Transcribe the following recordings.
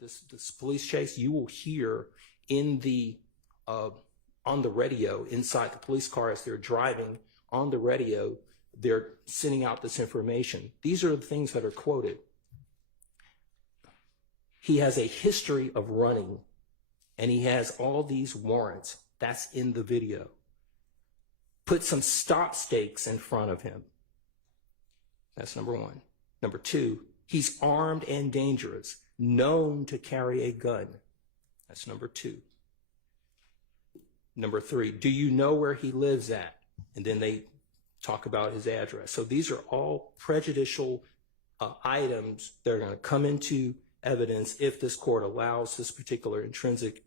this police chase, you will hear in the on the radio inside the police car as they're driving on the radio, they're sending out this information. These are the things that are quoted. He has a history of running, and he has all these warrants. That's in the video. Put some stop stakes in front of him. That's number one. Number two, he's armed and dangerous, known to carry a gun. That's number two. Number three, do you know where he lives at? And then they talk about his address. So these are all prejudicial items that are going to come into evidence if this court allows this particular intrinsic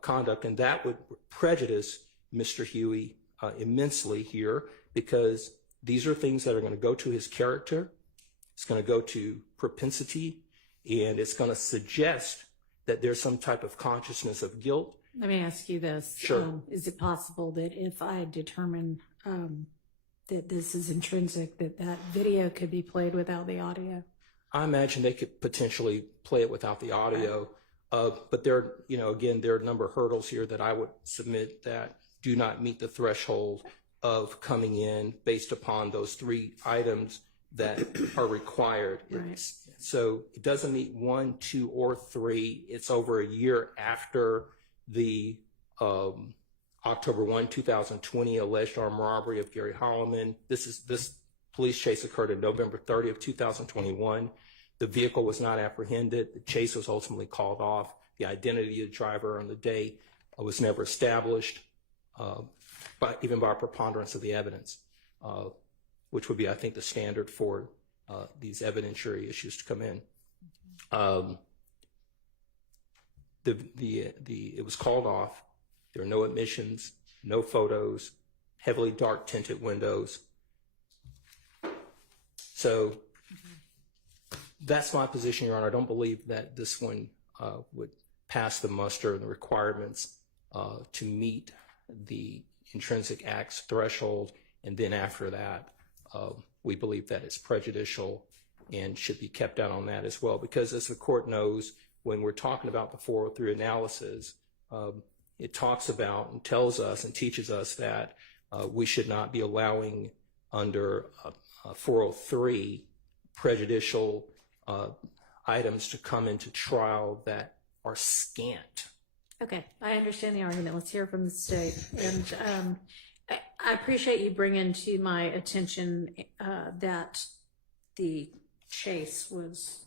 conduct, and that would prejudice Mr. Huey immensely here, because these are things that are going to go to his character, it's going to go to propensity, and it's going to suggest that there's some type of consciousness of guilt. Let me ask you this. Sure. Is it possible that if I determine that this is intrinsic, that video could be played without the audio? I imagine they could potentially play it without the audio, but there, again, there are a number of hurdles here that I would submit that do not meet the threshold of coming in based upon those three items that are required. Right. So it doesn't meet 1, 2, or 3. It's over a year after the October 1, 2020 alleged armed robbery of Gary Holloman. This police chase occurred on November 30th, 2021. The vehicle was not apprehended. The chase was ultimately called off. The identity of the driver on the day was never established, even by preponderance of the evidence, which would be, I think, the standard for these evidentiary issues to come in. It was called off. There are no admissions, no photos, heavily dark tinted windows. So that's my position, Your Honor. I don't believe that this one would pass the muster and the requirements to meet the intrinsic acts threshold. And then after that, we believe that it's prejudicial and should be kept out on that as well. Because as the court knows, when we're talking about the 403 analysis, it talks about and tells us and teaches us that we should not be allowing under 403 prejudicial items to come into trial that are scant. Okay, I understand the argument. Let's hear from the state. And I appreciate you bringing to my attention that the chase was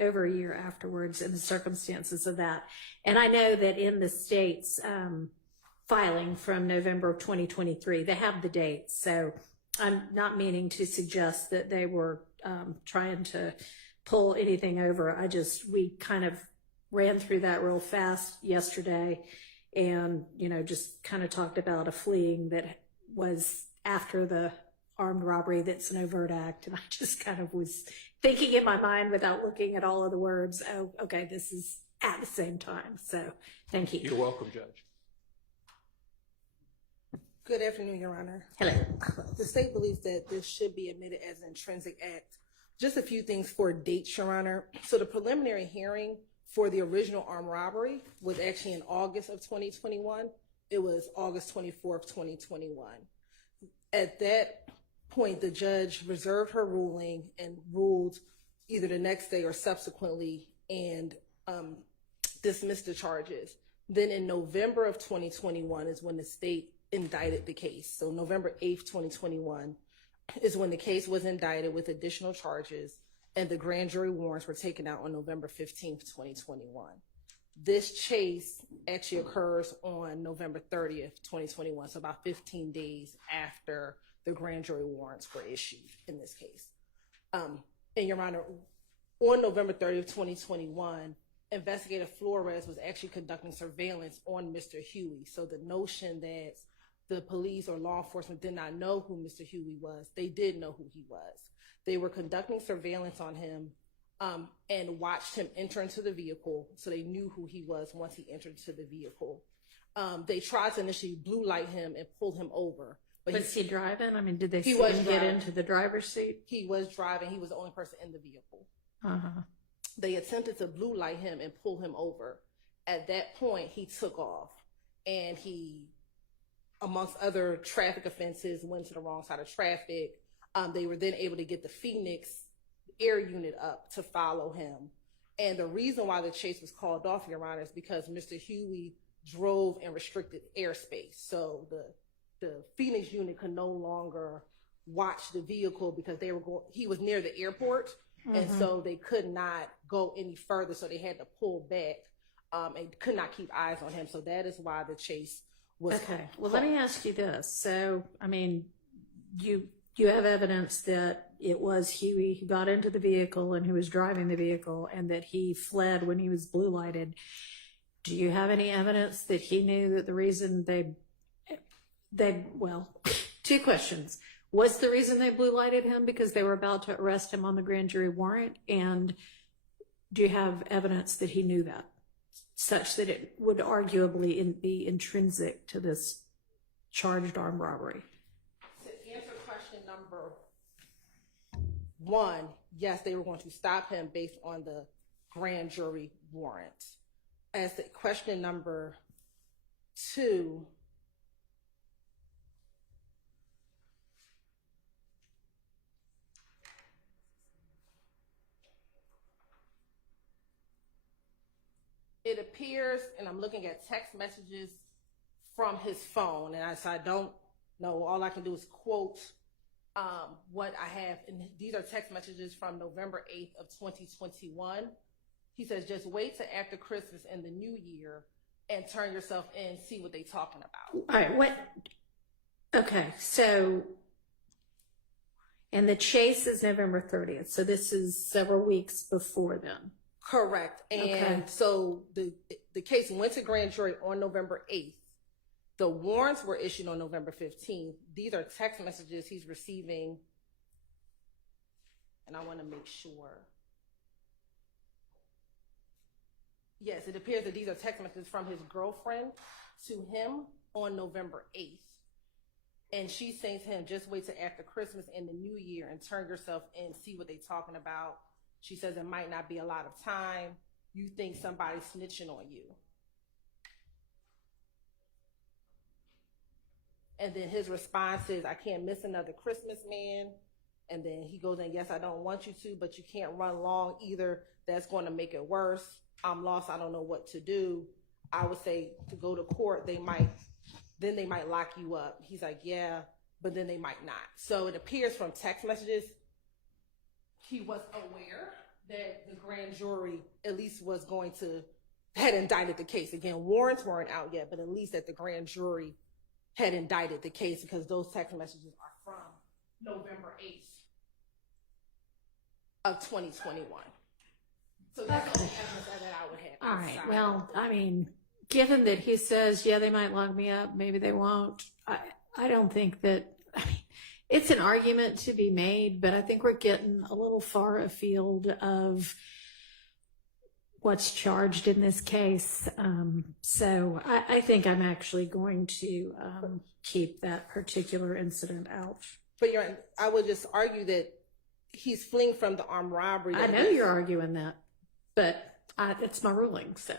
over a year afterwards and the circumstances of that. And I know that in the state's filing from November of 2023, they have the dates. So I'm not meaning to suggest that they were trying to pull anything over. We kind of ran through that real fast yesterday and, just kind of talked about a fleeing that was after the armed robbery that's an overt act. And I just kind of was thinking in my mind without looking at all of the words, oh, okay, this is at the same time. So thank you. You're welcome, Judge. Good afternoon, Your Honor. Hello. The state believes that this should be admitted as an intrinsic act. Just a few things for dates, Your Honor. So the preliminary hearing for the original armed robbery was actually in August of 2021. It was August 24th, 2021. At that point, the judge reserved her ruling and ruled either the next day or subsequently and dismissed the charges. Then in November of 2021 is when the state indicted the case. So November 8th, 2021 is when the case was indicted with additional charges and the grand jury warrants were taken out on November 15th, 2021. This chase actually occurs on November 30th, 2021, so about 15 days after the grand jury warrants were issued in this case. And Your Honor, on November 30th, 2021, Investigator Flores was actually conducting surveillance on Mr. Huey. So the notion that the police or law enforcement did not know who Mr. Huey was, they did know who he was. They were conducting surveillance on him and watched him enter into the vehicle, so they knew who he was once he entered into the vehicle. They tried to initially blue light him and pull him over. But was he driving? I mean, did they see was him get into the driver's seat? He was driving. He was the only person in the vehicle. They attempted to blue light him and pull him over. At that point, he took off, and he, amongst other traffic offenses, went to the wrong side of traffic. They were then able to get the Phoenix air unit up to follow him. And the reason why the chase was called off, Your Honor, is because Mr. Huey drove in restricted airspace. So the Phoenix unit could no longer watch the vehicle because he was near the airport, and so they could not go any further. So they had to pull back and could not keep eyes on him. So that is why the chase was Okay. Well, let me ask you this. So, I mean, you have evidence that it was Huey who got into the vehicle and who was driving the vehicle, and that he fled when he was blue lighted. Do you have any evidence that he knew that the reason well, two questions. Was the reason they blue lighted him because they were about to arrest him on the grand jury warrant? And do you have evidence that he knew that, such that it would arguably be intrinsic to this charged armed robbery? To answer question number one, yes, they were going to stop him based on the grand jury warrant. As to question number two, it appears, and I'm looking at text messages from his phone, and I don't know, all I can do is quote what I have, and these are text messages from November 8th of 2021. He says, just wait till after Christmas and the New Year and turn yourself in, see what they talking about. All right, what? Okay, so, and the chase is November 30th, so this is several weeks before then. Correct. And Okay. so the case went to grand jury on November 8th. The warrants were issued on November 15th. These are text messages he's receiving, and I want to make sure. Yes, it appears that these are text messages from his girlfriend to him on November 8th. And she's saying to him, just wait till after Christmas and the New Year and turn yourself in, see what they're talking about. She says it might not be a lot of time. You think somebody's snitching on you. And then his response is, I can't miss another Christmas, man. And then he goes in, yes, I don't want you to, but you can't run long either. That's going to make it worse. I'm lost. I don't know what to do. I would say to go to court, they might lock you up. He's like, yeah, but then they might not. So it appears from text messages, he was aware that the grand jury at least had indicted the case. Again, warrants weren't out yet, but at least that the grand jury had indicted the case, because those text messages are from November 8th of 2021. So that's all the evidence that I would have. All right, well, I mean, given that he says, yeah, they might lock me up, maybe they won't, I don't think that, I mean, it's an argument to be made, but I think we're getting a little far afield of what's charged in this case. So I think I'm actually going to keep that particular incident out. But I would just argue that he's fleeing from the armed robbery. I know you're arguing that, but it's my ruling, so.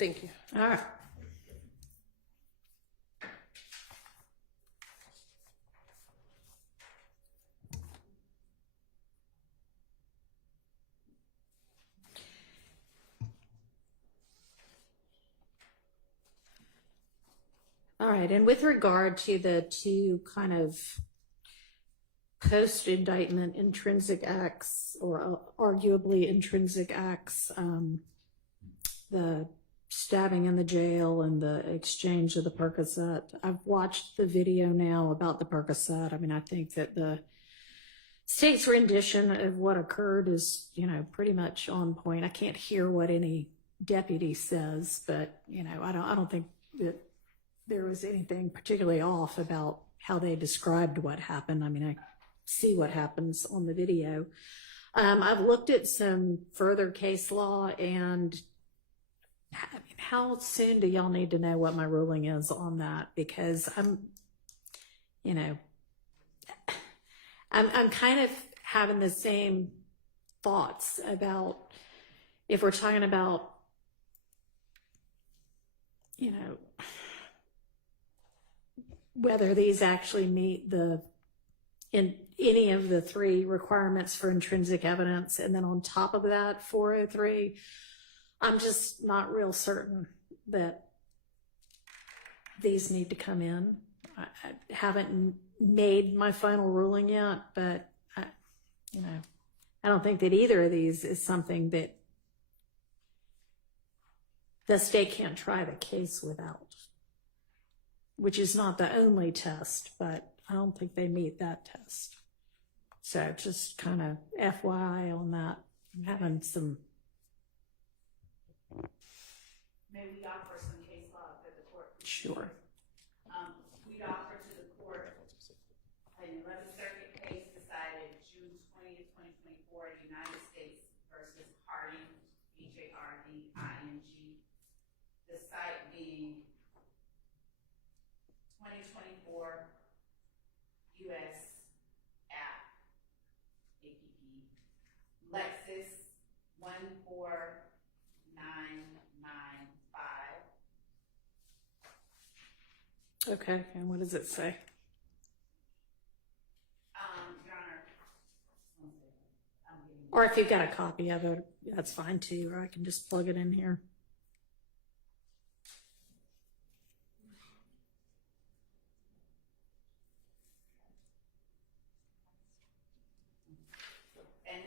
Thank you. All right. All right, and with regard to the two kind of post-indictment intrinsic acts, or arguably intrinsic acts, the stabbing in the jail and the exchange of the Percocet. I've watched the video now about the Percocet. I mean, I think that the state's rendition of what occurred is, pretty much on point. I can't hear what any deputy says, but, I don't think that there was anything particularly off about how they described what happened. I mean, I see what happens on the video. I've looked at some further case law, and I mean, how soon do y'all need to know what my ruling is on that? Because I'm kind of having the same thoughts about if we're talking about, you know, whether these actually meet in any of the 3 requirements for intrinsic evidence, and then on top of that, 403, I'm just not real certain that these need to come in. I haven't made my final ruling yet, but I don't think that either of these is something that the state can't try the case without, which is not the only test, but I don't think they meet that test. So just kind of FYI on that. I'm having some. May we offer some case law that the court? Sure. We'd offer to the court an 11th Circuit case decided June 20th, 2024, United States versus Harding, Harding. The site being 2024 U.S. app, Lexus 14995. Okay, and what does it say? Your Honor, Or if you've got a copy of it, that's fine too, or I can just plug it in here. and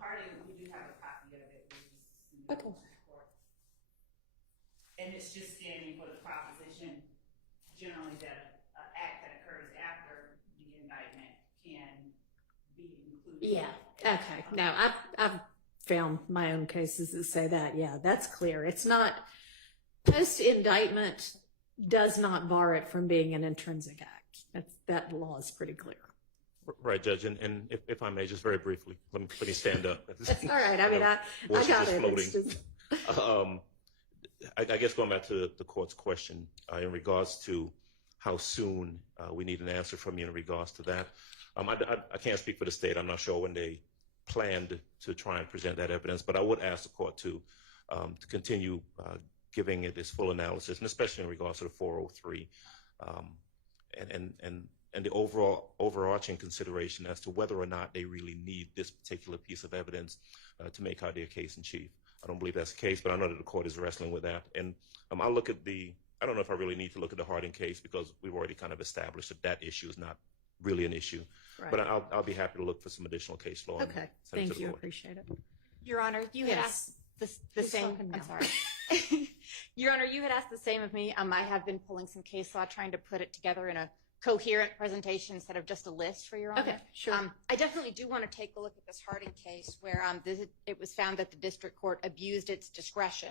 Harding, we do have a copy of it. Okay. And it's just standing for the proposition generally that an act that occurs after the indictment can be included. Yeah. Okay. No, I've found my own cases that say that. Yeah, that's clear. It's not post indictment does not bar it from being an intrinsic act. That law is pretty clear. Right, Judge, and if I may, just very briefly, let me stand up. That's all right. I mean, I got it. It's just... I guess going back to the court's question in regards to how soon we need an answer from you in regards to that. I can't speak for the state. I'm not sure when they planned to try and present that evidence, but I would ask the court to continue giving it its full analysis, and especially in regards to the 403 and the overarching consideration as to whether or not they really need this particular piece of evidence to make out their case in chief. I don't believe that's the case, but I know that the court is wrestling with that. And I'll look at I don't know if I really need to look at the Harding case because we've already kind of established that issue is not really an issue. Right. But I'll be happy to look for some additional case law. Okay, thank you. Appreciate it. Your Honor, you had asked the same. I'm sorry. Your Honor, you had asked the same of me. I have been pulling some case law, trying to put it together in a coherent presentation instead of just a list for Your Honor. Okay, sure. I definitely do want to take a look at this Harding case where it was found that the district court abused its discretion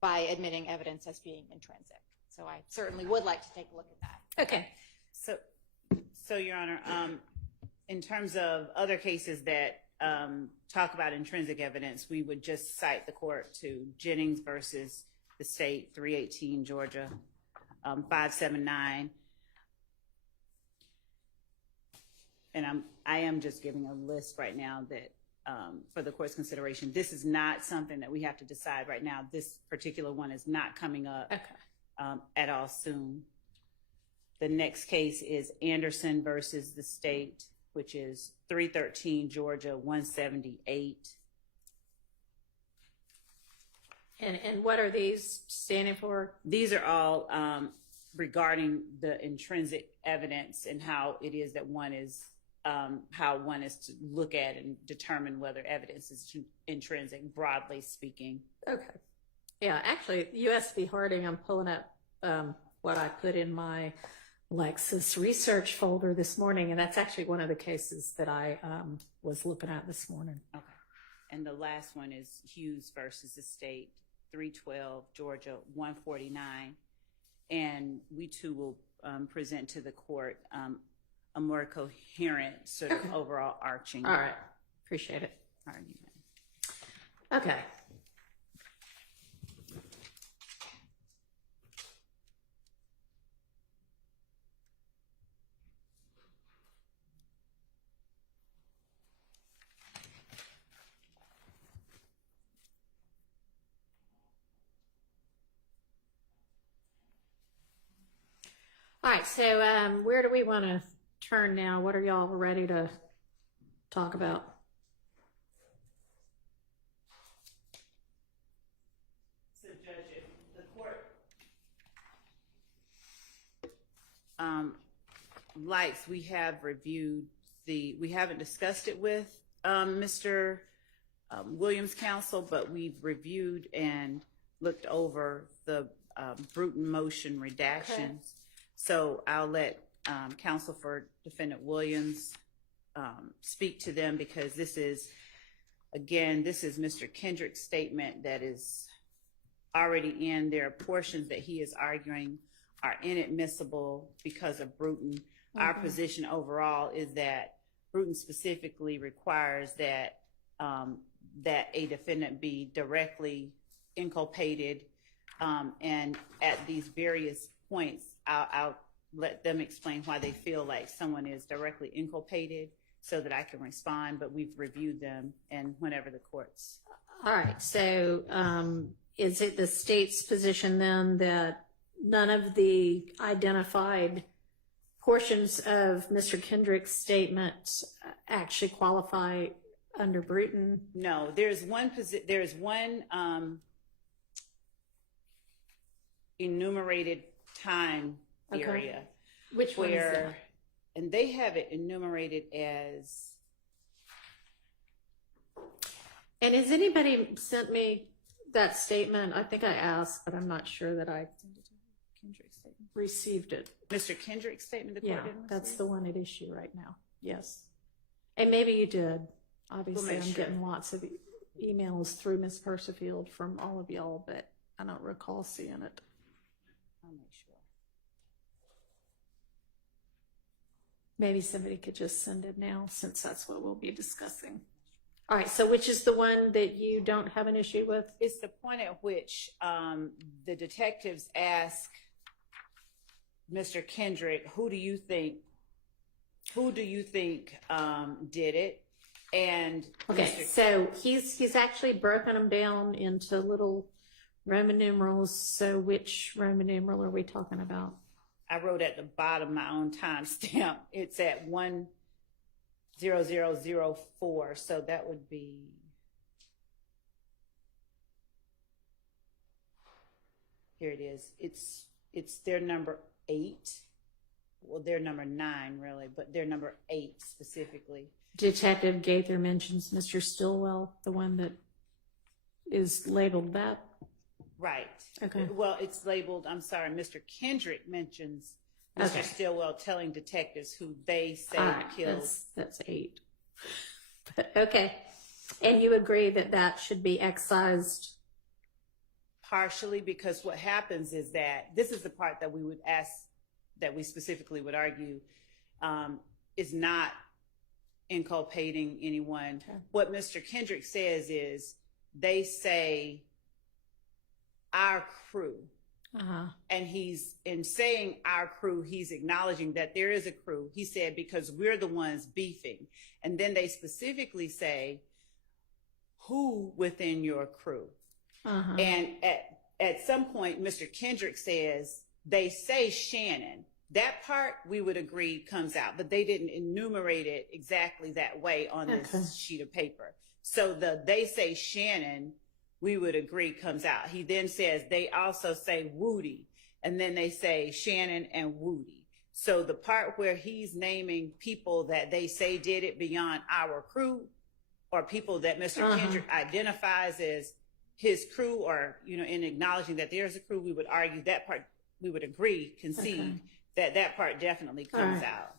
by admitting evidence as being intrinsic. So I certainly would like to take a look at that. Okay. So Your Honor, in terms of other cases that talk about intrinsic evidence, we would just cite the court to Jennings versus the state, 318 Georgia, 579. And I am just giving a list right now that for the court's consideration. This is not something that we have to decide right now. This particular one is not coming up at all soon. The next case is Anderson versus the state, which is 313 Georgia, 178. And what are these standing for? These are all regarding the intrinsic evidence and how it is that one is how one is to look at and determine whether evidence is intrinsic, broadly speaking. Okay. Yeah, actually, U.S. v. Harding, I'm pulling up what I put in my Lexis research folder this morning, and that's actually one of the cases that I was looking at this morning. Okay. And the last one is Hughes versus the state, 312 Georgia, 149. And we too will present to the court a more coherent sort of overall arching. All right. Appreciate it. Argument. Okay. All right, so where do we want to turn now? What are y'all ready to talk about? So, Judge, the court likes, we have reviewed we haven't discussed it with Mr. Williams' counsel, but we've reviewed and looked over the Brutin motion redactions. Okay. So I'll let counsel for defendant Williams speak to them, because this is Mr. Kendrick's statement that is already in. There are portions that he is arguing are inadmissible because of Brutin. Our position overall is that Brutin specifically requires that that a defendant be directly inculpated, and at these various points, I'll let them explain why they feel like someone is directly inculpated so that I can respond, but we've reviewed them, and whenever the courts. All right, so is it the state's position then that none of the identified portions of Mr. Kendrick's statement actually qualify under Brutin? No, there's one enumerated time area. Which one is that? And they have it enumerated as. And has anybody sent me that statement? I think I asked, but I'm not sure that I received it. Mr. Kendrick's statement? The Yeah, court didn't that's receive? the one at issue right now. Yes. And maybe you did. Obviously, We'll I'm make sure. getting lots of emails through Ms. Persifield from all of y'all, but I don't recall seeing it. I'll make sure. Maybe somebody could just send it now, since that's what we'll be discussing. All right, so which is the one that you don't have an issue with? It's the point at which the detectives ask Mr. Kendrick, who do you think did it? And Okay, so he's actually broken them down into little Roman numerals. So which Roman numeral are we talking about? I wrote at the bottom my own timestamp. It's at 10004. So that would be. Here it is. It's their number 8. Well, they're number 9 really, but they're number 8 specifically. Detective Gaither mentions Mr. Stillwell, the one that is labeled that. Right. Okay. Well, it's labeled, I'm sorry, Mr. Kendrick mentions Mr. Okay. Stillwell telling detectives who they say All right, killed. that's 8. But, okay. And you agree that that should be excised? Partially, because what happens is that this is the part that we would ask, that we specifically would argue is not inculpating anyone. Okay. What Mr. Kendrick says is they say our crew. And he's, in saying our crew, he's acknowledging that there is a crew. He said, because we're the ones beefing. And then they specifically say, who within your crew? And at some point, Mr. Kendrick says, they say Shannon. That part, we would agree, comes out, but they didn't enumerate it exactly that way on this sheet of paper. So they say Shannon, we would agree, comes out. He then says, they also say Woody, and then they say Shannon and Woody. So the part where he's naming people that they say did it beyond our crew, or people that Mr. Kendrick identifies as his crew, or, you know, in acknowledging that there's a crew, we would argue that part, we would agree, concede that part definitely comes out.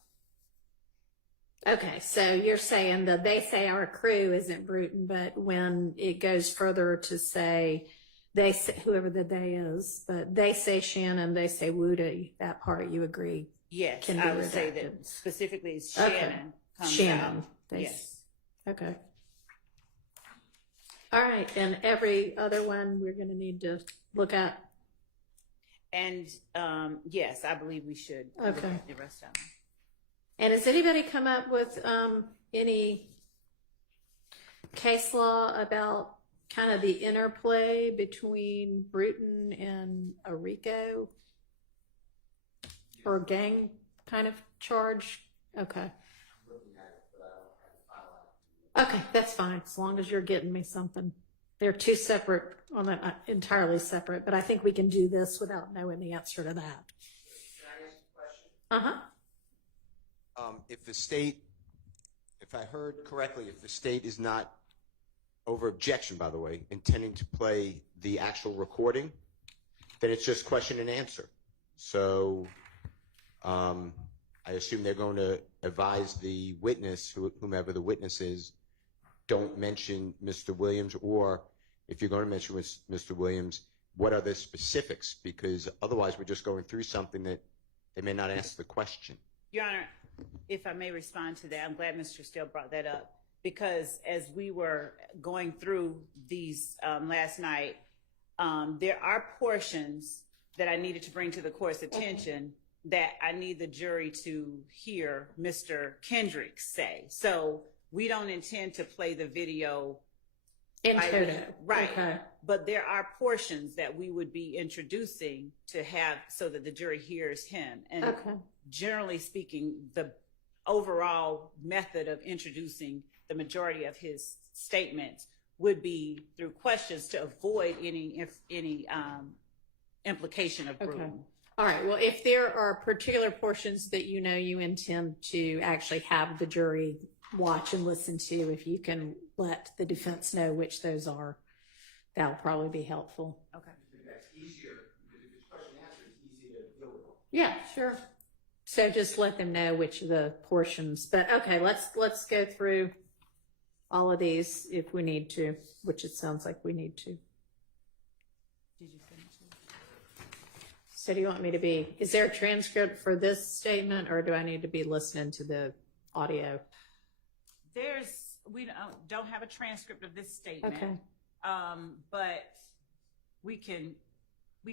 Okay, so you're saying that they say our crew isn't Brutin, but when it goes further to say, they say, whoever the they is, but they say Shannon, they say Woody, that part you agree? Yes, can be I would say redacted. that specifically Shannon comes Shannon. out. Yes. Okay. All right, and every other one we're going to need to look at. And yes, I believe we should look Okay. at the rest of them. And has anybody come up with any case law about kind of the interplay between Brutin and Arico? or gang kind of charge? Okay. Okay, that's fine, as long as you're getting me something. They're two separate, well, not entirely separate, but I think we can do this without knowing the answer to that. Can I ask a question? Uh-huh. If I heard correctly, if the state is not, over objection, by the way, intending to play the actual recording, then it's just question and answer. So I assume they're going to advise the witness, whomever the witness is, don't mention Mr. Williams, or if you're going to mention Mr. Williams, what are the specifics? Because otherwise we're just going through something that they may not ask the question. Your Honor, if I may respond to that, I'm glad Mr. Steele brought that up, because as we were going through these last night, there are portions that I needed to bring to the court's attention that I need the jury to hear Mr. Kendrick say. So we don't intend to play the video In total. right. Okay. But there are portions that we would be introducing to have so that the jury hears him. And Okay. generally speaking, the overall method of introducing the majority of his statements would be through questions to avoid any implication of Brutin. Okay. All right. Well, if there are particular portions that you know you intend to actually have the jury watch and listen to, if you can let the defense know which those are, that'll probably be helpful. Okay. That's easier, because if it's question and answer, it's easy to deal with. Yeah, sure. So just let them know which of the portions. But okay, let's go through all of these if we need to, which it sounds like we need to. Did you finish it? So do you want me to be, is there a transcript for this statement, or do I need to be listening to the audio? We don't have a transcript of this statement. Okay. But we can. I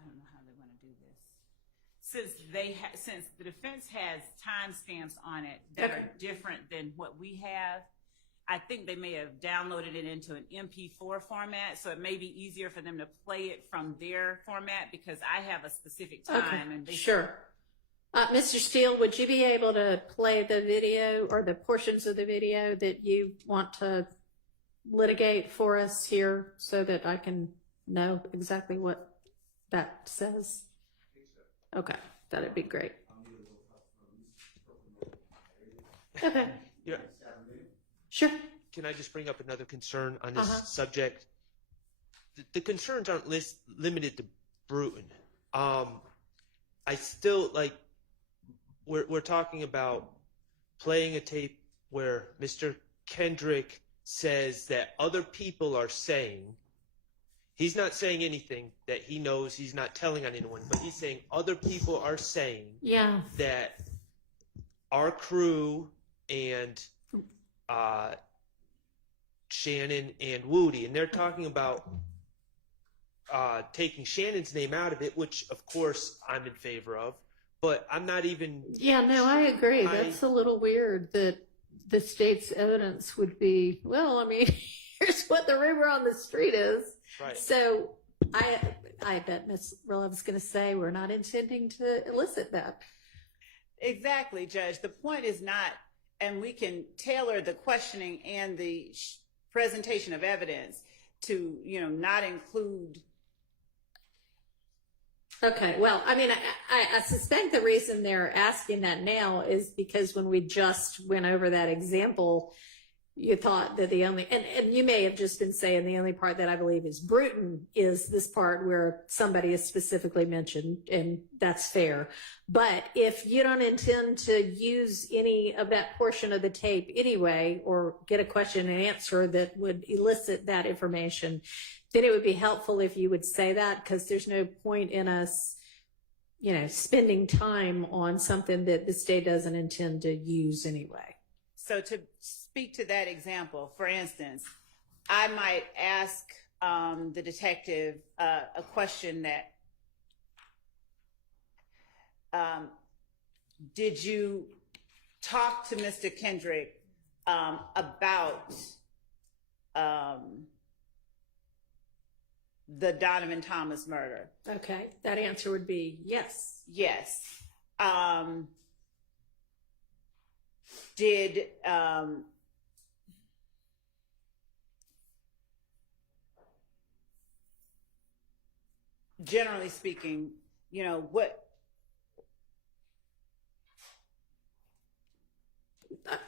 don't know how they want to do this. Since the defense has timestamps on it that are different than what we have, I think they may have downloaded it into an MP4 format, so it may be easier for them to play it from their format, because I have a specific time. And Sure. Mr. Steele, would you be able to play the video or the portions of the video that you want to litigate for us here so that I can know exactly what that says? Okay, that'd be great. Okay. Yeah. Sure. Can I just bring up another concern on this subject? The concerns aren't limited to Brutin. I still we're talking about playing a tape where Mr. Kendrick says that other people are saying, he's not saying anything that he knows, he's not telling on anyone, but he's saying other people are saying that our crew and Shannon and Woody, and they're talking about taking Shannon's name out of it, which of course I'm in favor of, but I'm not even. Yeah, no, I agree. That's a little weird that the state's evidence would be, well, I mean, here's what the rumor on the street is. Right. So I bet Ms. Relevance is going to say we're not intending to elicit that. Exactly, Judge. The point is not, and we can tailor the questioning and the presentation of evidence to, not include. Okay, well, I mean, I suspect the reason they're asking that now is because when we just went over that example, you thought that the only, and you may have just been saying the only part that I believe is Brutin is this part where somebody is specifically mentioned, and that's fair. But if you don't intend to use any of that portion of the tape anyway, or get a question and answer that would elicit that information, then it would be helpful if you would say that, because there's no point in us, spending time on something that the state doesn't intend to use anyway. So to speak to that example, for instance, I might ask the detective a question that, did you talked to Mr. Kendrick about the Donovan Thomas murder. Okay, that answer would be yes. Yes. Did generally speaking, you know,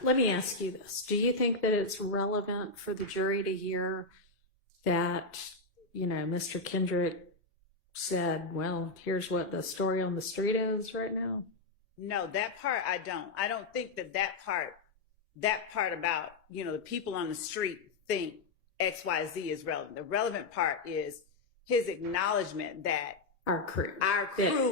Let me ask you this. Do you think that it's relevant for the jury to hear that, you know, Mr. Kendrick said, well, here's what the story on the street is right now? No, that part I don't. I don't think that part about, you know, the people on the street think XYZ is relevant. The relevant part is his acknowledgement that Our crew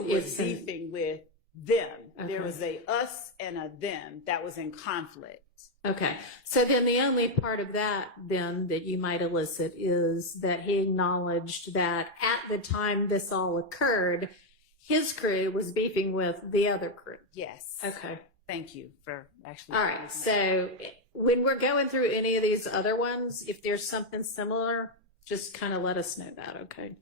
was beefing with them. Okay. There was a us and a them that was in conflict. Okay. So then the only part of that then that you might elicit is that he acknowledged that at the time this all occurred, his crew was beefing with the other crew. Yes. Okay. Thank you for actually. All right. So when we're going through any of these other ones, if there's something similar, just kind of let us know that, okay?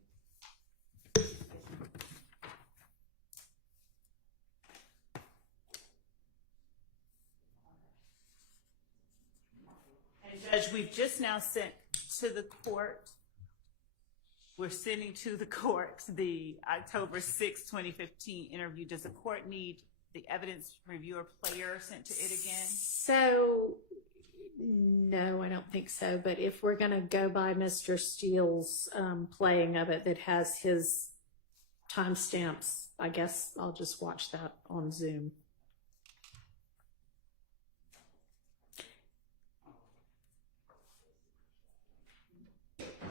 And Judge, we've just now sent to the court. We're sending to the court the October 6, 2015 interview. Does the court need the evidence reviewer player sent to it again? So, no, I don't think so. But if we're going to go by Mr. Steele's playing of it that has his timestamps, I guess I'll just watch that on Zoom.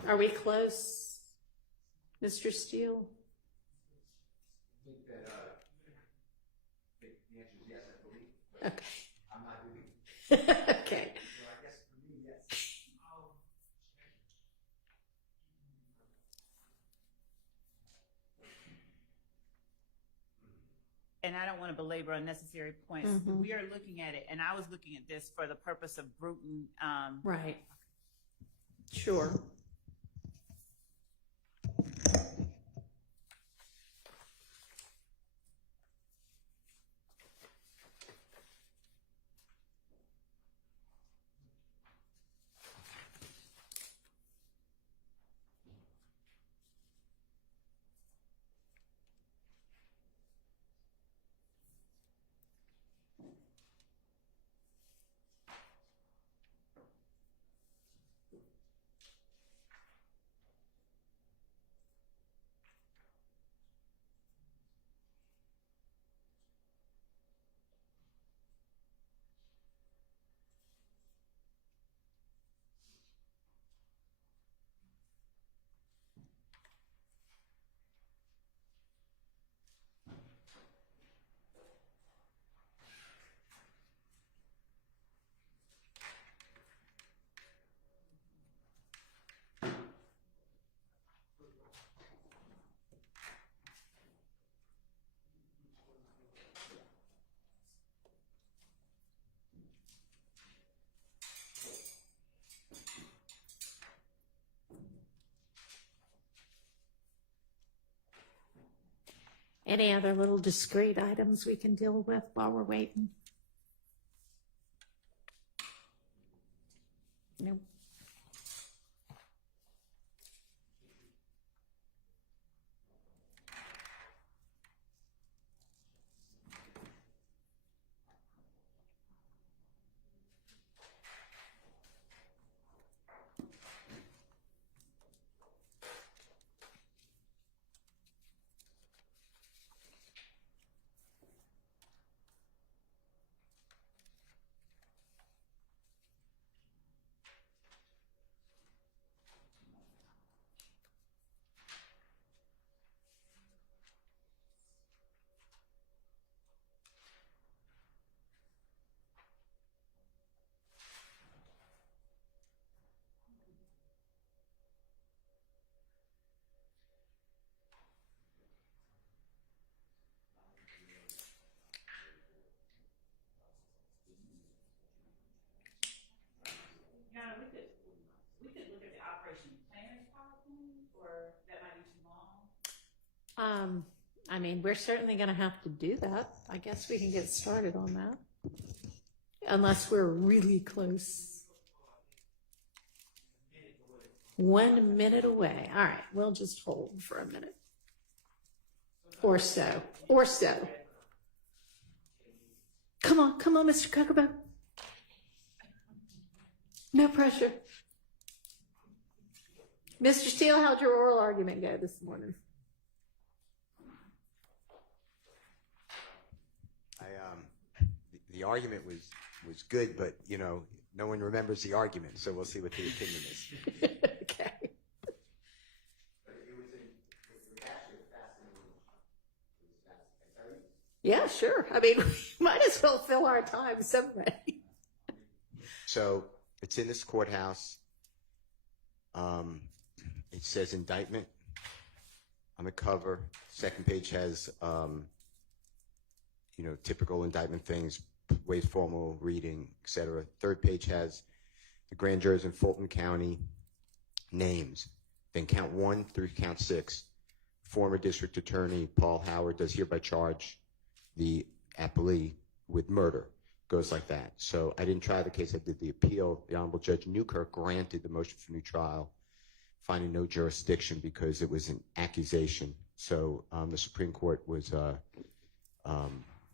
Are we close, Mr. Steele? I think that the answer is yes, I believe. Okay. I'm not doing Okay. so I guess for me, yes. And I don't want to belabor unnecessary points. Mhm. We are looking at it, and I was looking at this for the purpose of Brutin. Right. Sure. Any other little discrete items we can deal with while we're waiting? Nope. I mean, we're certainly going to have to do that. I guess we can get started on that. Unless we're really close. 1 minute away. All right, we'll just hold for a minute. Or so. Or so. Come on, Mr. Kokomo. No pressure. Mr. Steele, how'd your oral argument go this morning? The argument was good, but no one remembers the argument, so we'll see what the opinion is. Okay. Yeah, sure. I mean, we might as well fill our time some way. So it's in this courthouse. It says indictment on the cover. Second page has, typical indictment things, waive formal reading, etc. Third page has the grand jurors in Fulton County names. Then count 1 through count 6. Former district attorney Paul Howard does hereby charge the appellee with murder. Goes like that. So I didn't try the case. I did the appeal. The Honorable Judge Newkirk granted the motion for new trial, finding no jurisdiction because it was an accusation. So the Supreme Court was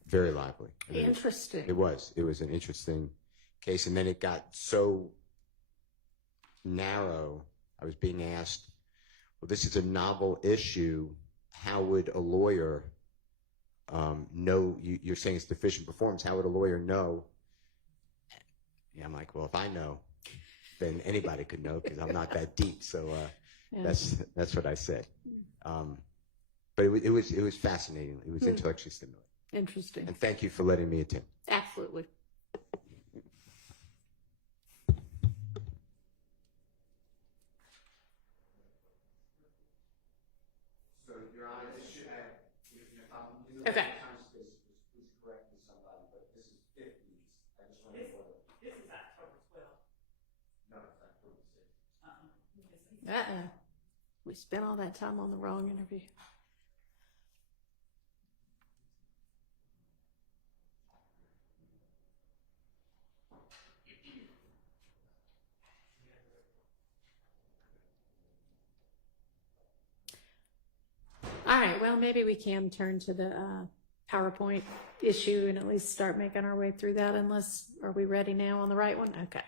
very lively. Interesting. It was an interesting case. And then it got so narrow. I was being asked, well, this is a novel issue. How would a lawyer know? You're saying it's deficient performance. How would a lawyer know? Yeah, I'm like, well, if I know, then anybody could know because I'm not that deep. So that's what I said. But it was fascinating. It was intellectually stimulating. Interesting. And thank you for letting me attend. Absolutely. So, Your Honor, this should have, if I'm using Okay. time space, please correct me somebody, but this is 50. I just want to This is October 12th. No, it's October 6th. Uh-oh. We spent all that time on the wrong interview. All right, well, maybe we can turn to the PowerPoint issue and at least start making our way through that are we ready now on the right one? Okay.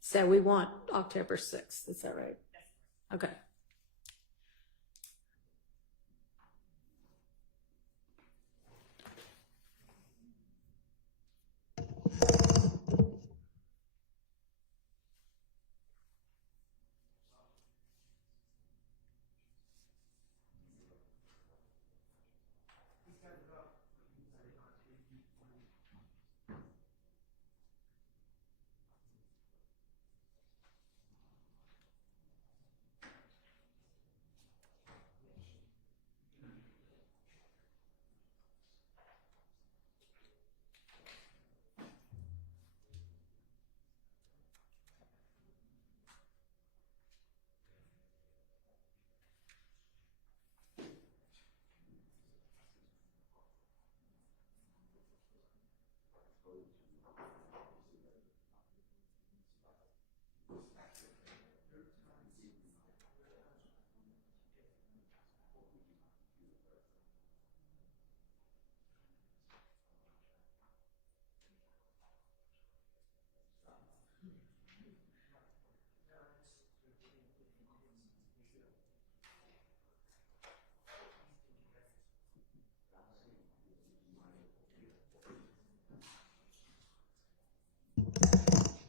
So we want October 6th, is that right? Okay.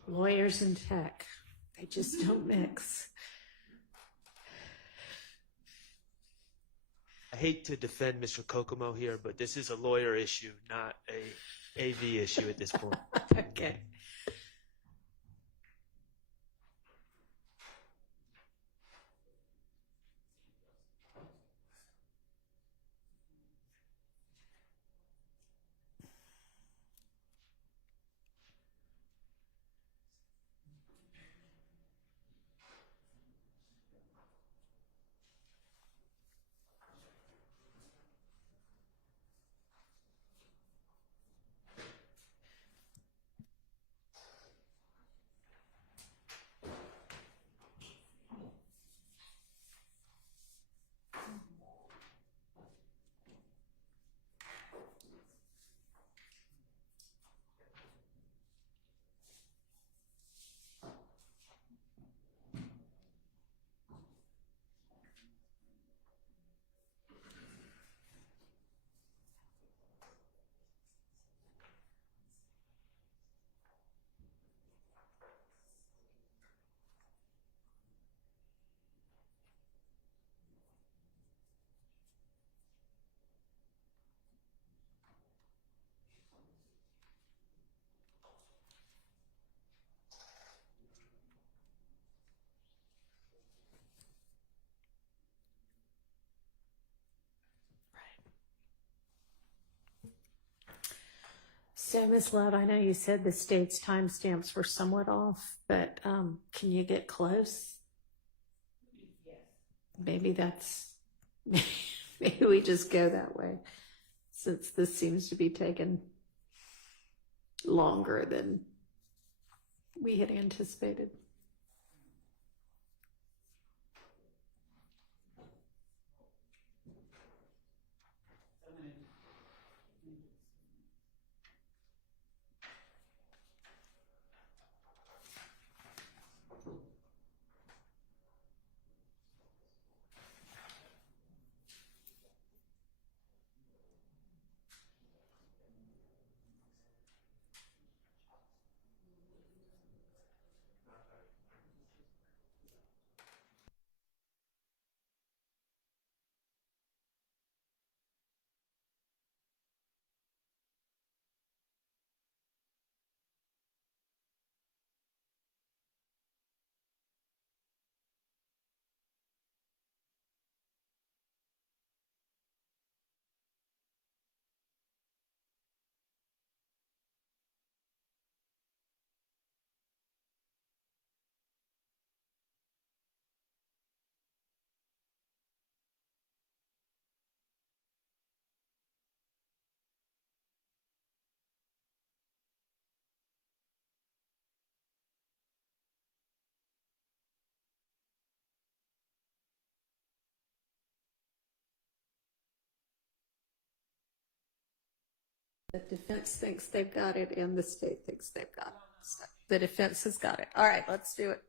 Lawyers and tech, they just don't mix. I hate to defend Mr. Kokomo here, but this is a lawyer issue, not a AV issue at this point. Okay. So, Ms. Love, I know you said the state's timestamps were somewhat off, but can you get close? Maybe maybe we just go that way, since this seems to be taking longer than we had anticipated. The defense thinks they've got it, and the state thinks they've got it. So the defense has got it. All right, let's do it.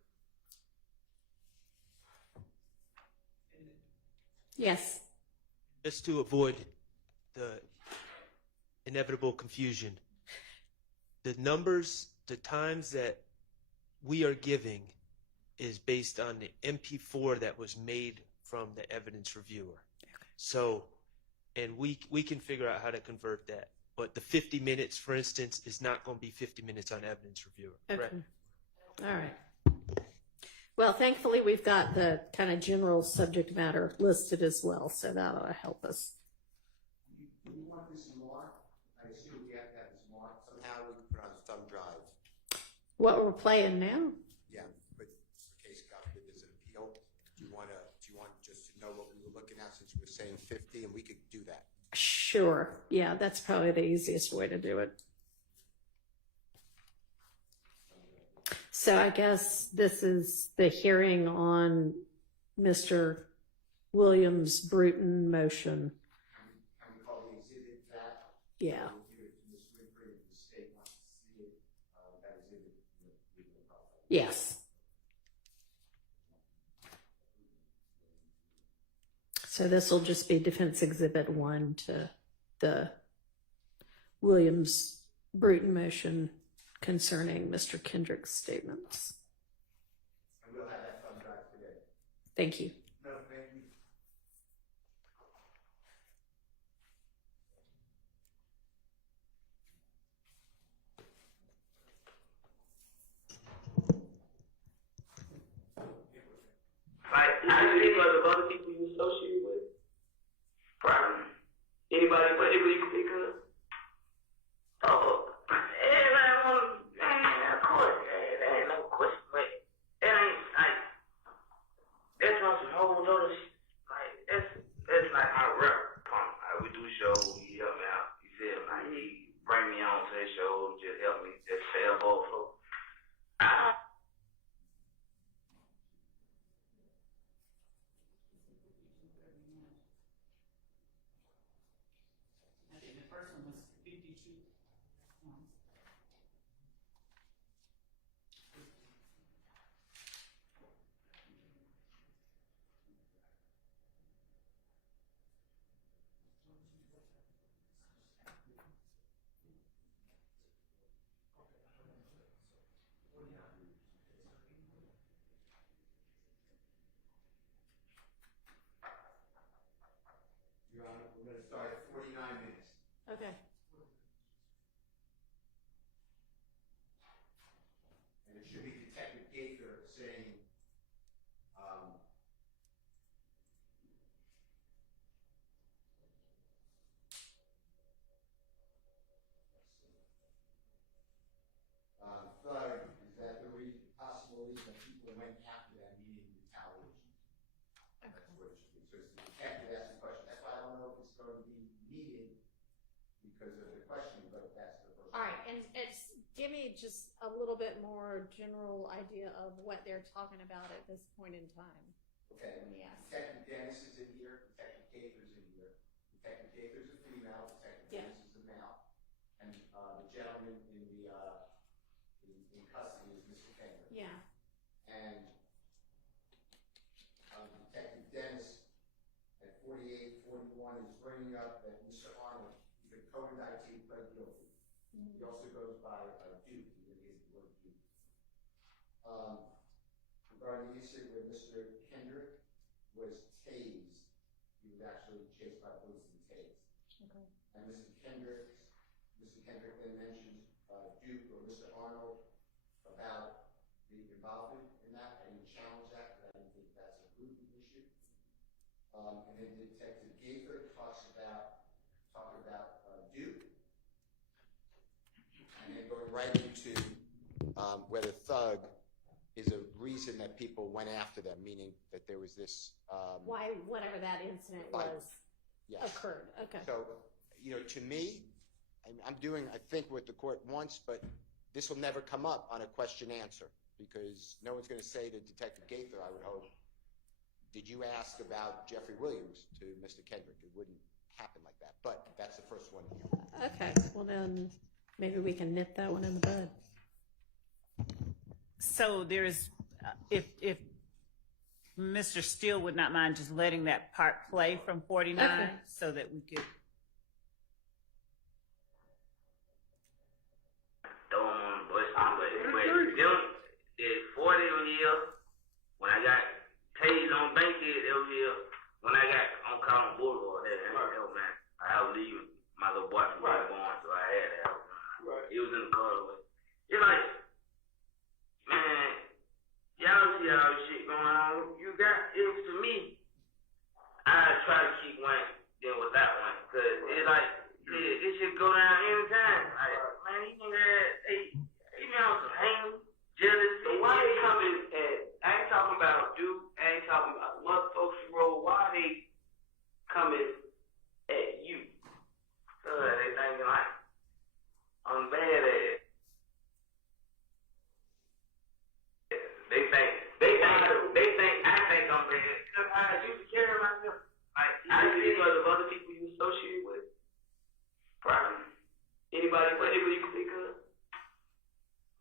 Yes. Just to avoid the inevitable confusion, the numbers, the times that we are giving is based on the MP4 that was made from the evidence reviewer. So, and we can figure out how to convert that. But the 50 minutes, for instance, is not going to be 50 minutes on evidence reviewer. Okay. Correct? All right. Well, thankfully, we've got the kind of general subject matter listed as well, so that ought to help us. Do you want this marked? I assume we have to have this marked somehow. We can put it on a thumb drive. What we're playing now? Yeah, but in case God forbid there's an appeal, do you want just to know what we were looking at since we were saying 50, and we could do that? Sure. Yeah, that's probably the easiest way to do it. So I guess this is the hearing on Mr. Williams' Brutin motion. Can we call the exhibit that? Yeah. We'll give it to Ms. Winfrey if the state wants to see it. That exhibit, we can call it. Yes. So this will just be Defense Exhibit 1 to the Williams Brutin motion concerning Mr. Kendrick's statements. And we'll have that thumb drive today. Thank you. No, thank you. I think like of other people you associate with, probably anybody you can think of. Oh, of course, that ain't no question, but that ain't like that's on some whole other like that's like my rep pump. Like we do shows, he help me out. He said like he bring me on to that show, just help me just fail both. So Your Honor, we're going to start at 49 minutes. Okay. And it should be Detective Gaither saying, what it should be. So it's the detective asking the question. That's why I don't know if it's going to be needed because of the question, but that's the first. All right, and give me just a little bit more general idea of what they're talking about at this point in time. Okay. Yes. Detective Dennis is in here. Detective Gaither's in here. Detective Gaither's a female. Detective Dennis is a male. And the gentleman in custody is Mr. Kendrick. Yeah. And Detective Dennis at 48, 41 is bringing up that Mr. Arnold, he's a co-indictee, pled guilty. He also goes by Duke. He indicates the word Duke. Regarding the issue where Mr. Kendrick was tased, he was actually chased by police and tased. Okay. And Mr. Kendrick then mentions Duke or Mr. Arnold about the involvement in that. I didn't challenge that because I didn't think that's a Brutin issue. And then Detective Gaither talking about Duke, and then going right into whether thug is a reason that people went after them, meaning that there was this Why, whatever that incident was, occurred. Okay. So, to me, I'm doing, I think, what the court wants, but this will never come up on a question answer because no one's going to say to Detective Gaither, I would hope, did you ask about Jeffrey Williams to Mr. Kendrick? It wouldn't happen like that, but that's the first one here. Okay, well then maybe we can nip that one in the bud. So there's, if Mr. Steele would not mind just letting that part play from 49 so that we could. Throw them on the bus, but them is 40 years. When I got tased on Bankhead, it was here. When I got on Collin Boulevard, man, I was leaving my little boy from going, so I had that. He was in the car. You're like, man, y'all see all this shit going on. You got, it was to me, I try to keep one then with that one. Because it's like, this shit go down anytime. Like, man, he on some hanging, jealousy. So why they coming at, I ain't talking about Duke, I ain't talking about mother folks you roll, why they coming at you? They thinking like, I'm bad at it. I think I'm bad. Because I used to carry myself. Like, I see because of other people you associate with. Probably. Anybody you can think of?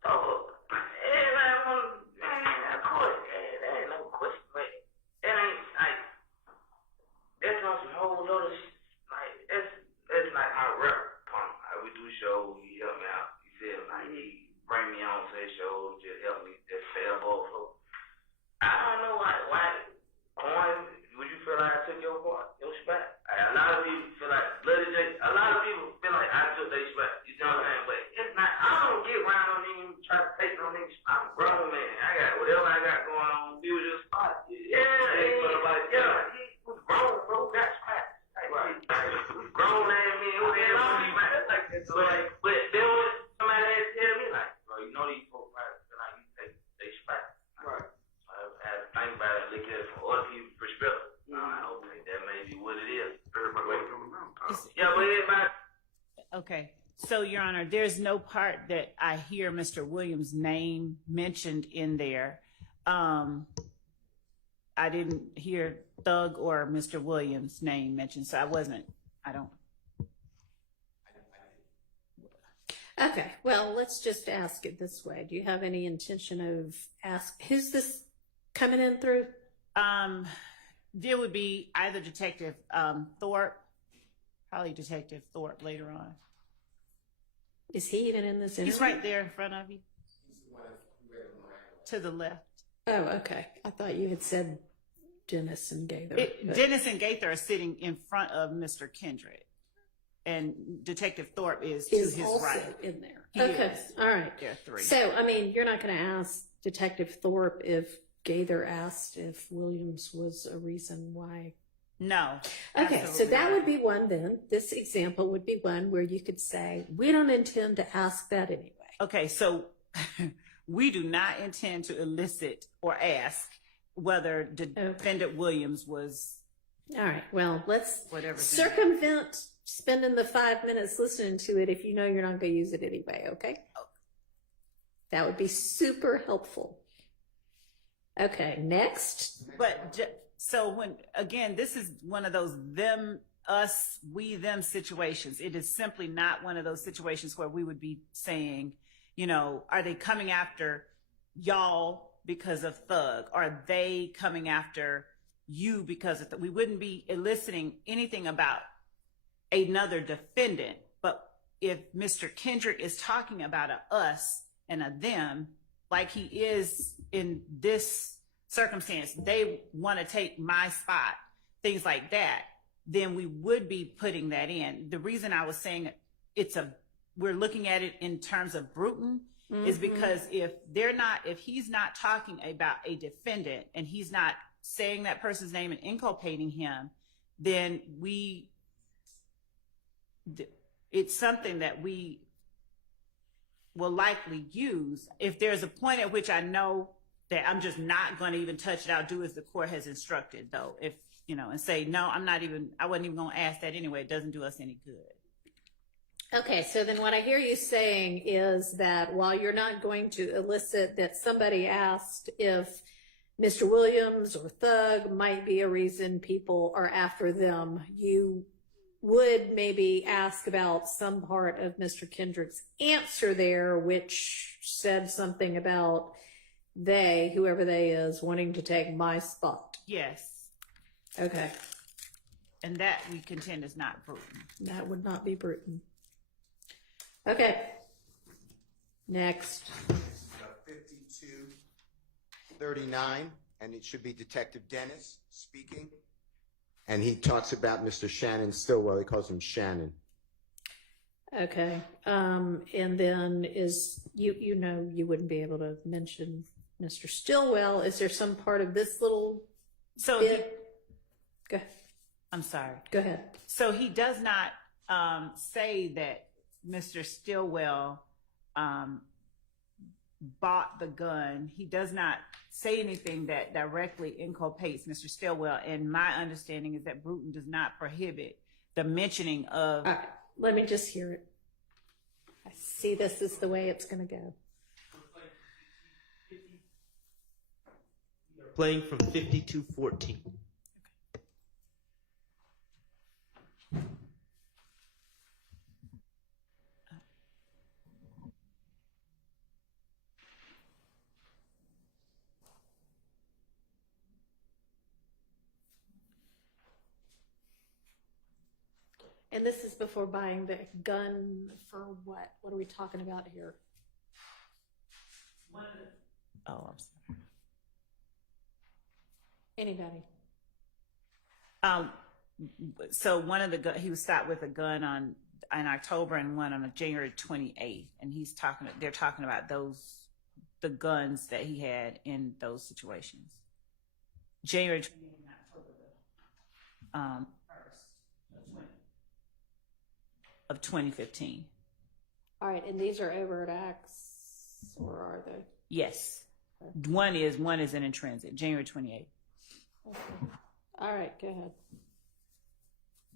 Oh, of course, that ain't no question, but that ain't, like, that's on some whole other shit. Like, that's like my rep pump. Like, we do shows, he help me out. He said, like, he bring me on to his shows, just help me, just fail ball flow. I don't know why, Coin, would you feel like I took your part, your spot? A lot of people feel like Bloody J, a lot of people feel like I took their spot, you know what I'm saying? But it's not, I don't get around on them, try to take on them. I'm a grown man, I got whatever I got going on, we was just spot. Yeah, he was grown, bro, got spot. Grown man, who the hell on these man? But then when somebody had to tell me, like, bro, you know these folks, right? Feel like you take their spot. Right. I had to think about it, look at it from other people's perspective. Okay, that may be what it is. Yeah, but everybody. Okay. So, Your Honor, there's no part that I hear Mr. Williams' name mentioned in there. I didn't hear Thug or Mr. Williams' name mentioned, so I don't. Okay, well, let's just ask it this way. Do you have any intention of who's this coming in through? There would be either Detective Thorpe, probably Detective Thorpe later on. Is he even in this interview? He's right there in front of you. To the left. Oh, okay. I thought you had said Dennis and Gaither. Dennis and Gaither are sitting in front of Mr. Kendrick. And Detective Thorpe is to his also right. in there. He Okay, is. all right. There are three. So, I mean, you're not going to ask Detective Thorpe if Gaither asked if Williams was a reason why. No. Okay, so absolutely that not. would be one then. This example would be one where you could say, we don't intend to ask that anyway. Okay, so we do not intend to elicit or ask whether Defendant Williams was. All right, well, let's Whatever. circumvent spending the 5 minutes listening to it if you know you're not going to use it anyway, okay? That would be super helpful. Okay, next. But so when, again, this is one of those them, us, we, them situations. It is simply not one of those situations where we would be saying, you know, are they coming after y'all because of Thug? Are they coming after you because of we wouldn't be eliciting anything about another defendant. But if Mr. Kendrick is talking about a us and a them, like he is in this circumstance, they want to take my spot, things like that, then we would be putting that in. The reason I was saying we're looking at it in terms of Brutin is because if he's not talking about a defendant and he's not saying that person's name and inculpating him, then it's something that we will likely use. If there's a point at which I know that I'm just not going to even touch it, I'll do as the court has instructed, though. If, you know, and say, no, I wasn't even going to ask that anyway. It doesn't do us any good. Okay, so then what I hear you saying is that while you're not going to elicit that somebody asked if Mr. Williams or Thug might be a reason people are after them, you would maybe ask about some part of Mr. Kendrick's answer there, which said something about they, whoever they is, wanting to take my spot. Yes. Okay. And that we contend is not Brutin. That would not be Brutin. Okay. Next. 5239, and it should be Detective Dennis speaking. And he talks about Mr. Shannon Stillwell. He calls him Shannon. Okay. And then you know you wouldn't be able to mention Mr. Stillwell. Is there some part of this little bit? Go ahead. I'm sorry. Go ahead. So he does not say that Mr. Stillwell bought the gun. He does not say anything that directly inculpates Mr. Stillwell. And my understanding is that Brutin does not prohibit the mentioning of. All right, let me just hear it. I see this is the way it's going to go. Playing from 5214. And this is before buying the gun for what? What are we talking about here? Oh, I'm sorry. Anybody? So one of he was stopped with a gun in October and one on January 28th, and they're talking about the guns that he had in those situations. January 28th and October 1st of 2015. All right, and these are overt acts, or are they? Yes. Okay. One is an intrinsic, January 28th. Okay. All right, go ahead.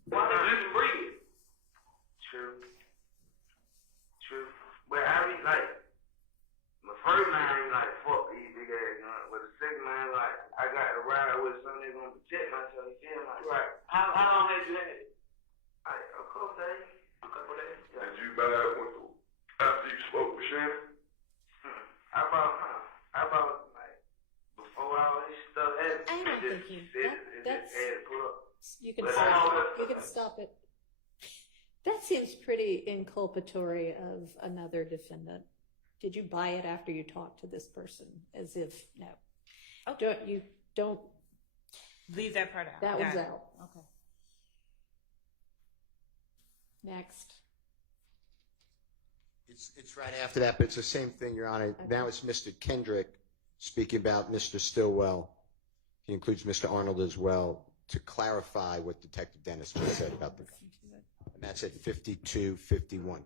Why don't you breathe? True. But I mean, like, my first man, like, fuck these big ass guns. But the second man, like, I got to ride with something that's gonna protect myself. You feel me? Right. How long have you had it? Like, a couple days. Yeah. Did you buy it after you spoke with Shannon? I bought like before all this stuff happened. I don't think that's. You can stop it. That seems pretty inculpatory of another defendant. Did you buy it after you talked to this person? As if no. Okay. Don't leave that part out. That Got one's it. out. Okay. Next. It's right after that, but it's the same thing, Your Honor. Okay. Now it's Mr. Kendrick speaking about Mr. Stillwell. He includes Mr. Arnold as well to clarify what Detective Dennis just said about the gun. And that's at 5251.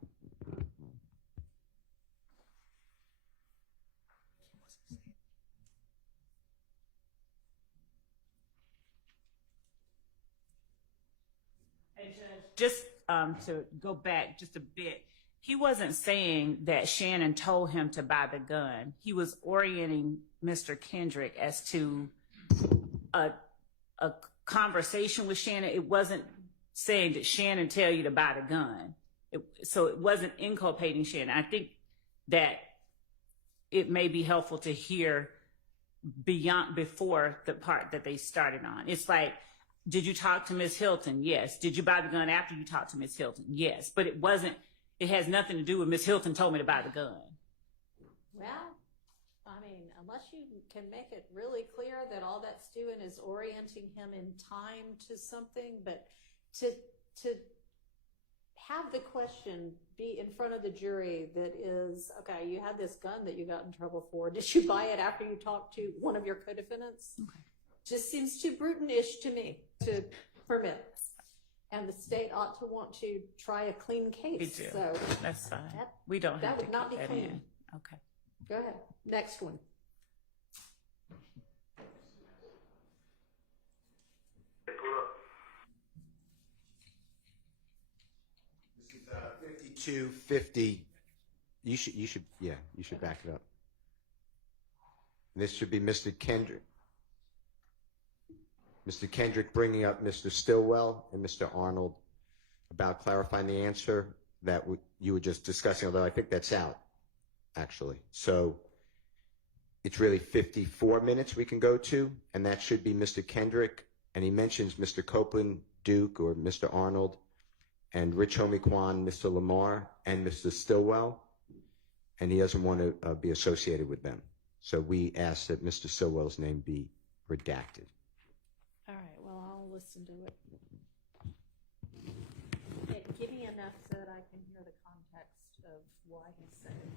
Just to go back just a bit, he wasn't saying that Shannon told him to buy the gun. He was orienting Mr. Kendrick as to a conversation with Shannon. It wasn't saying that Shannon tell you to buy the gun. So it wasn't inculpating Shannon. I think that it may be helpful to hear before the part that they started on. It's like, did you talk to Miss Hilton? Yes. Did you buy the gun after you talked to Miss Hilton? Yes. But it has nothing to do with Miss Hilton told me to buy the gun. Well, I mean, unless you can make it really clear that all that's doing is orienting him in time to something, but to have the question be in front of the jury that is, okay, you had this gun that you got in trouble for. Did you buy it after you talked to one of your co-defendants? Okay. Just seems too Brutin-ish to me to permit this. And the state ought to want to try a clean case. We do. So that's fine. We don't have to would not keep be that clean. in. Okay. Go ahead. Next one. This is 5250. You should back it up. This should be Mr. Kendrick. Mr. Kendrick bringing up Mr. Stillwell and Mr. Arnold about clarifying the answer that you were just discussing, although I think that's out, actually. So it's really 54 minutes we can go to, and that should be Mr. Kendrick. And he mentions Mr. Copeland, Duke, or Mr. Arnold, and Rich Homie-Kwan, Mr. Lamar, and Mr. Stillwell. And he doesn't want to be associated with them. So we ask that Mr. Stillwell's name be redacted. All right, well, I'll listen to it. Give me enough so that I can hear the context of why he said it.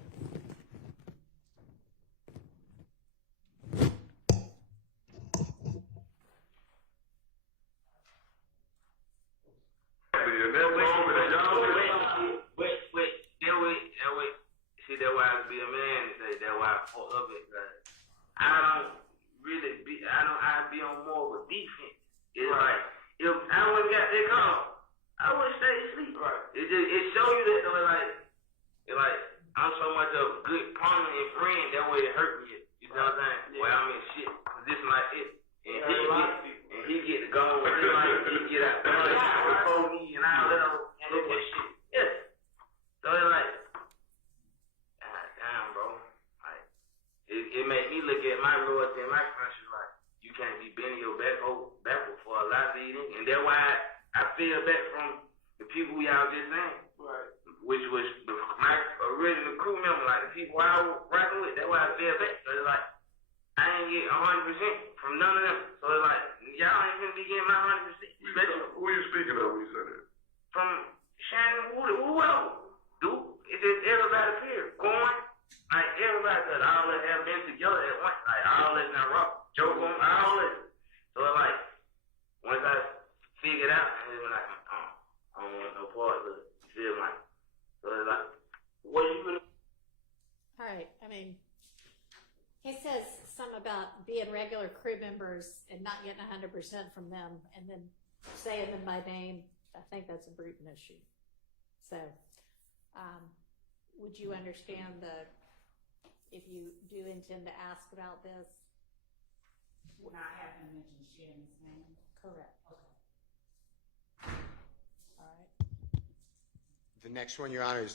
See, that's why I be a man today. That's why I fuck up it. I be on more of a defense. It's like, if I wouldn't got that call, I would stay asleep. Right. It show you that though, like I'm so much of a good partner and friend, that way it hurt me. You know what I'm saying? Yeah. Well, I'm in shit. This and like it. And he get to go with it, like he get out before me and all that other shit. Yes. So it's like, God damn, bro. Like, it made me look at my loyalty and my friendship like, you can't be bending your backward for a lot of these things. And that's why I feel back from the people y'all just saying. Right. Which was my original crew member, like the people I was rocking with. That's why I feel back. So it's like, I ain't get 100% from none of them. So it's like, y'all ain't gonna be getting my 100%. Who are you speaking of when you said that? From Shannon Wood, whoever. Dude, it's just everybody here. Going, like everybody, cause all of us have been together at once. Like all of us now rock, joke on, all of us. So it's like, once I figured out, and it was like, I don't want no part of it. You feel like? So it's like, what are you gonna? All right, I mean, he says something about being regular crew members and not getting 100% from them, and then saying them by name. I think that's a Brutin issue. So, would you understand if you do intend to ask about this? Not having to mention Shannon's name. Correct. Okay. All right. The next one, Your Honor,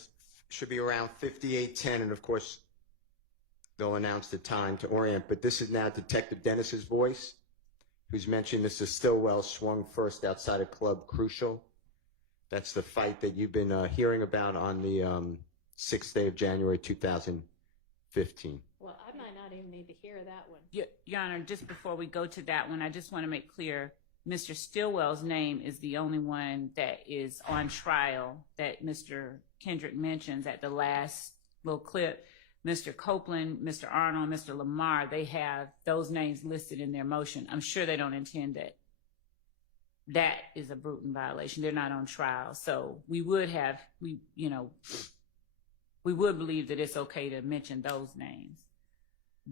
should be around 5810, and of course, they'll announce the time to orient. But this is now Detective Dennis's voice, who's mentioned Mr. Stillwell swung first outside a club Crucial. That's the fight that you've been hearing about on the 6th day of January 2015. Well, I might not even need to hear that one. Your Honor, just before we go to that one, I just want to make clear, Mr. Stillwell's name is the only one that is on trial that Mr. Kendrick mentions at the last little clip. Mr. Copeland, Mr. Arnold, Mr. Lamar, they have those names listed in their motion. I'm sure they don't intend that. That is a Brutin violation. They're not on trial. So we would believe that it's okay to mention those names.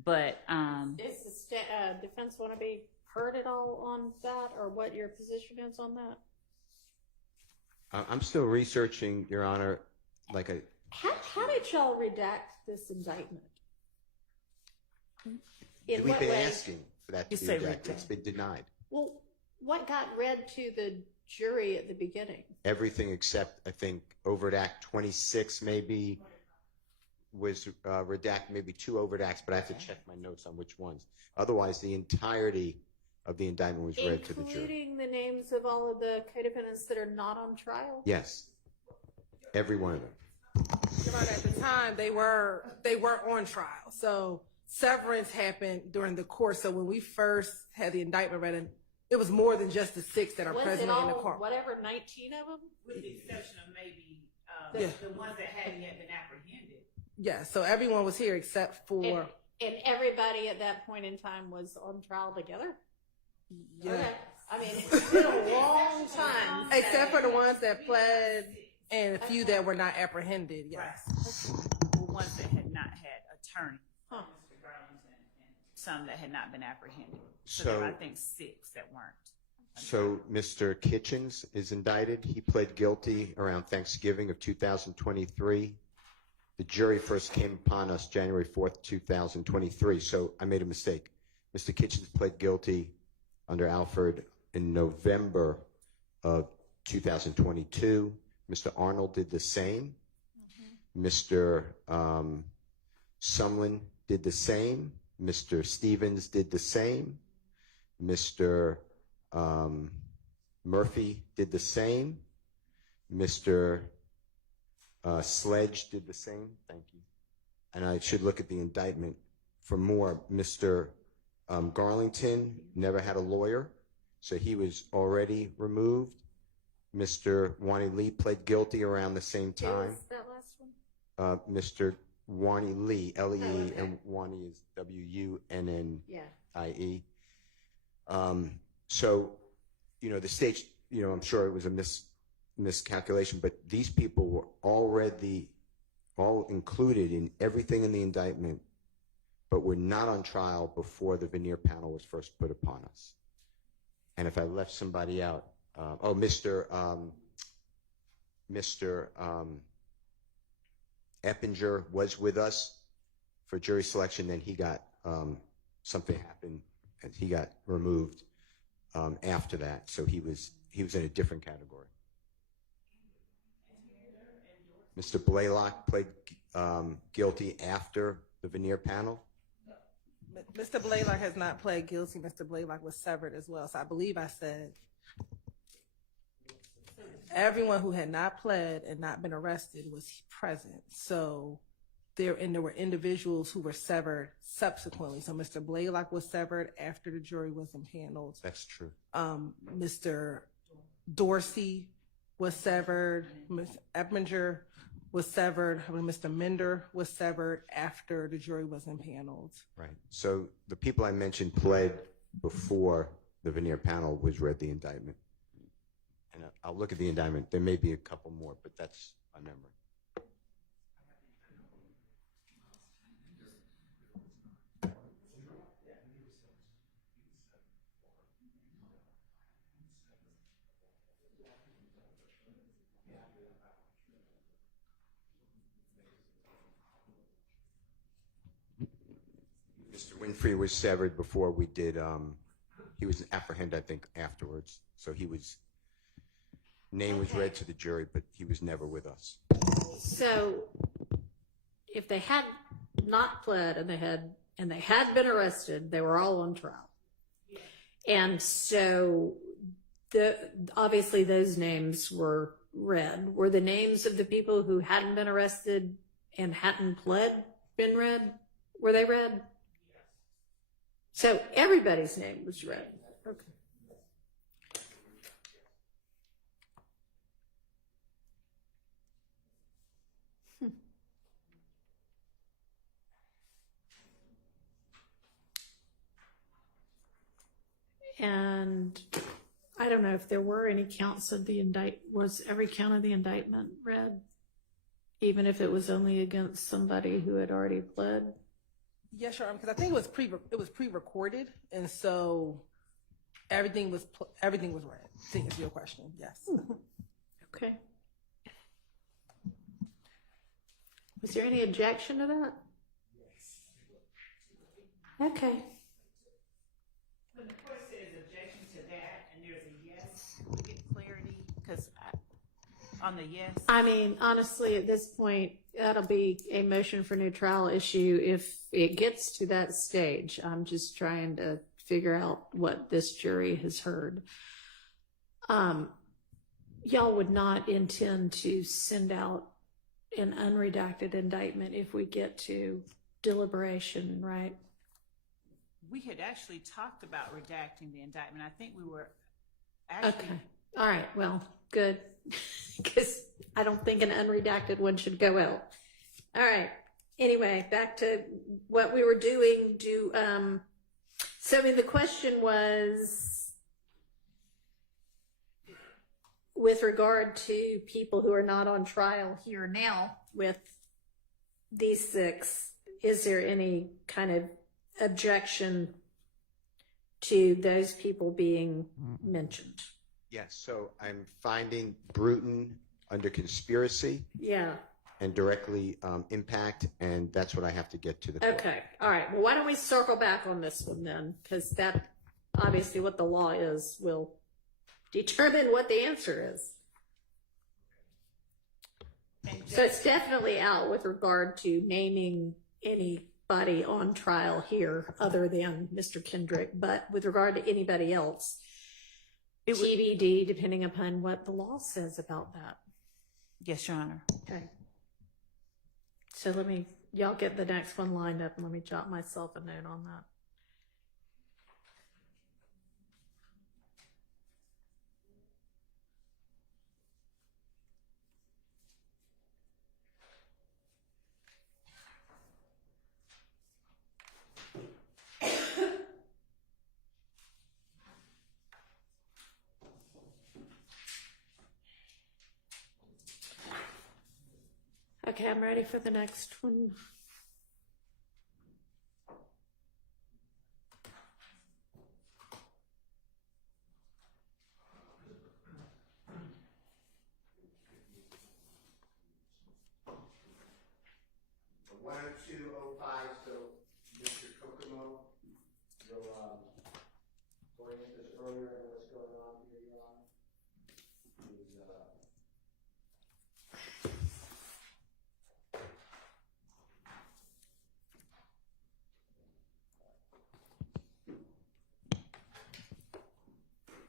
But does the defense want to be heard at all on that, or what your position is on that? I'm still researching, Your Honor, like a, How did y'all redact this indictment? In we've what been way? asking for that to You be say redacted. redacted. It's been denied. Well, what got read to the jury at the beginning? Everything except, I think, Overt Act 26 maybe was redacted, maybe 2 overt acts, but I have to check my notes on which ones. Otherwise, the entirety of the indictment was read to the jury. Including the names of all of the co-defendants that are not on trial? Yes, every one of them. Your Honor, at the time, they were on trial. So severance happened during the course. So when we first had the indictment read, it was more than just the 6 that are Was present it all, in the court. whatever, 19 of them? With the exception of maybe Yeah. the ones that hadn't yet been apprehended. Yeah, so everyone was here except for, And everybody at that point in time was on trial together? yeah. Okay. I mean, it's been a long time. Except for the ones that pled and a few that were not apprehended, yes. The ones that had not had attorney. Huh. And some that had not been apprehended. So, So- there were, I think, 6 that weren't. So Mr. Kitchens is indicted. He pled guilty around Thanksgiving of 2023. The jury first came upon us January 4th, 2023. So I made a mistake. Mr. Kitchens pled guilty under Alford in November of 2022. Mr. Arnold did the same. Mr. Sumlin did the same. Mr. Stevens did the same. Mr. Murphy did the same. Mr. Sledge did the same. Thank you. And I should look at the indictment for more. Mr. Garlington never had a lawyer, so he was already removed. Mr. Wani Lee pled guilty around the same Who time. was that last one? Mr. Wani Lee, L-E-E, Oh, okay. and Wani is W-U-N-N-I-E. Yeah. So, the state, I'm sure it was a miscalculation, but these people were all included in everything in the indictment, but were not on trial before the veneer panel was first put upon us. And if I left somebody out, Mr. Eppinger was with us for jury selection. Then he got, something happened and he got removed after that. So he was in a different category. Mr. Blaylock pled guilty after the veneer panel. Mr. Blaylock has not pled guilty. Mr. Blaylock was severed as well. So I believe I said everyone who had not pled and not been arrested was present. So there were individuals who were severed subsequently. So Mr. Blaylock was severed after the jury was impaneled. That's true. Mr. Dorsey was severed. Ms. Eppinger was severed. Mr. Mender was severed after the jury was impaneled. Right. So the people I mentioned pled before the veneer panel was read the indictment. And I'll look at the indictment. There may be a couple more, but that's my memory. Mr. Winfrey was severed before we did. He was apprehended, I think, afterwards. So name was read to the jury, but he was never with us. So if they had not pled and they had been arrested, they were all on trial. And so obviously those names were read. Were the names of the people who hadn't been arrested and hadn't pled been read? Were they read? So everybody's name was read. Okay. And I don't know if there were any counts of the was every count of the indictment read? Even if it was only against somebody who had already pled? Yes, sure. Because I think it was pre-recorded, and so everything was read. To answer your question, yes. Okay. Was there any objection to that? Okay. When the court says objection to that and there's a yes, we get clarity, because on the yes. I mean, honestly, at this point, that'll be a motion for new trial issue if it gets to that stage. I'm just trying to figure out what this jury has heard. Y'all would not intend to send out an unredacted indictment if we get to deliberation, right? We had actually talked about redacting the indictment. I think we were actually. Okay. All right. Well, good. Because I don't think an unredacted one should go out. All right. Anyway, back to what we were doing. So I mean, the question was with regard to people who are not on trial here now with these 6, is there any kind of objection to those people being mentioned? Yes, so I'm finding Brutin under conspiracy Yeah. and directly impact, and that's what I have to get to the court. Okay. All right. Well, why don't we circle back on this one then? Because that, obviously what the law is will determine what the answer is. So it's definitely out with regard to naming anybody on trial here other than Mr. Kendrick, but with regard to anybody else, TBD, depending upon what the law says about that. Yes, Your Honor. Okay. So y'all get the next one lined up and let me jot myself a note on that. Okay, I'm ready for the next one. So Mr. Kokomo, you'll orient us earlier on what's going on here, Your Honor.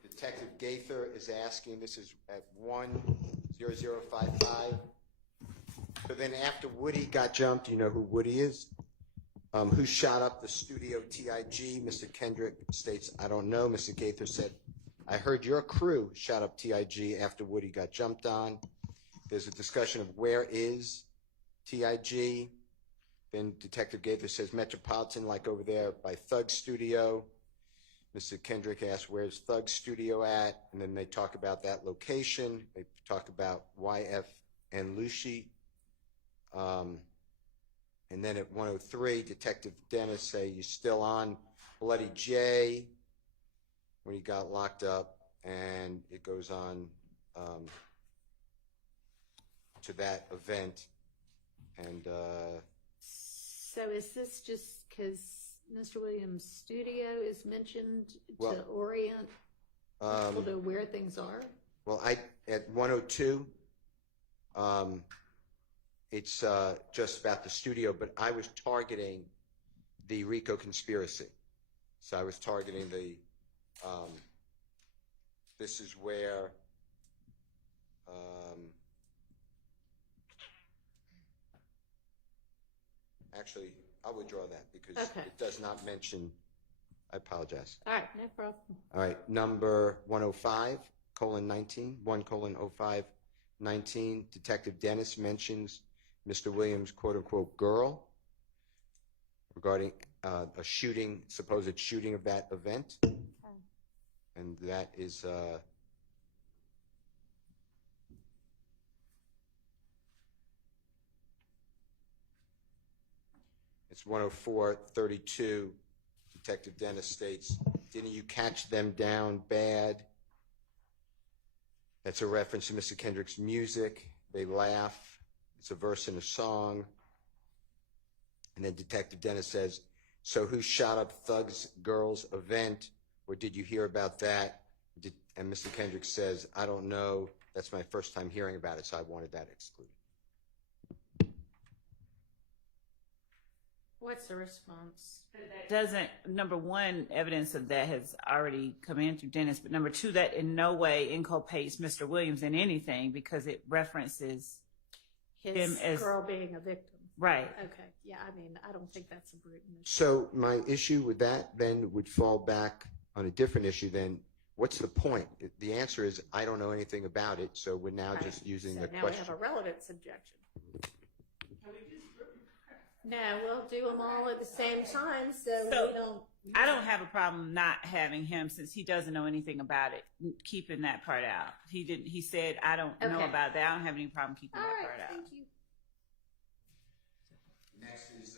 Detective Gaither is asking, this is at 10055. So then after Woody got jumped, you know who Woody is? Who shot up the studio TIG? Mr. Kendrick states, I don't know. Mr. Gaither said, I heard your crew shot up TIG after Woody got jumped on. There's a discussion of where is TIG. Then Detective Gaither says Metropolitan, like over there by Thug Studio. Mr. Kendrick asks, where's Thug Studio at? And then they talk about that location. They talk about YF and Lucy. And then at 103, Detective Dennis say, you still on Bloody J when he got locked up, and it goes on to that event. And So is this just because Mr. Williams' studio is mentioned to orient people to where things are? Well, at 102, it's just about the studio, but I was targeting the RICO conspiracy. So I was targeting the, this is where, actually, I'll withdraw that because it does not mention, I apologize. All right, no problem. All right, number 105:19, 1:05:19, Detective Dennis mentions Mr. Williams' quote-unquote girl regarding a shooting, supposed shooting of that event. And that is it's 104:32. Detective Dennis states, didn't you catch them down bad? That's a reference to Mr. Kendrick's music. They laugh. It's a verse in a song. And then Detective Dennis says, so who shot up Thug's Girls event? Or did you hear about that? And Mr. Kendrick says, I don't know. That's my first time hearing about it, so I wanted that excluded. What's the response? Doesn't, number one, evidence of that has already come in through Dennis, but number two, that in no way inculpates Mr. Williams in anything because it references His him as girl being a victim. right. Okay, yeah, I mean, I don't think that's a Brutin issue. So my issue with that then would fall back on a different issue then. What's the point? The answer is I don't know anything about it, so we're now Right. just using So the now question. we have a relevance objection. No, we'll do them all at the same time, so we don't. I don't have a problem not having him since he doesn't know anything about it, keeping that part out. He said, I don't know Okay. about that. I don't have any problem keeping All that right, part out. thank you. Next is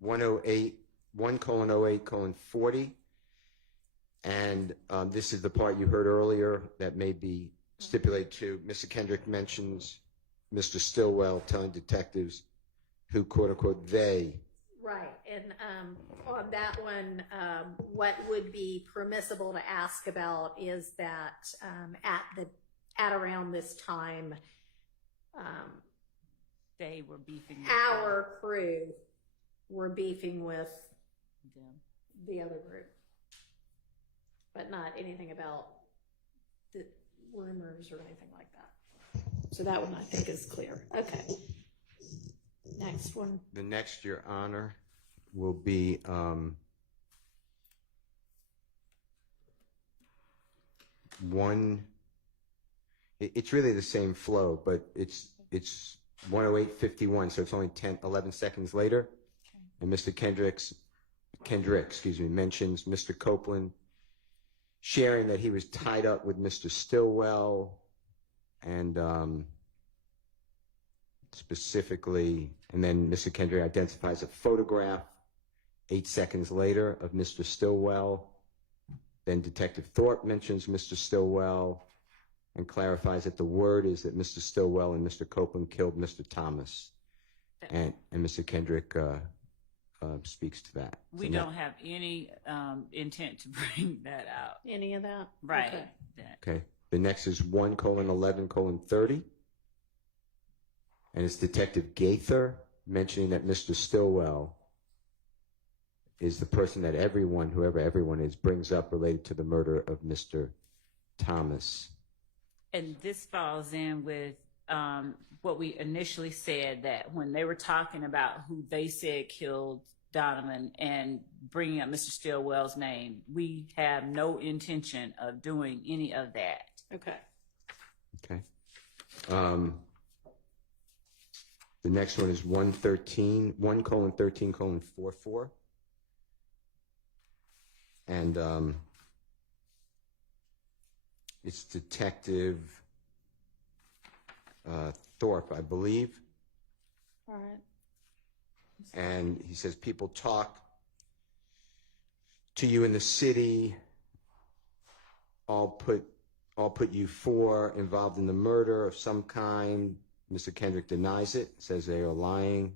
108, 1:08:40. And this is the part you heard earlier that may be stipulated to. Mr. Kendrick mentions Mr. Stillwell telling detectives who, quote unquote, they. Right, and on that one, what would be permissible to ask about is that at around this time, They were beefing with our crew were beefing with them. the other group, but not anything about the rumors or anything like that. So that one I think is clear. Okay. Next one. The next, Your Honor, will be it's really the same flow, but it's 108:51, so it's only 11 seconds later. And Mr. Kendrick, mentions Mr. Copeland sharing that he was tied up with Mr. Stillwell and specifically, and then Mr. Kendrick identifies a photograph 8 seconds later of Mr. Stillwell. Then Detective Thorpe mentions Mr. Stillwell and clarifies that the word is that Mr. Stillwell and Mr. Copeland killed Mr. Thomas. And Mr. Kendrick speaks to that. We don't have any intent to bring that out. Any of that? Right. Okay. Okay. The next is 1:11:30. And it's Detective Gaither mentioning that Mr. Stillwell is the person that everyone, whoever everyone is, brings up related to the murder of Mr. Thomas. And this falls in with what we initially said, that when they were talking about who they said killed Donovan and bringing up Mr. Stillwell's name, we have no intention of doing any of that. Okay. Okay. The next one is 1:13:44. And it's Detective Thorpe, I believe. All right. And he says, people talk to you in the city, all put you four involved in the murder of some kind. Mr. Kendrick denies it, says they are lying.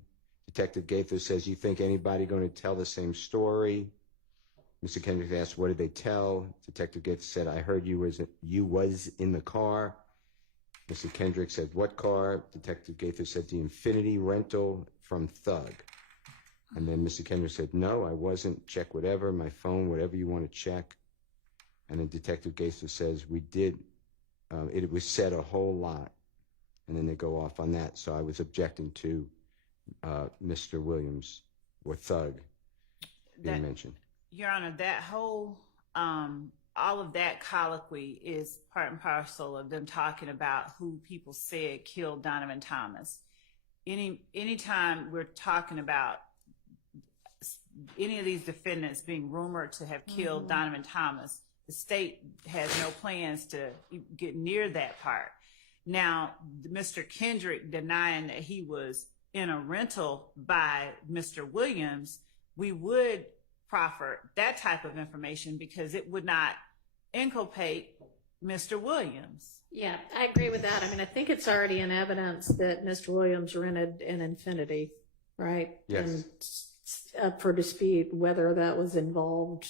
Detective Gaither says, you think anybody going to tell the same story? Mr. Kendrick asked, what did they tell? Detective Gaither said, I heard you was in the car. Mr. Kendrick said, what car? Detective Gaither said, the Infinity rental from Thug. And then Mr. Kendrick said, no, I wasn't. Check whatever, my phone, whatever you want to check. And then Detective Gaither says, we did. It was said a whole lot. And then they go off on that. So I was objecting to Mr. Williams or Thug being mentioned. Your Honor, that whole, all of that colloquy is part and parcel of them talking about who people said killed Donovan Thomas. Anytime we're talking about any of these defendants being rumored to have killed Donovan Thomas, the state has no plans to get near that part. Now, Mr. Kendrick denying that he was in a rental by Mr. Williams, we would proffer that type of information because it would not inculpate Mr. Williams. Yeah, I agree with that. I mean, I think it's already in evidence that Mr. Williams rented an Infinity, right? Yes. And up for dispute whether that was involved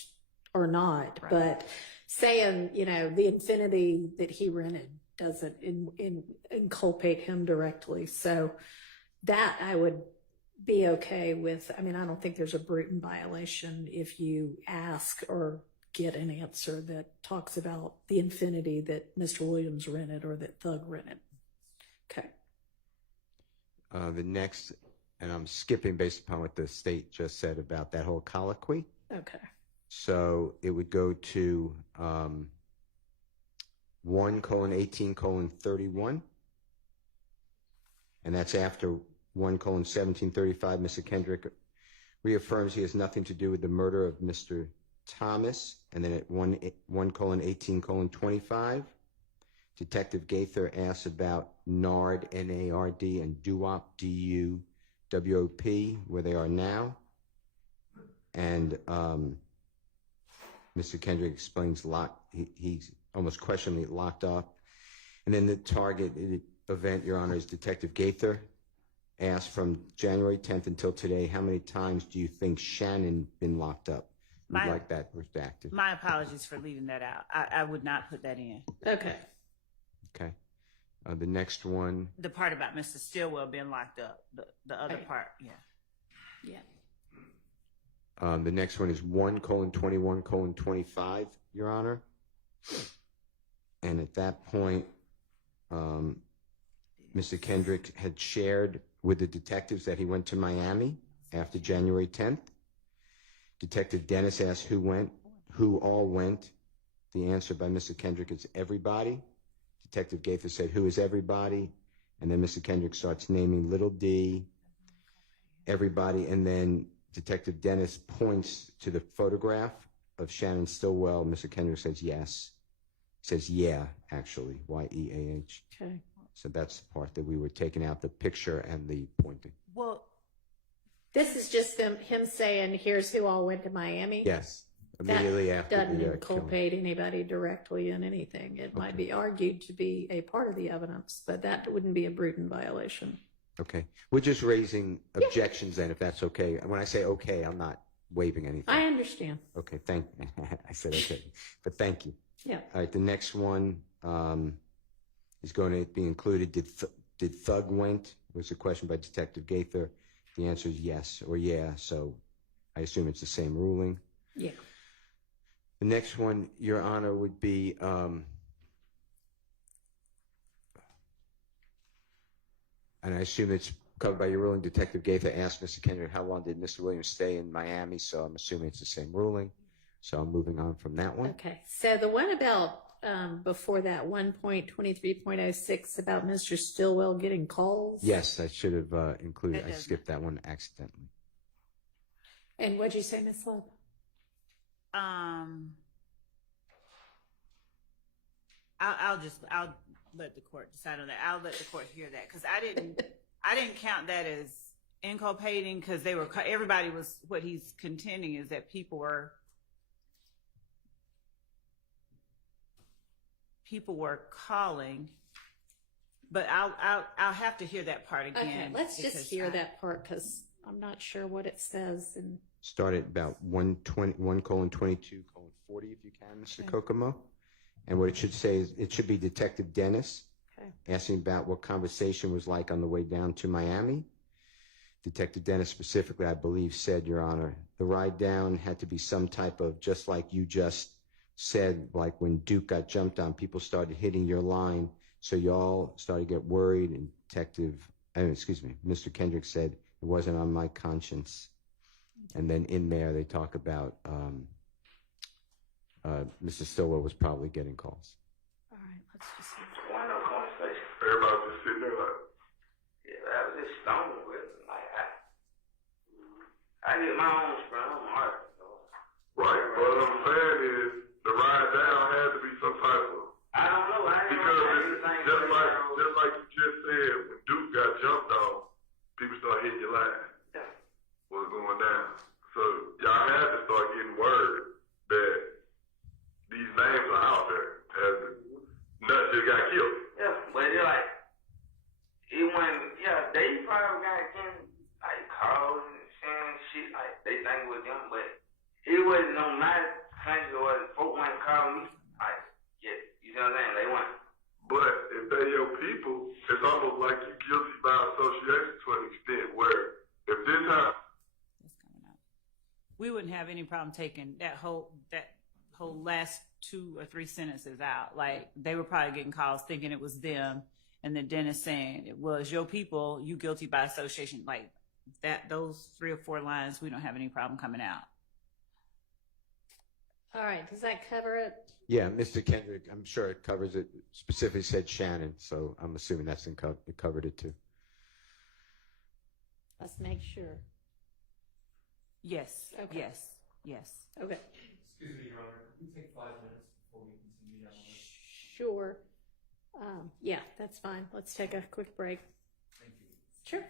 or not. Right. But saying, the Infinity that he rented doesn't inculpate him directly. So that I would be okay with. I mean, I don't think there's a Brutin violation if you ask or get an answer that talks about the Infinity that Mr. Williams rented or that Thug rented. Okay. The next, and I'm skipping based upon what the state just said about that whole colloquy. Okay. So it would go to 1:18:31, and that's after 1:17:35. Mr. Kendrick reaffirms he has nothing to do with the murder of Mr. Thomas, and then at 1:18:25, Detective Gaither asks about NARD, N-A-R-D, and DUWOP, D-U-W-O-P, where they are now. And Mr. Kendrick explains he's almost questionably locked up. And then the target event, Your Honor, is Detective Gaither asked from January 10th until today, how many times do you think Shannon been locked up? We'd like that redacted. My apologies for leaving that out. I would not put that in. Okay. Okay. The next one. The part about Mr. Stillwell being locked up. The other part, yeah. Yeah. The next one is 1:21:25, Your Honor. And at that point, Mr. Kendrick had shared with the detectives that he went to Miami after January 10th. Detective Dennis asked who all went. The answer by Mr. Kendrick is everybody. Detective Gaither said, who is everybody? And then Mr. Kendrick starts naming little d, everybody, and then Detective Dennis points to the photograph of Shannon Stillwell. Mr. Kendrick says yes. He says yeah, actually, Y-E-A-H. Okay. So that's the part that we were taking out, the picture and the pointing. Well, this is just him saying, here's who all went to Miami. Yes. Immediately after doesn't the inculpate anybody directly in anything. It might be argued to be a part of the evidence, but that wouldn't be a Brutin violation. Okay. We're just raising objections then, if that's okay. When I say okay, I'm not waiving anything. I understand. Okay, I said okay, but thank you. Yeah. All right, the next one is going to be included. Did Thug went? Was a question by Detective Gaither. The answer is yes or yeah, so I assume it's the same ruling. Yeah. The next one, Your Honor, would be and I assume it's covered by your ruling. Detective Gaither asked Mr. Kendrick how long did Mr. Williams stay in Miami, so I'm assuming it's the same ruling. So I'm moving on from that one. Okay. So the one about before that 1.23.06 about Mr. Stillwell getting calls. Yes, I should have included. I skipped that one accidentally. And what'd you say, Ms. Love? I'll let the court decide on that. I'll let the court hear that because I didn't count that as inculpating because everybody was, what he's contending is that people were calling, but I'll have to hear that part again. Okay, let's just hear that part because I'm not sure what it says. And start at about 1:22:40 if you can, Mr. Kokomo. And what it should say is it should be Detective Dennis asking about what conversation was like on the way down to Miami. Detective Dennis specifically, I believe, said, Your Honor, the ride down had to be some type of, just like you just said, like when Duke got jumped on, people started hitting your line, so you all started to get worried. And Mr. Kendrick said, it wasn't on my conscience. And then in there, they talk about Mr. Stillwell was probably getting calls. all right, let's just see. One no conversation. Everybody just sitting there like, Yeah, I was just stoned with it. Like I get my own sprint. I'm hard. right. But what I'm saying is, the ride down had to be some type of, I don't know. I ain't because anything. just like you just said, when Duke got jumped on, people started hitting your line. Yeah. What's going down? So y'all had to start getting word that these names are out there. almost like you guilty by association to an extent where if this happens, It's coming out. We wouldn't have any problem taking that whole last 2 or 3 sentences out. Like, they were probably getting calls thinking it was them, and then Dennis saying it was your people, you guilty by association. Like that, those 3 or 4 lines, we don't have any problem coming out. All right, does that cover it? Yeah, Mr. Kendrick, I'm sure it covers it. Specifically said Shannon, so I'm assuming that's it covered it too. Let's make sure. Yes. Okay. Yes. Yes. Okay, Excuse me, Your Honor. Can we take 5 minutes before we continue down the list? sure. Yeah, that's fine. Let's take a quick break. Thank you. Sure.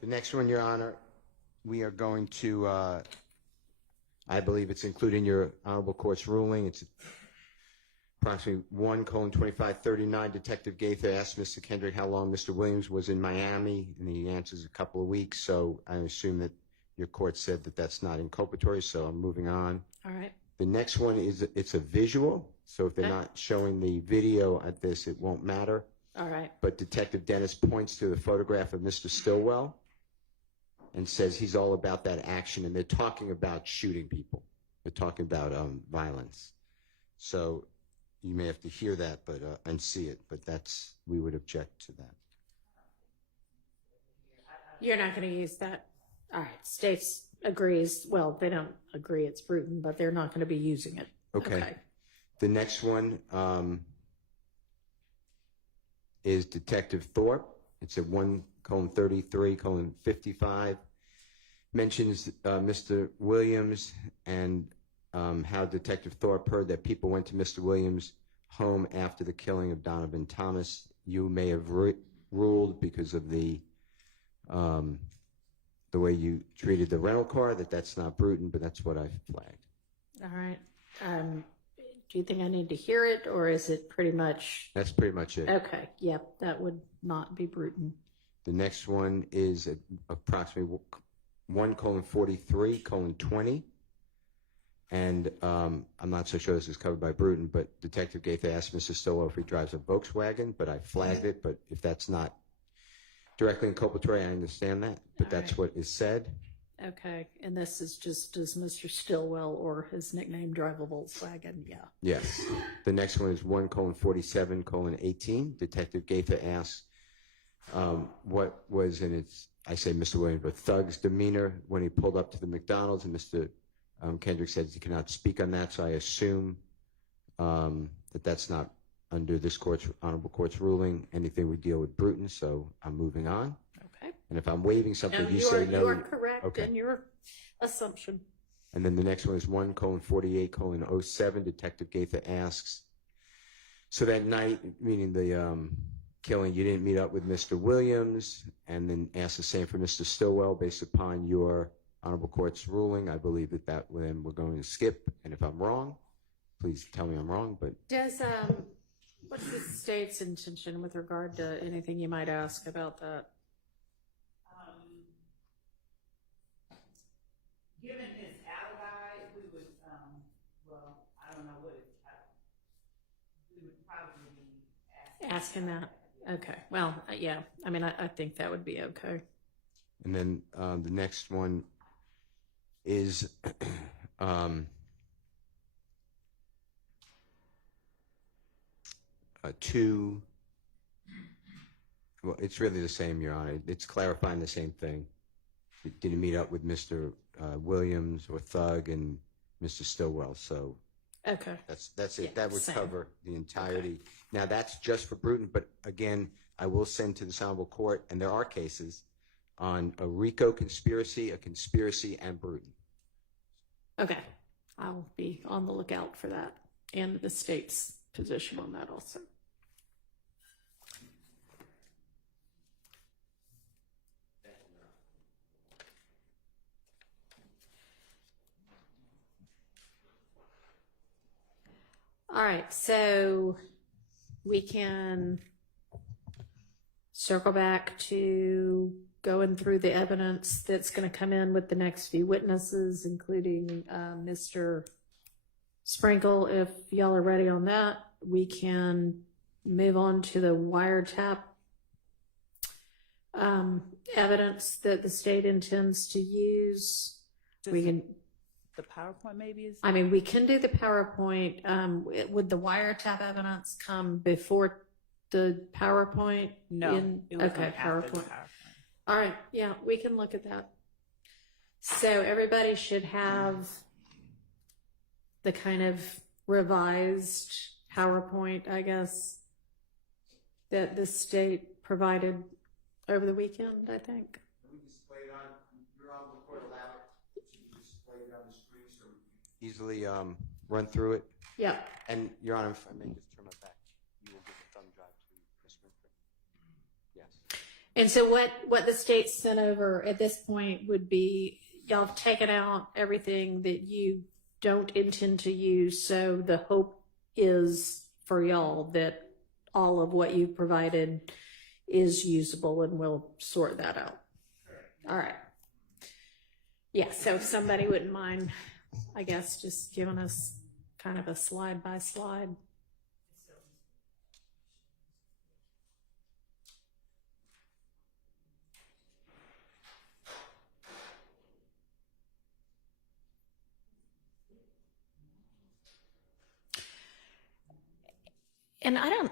The next one, Your Honor, we are going to, I believe it's included in your Honorable Court's ruling. It's approximately 1:2539. Detective Gaither asked Mr. Kendrick how long Mr. Williams was in Miami, and he answers a couple of weeks. So I assume that your court said that that's not inculpatory, so I'm moving on. All right. The next one is, it's a visual, so if they're Okay. not showing the video at this, it won't matter. All right. But Detective Dennis points to the photograph of Mr. Stillwell and says he's all about that action, and they're talking about shooting people. They're talking about violence. So you may have to hear that, but and see it, but that's, we would object to that. You're not going to use that. All right. States agrees. Well, they don't agree it's Brutin, but they're not going to be using it. Okay. The next one is Detective Thorpe. It's at 1:33:55. Mentions Mr. Williams and how Detective Thorpe heard that people went to Mr. Williams' home after the killing of Donovan Thomas. You may have ruled because of the way you treated the rental car that that's not Brutin, but that's what I've flagged. All right. Do you think I need to hear it, or is it pretty much? That's pretty much it. Okay. Yep. That would not be Brutin. The next one is at approximately 1:43:20. And I'm not so sure this is covered by Brutin, but Detective Gaither asked Mr. Stillwell if he drives a Volkswagen, but I flagged it. But if that's not directly inculpatory, I understand that. But that's what is said. Okay. And this is just, does Mr. Stillwell or his nickname drive a Volkswagen? Yeah. Yes. The next one is 1:47:18. Detective Gaither asks what was in its, I say Mr. Williams, but Thug's demeanor when he pulled up to the McDonald's, and Mr. Kendrick says he cannot speak on that, so I assume that that's not under this court's, Honorable Court's ruling. Anything we deal with Brutin, so I'm moving on. Okay. And if I'm waiving something, No, you say no. You are correct Okay. in your assumption. And then the next one is 1:48:07. Detective Gaither asks, so that night, meaning the killing, you didn't meet up with Mr. Williams, and then asks the same for Mr. Stillwell based upon your Honorable Court's ruling. I believe that then we're going to skip, and if I'm wrong, please tell me I'm wrong, but Does, what's the state's intention with regard to anything you might ask about that? Given his alibi, we would, well, I don't know what we would probably be Asking that? Okay. Well, yeah. I mean, I think that would be okay. and then the next one is well, it's really the same, Your Honor. It's clarifying the same thing. It didn't meet up with Mr. Williams or Thug and Mr. Stillwell, so Okay. that's it. Yeah, That would same. cover the entirety. Now, that's just for Brutin, but again, I will send to this Honorable Court, and there are cases on a RICO conspiracy, a conspiracy, and Brutin. Okay. I'll be on the lookout for that and the state's position on that also. All right, so we can circle back to going through the evidence that's going to come in with the next few witnesses, including Mr. Sprinkle. If y'all are ready on that, we can move on to the wiretap evidence that the state intends to use. We can. the PowerPoint maybe is. I mean, we can do the PowerPoint. Would the wiretap evidence come before the PowerPoint? No, it was Okay, after the PowerPoint. All right, yeah, we can look at that. So everybody should have the kind of revised PowerPoint, I guess, that the state provided over the weekend, I think. We display it on your Honorable Court, allow it to display it on the screen so we can easily run through it. Yeah. And Your Honor, if I may just turn my back, you will give a thumb drive to Ms. Winfrey. Yes. And so what the state sent over at this point would be, y'all have taken out everything that you don't intend to use. So the hope is for y'all that all of what you've provided is usable, and we'll sort that out. All right. Yeah, so if somebody wouldn't mind, I guess, just giving us kind of a slide by slide. And I don't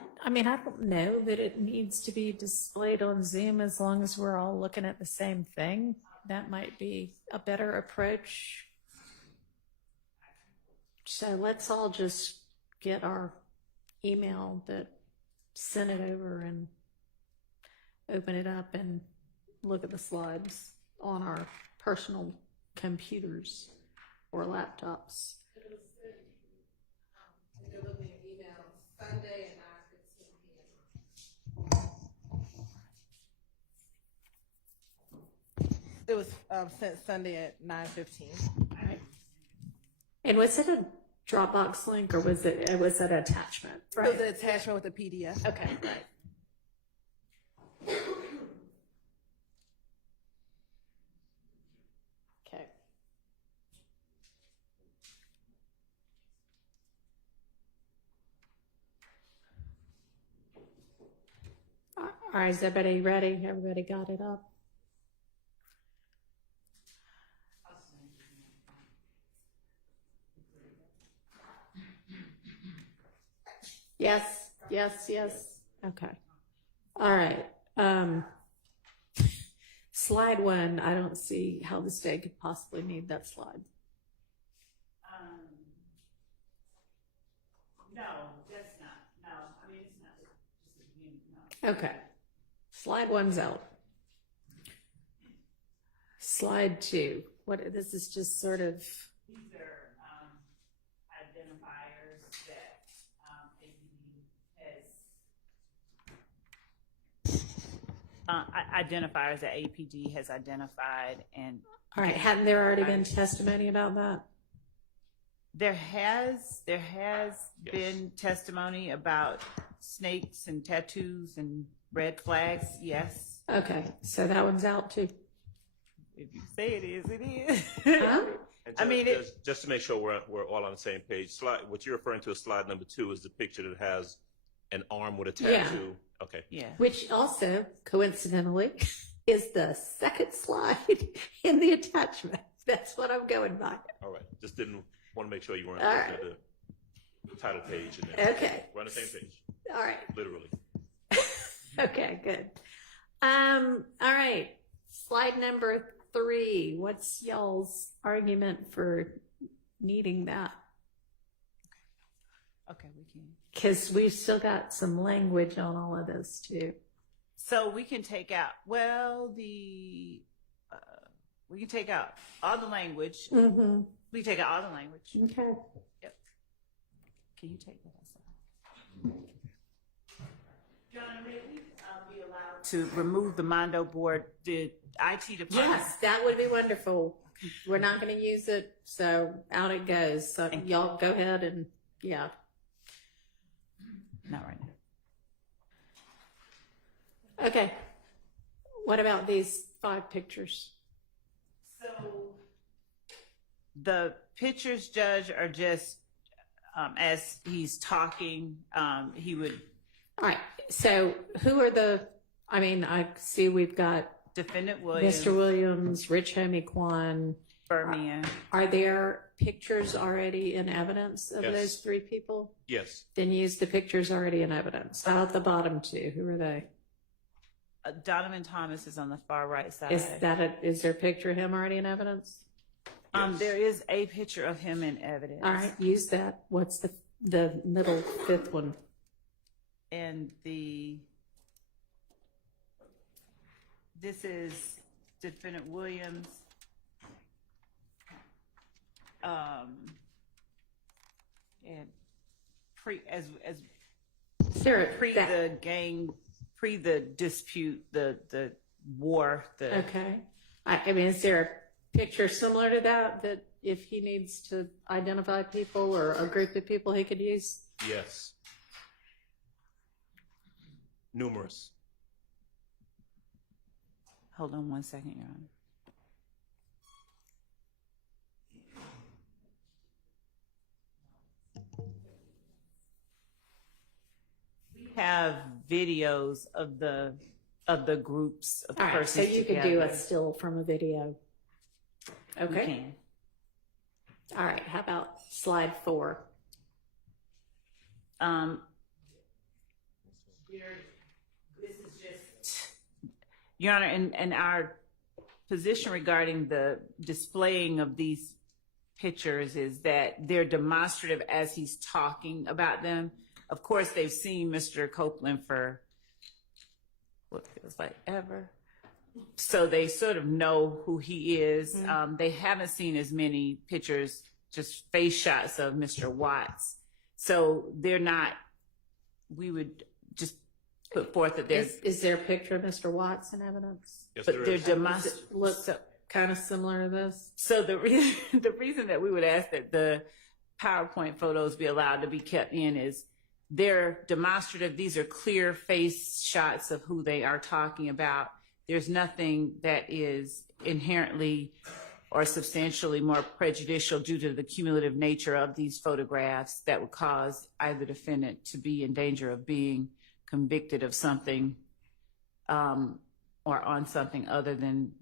know that it needs to be displayed on Zoom as long as we're all looking at the same thing. That might be a better approach. So let's all just get our email that sent it over and open it up and look at the slides on our personal computers or laptops. Sunday at 9:15 p.m. It was sent Sunday at 9:15. All right. And was it a Dropbox link or was it an attachment? Right. It was an attachment with a PDF. Okay, right. Okay. All right, is everybody ready? Everybody got it up? Yes, yes, yes. Okay. All right. Slide 1, I don't see how the state could possibly need that slide. No, that's not. No, I mean, it's not just a beginning, no. Okay. Slide 1's out. Slide 2. This is just sort of. These are identifiers that APD has. Identifiers that APD has identified, and All right. Hadn't there already been testimony about that? there has been testimony about snakes and tattoos and red flags. Yes. Okay. So that one's out too. If you say it is, it is. Huh? And I mean, just to make sure we're all on the same page, what you're referring to as slide number 2 is the picture that has an arm with a tattoo. Okay. Yeah. Which also, coincidentally, is the second slide in the attachment. That's what I'm going by. All right. Just didn't want to make sure you weren't All looking right. at the title page. And then Okay. we're on the same page, All right. literally. Okay, good. All right. Slide number 3. What's y'all's argument for needing that? Okay, we can. Because we've still got some language on all of this too. So we can take out, we can take out all the language. Mm-hmm. We can take out all the language. Okay. Yep. Can you take that outside? John, may we be allowed to remove the Mondo board, the IT department? Yes, that would be wonderful. We're not going to use it, so out it goes. So y'all go ahead and, yeah. Not right now. Okay. What about these 5 pictures? So the pictures, Judge, are just as he's talking, he would. All right. So who are I see we've got Defendant Williams, Mr. Williams, Rich Homie Kwan. Bermia. Are there pictures already in evidence of Yes. those 3 people? Yes. Then use the pictures already in evidence. How about the bottom 2? Who are they? Donovan Thomas is on the far right side. Is there a picture of him already in evidence? Yes. There is a picture of him in evidence. All right, use that. What's the middle 5th one? And this is Defendant Williams. And Sarah, the gang the dispute, the war, the Okay. I mean, is there a picture similar to that if he needs to identify people or a group of people he could use? Yes. Numerous. Hold on one second, Your Honor. We have videos of the groups of All right, persons so you together. could do a still from a video. We Okay. can. All right. How about slide 4? This is just, Your Honor, and our position regarding the displaying of these pictures is that they're demonstrative as he's talking about them. Of course, they've seen Mr. Copeland for what feels like ever. So they sort of know who he is. They haven't seen as many pictures, just face shots of Mr. Watts. So they're not, we would just put forth that there's. Is there a picture of Mr. Watts in evidence? Yes, But there they're is. demonstrative. Look kind of similar to this? So the reason that we would ask that the PowerPoint photos be allowed to be kept in is they're demonstrative. These are clear face shots of who they are talking about. There's nothing that is inherently or substantially more prejudicial due to the cumulative nature of these photographs that would cause either defendant to be in danger of being convicted of something or on something other than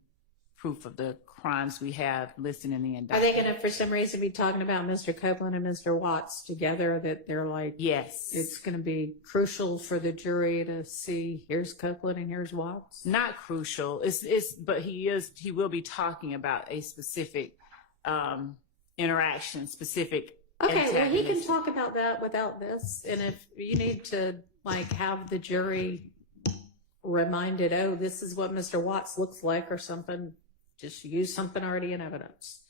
proof of the crimes we have listed in the Are indictment. they going to, for some reason, be talking about Mr. Copeland and Mr. Watts together, that they're like, Yes. it's going to be crucial for the jury to see here's Copeland and here's Watts? Not crucial. But he will be talking about a specific interaction, specific. Okay, well, he can antagonistic. talk about that without this. And if you need to, like, have the jury reminded, oh, this is what Mr. Watts looks like or something, just use something already in evidence.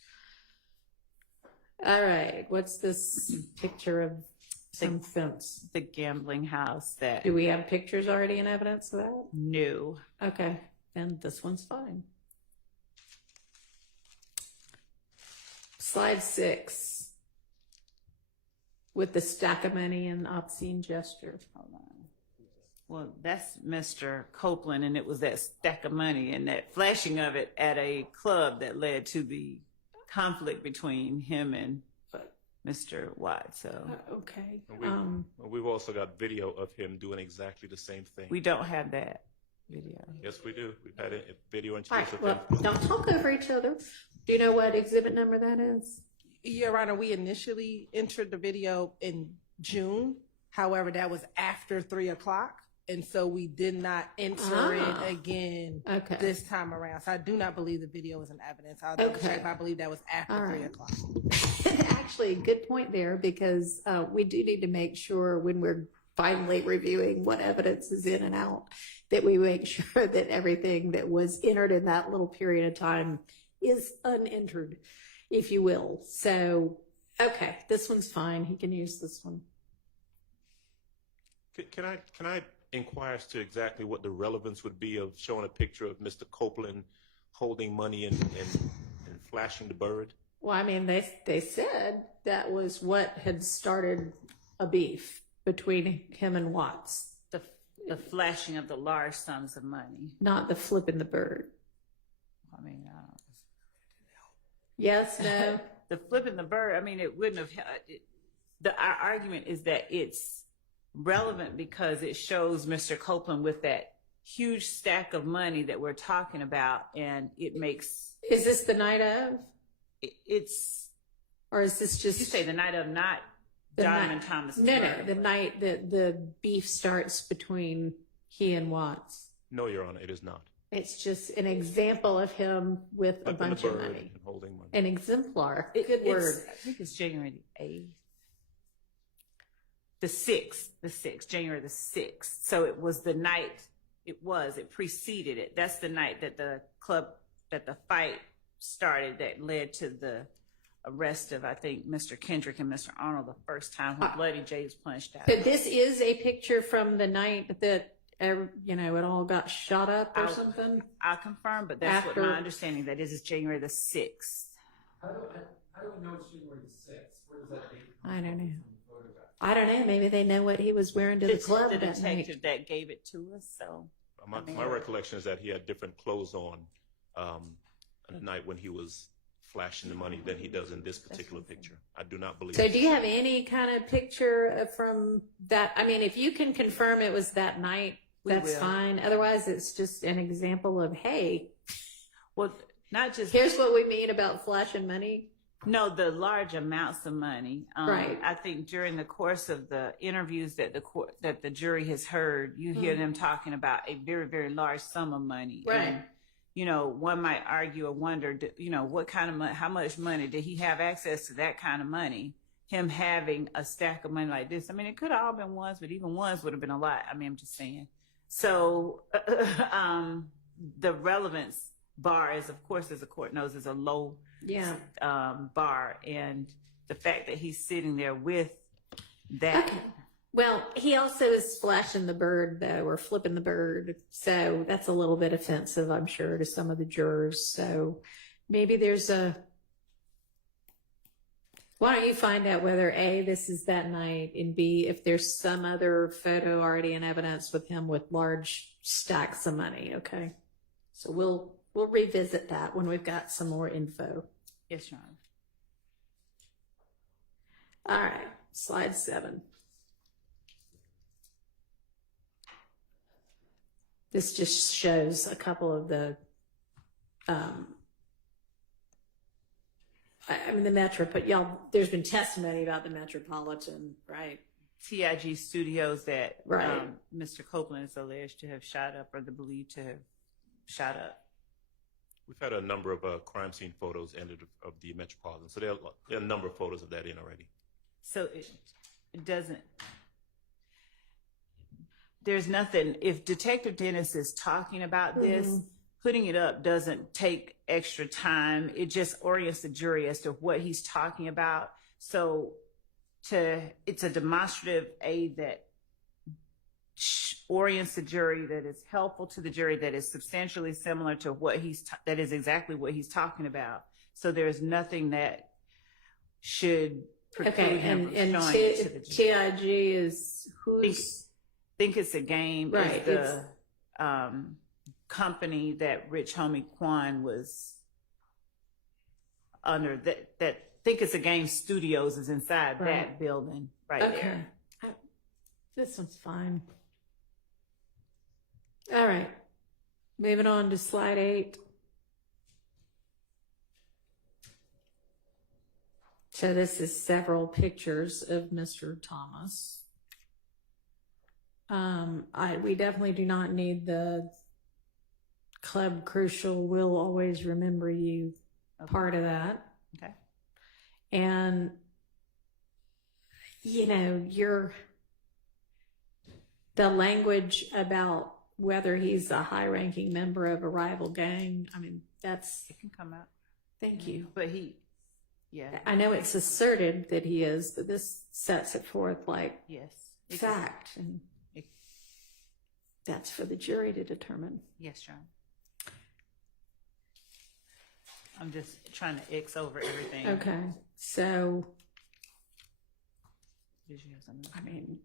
All right, what's this picture of some fence? The gambling house that Do we have pictures already in evidence of that? knew. Okay, then this one's fine. Slide 6. With the stack of money and obscene gesture. Hold on. Well, that's Mr. Copeland, and it was that stack of money and that flashing of it at a club that led to the conflict between him and Mr. White. So Okay. We've also got video of him doing exactly the same thing. we don't have that video. Yes, we do. We've had a video All introduced right, of well, him. don't talk over each other. Do you know what exhibit number that is? Your Honor, we initially entered the video in June. However, that was after 3 o'clock. And so we did not enter it again this time around. So I do not believe the video is in evidence. I'll double check, but I believe that was after 3 o'clock. Actually, good point there, because we do need to make sure when we're finally reviewing what evidence is in and out, that we make sure that everything that was entered in that little period of time is unentered, if you will. So, okay, this one's fine. He can use this one. Can I inquire as to exactly what the relevance would be of showing a picture of Mr. Copeland holding money and flashing the bird? Well, I mean, they said that was what had started a beef between him and Watts, The flashing of the large sums of money. not the flipping the bird. I mean, Yes, no. the flipping the bird, I mean, it wouldn't have. Our argument is that it's relevant because it shows Mr. Copeland with that huge stack of money that we're talking about, and it makes. Is this the night of? It's. Or is this just? You say the night of, not the Donovan night- Thomas. No, the night that the beef starts between he and Watts. No, Your Honor, it is not. It's just an example of him with a Flipping the bunch of bird money. and holding money. An exemplar. Good It's- word. I think it's January the 8th. The 6th, January the 6th. So it was the night, it preceded it. That's the night that the fight started that led to the arrest of, I think, Mr. Kendrick and Mr. Arnold the first time when Bloody J was punched out. So this is a picture from the night that it all got shot up or something? I'll confirm, but that's After- what my understanding that is January the 6th. How do we know it's January the 6th? Where does that date come I don't from know. from the photograph? I don't know. Maybe they know what he was wearing to the club The that night. detective that gave it to us, so. My recollection is that he had different clothes on the night when he was flashing the money than he does in this particular picture. I do not believe. So do you have any kind of picture from that? I mean, if you can confirm it was that night, that's will. fine. Otherwise, it's just an example of, hey, Well, not just here's what we mean about flashing money. no, the large amounts of money. Right. I think during the course of the interviews that the jury has heard, you hear them talking about a very, very large sum of money. Right. And, one might argue or wonder, what kind of money, how much money did he have access to that kind of money? Him having a stack of money like this. I mean, it could have all been ones, but even ones would have been a lot. I mean, I'm just saying. So, the relevance bar is, of course, as the court knows, is a low bar, and the fact that he's sitting there with that. Okay. Well, he also is flashing the bird, though, or flipping the bird. So that's a little bit offensive, I'm sure, to some of the jurors. So maybe there's why don't you find out whether A, this is that night, and B, if there's some other photo already in evidence with him with large stacks of money, okay? So we'll revisit that when we've got some more info. Yes, Your Honor. All right, slide 7. This just shows a couple of the, the Metro, but y'all, there's been testimony about the Metropolitan, right? TIG studios that Right. Mr. Copeland is alleged to have shot up, or believed to have shot up. We've had a number of crime scene photos entered of the Metropolitan, so there are a number of photos of that in already. So it doesn't. There's nothing. If Detective Dennis is talking about this, putting it up doesn't take extra time. It just orients the jury as to what he's talking about. So it's a demonstrative aid that orients the jury, that is helpful to the jury, that is substantially similar to what that is exactly what he's talking about. So there's nothing that should preclude him from showing it to the jury. TIG is who's? Think It's a Game, Right, is the company that Rich Homie Quan was under. That Think It's a Game Studios is inside that building right there. This one's fine. All right. Moving on to slide 8. So this is several pictures of Mr. Thomas. We definitely do not need the Club Crucial Will Always Remember You part of that. Okay. And, the language about whether he's a high-ranking member of a rival gang, I mean, It can come out. thank you. But I know it's asserted that he is, but this sets it forth like yes. fact, and that's for the jury to determine. Yes, John. I'm just trying to X over everything. Okay, so, Did you have something? I mean,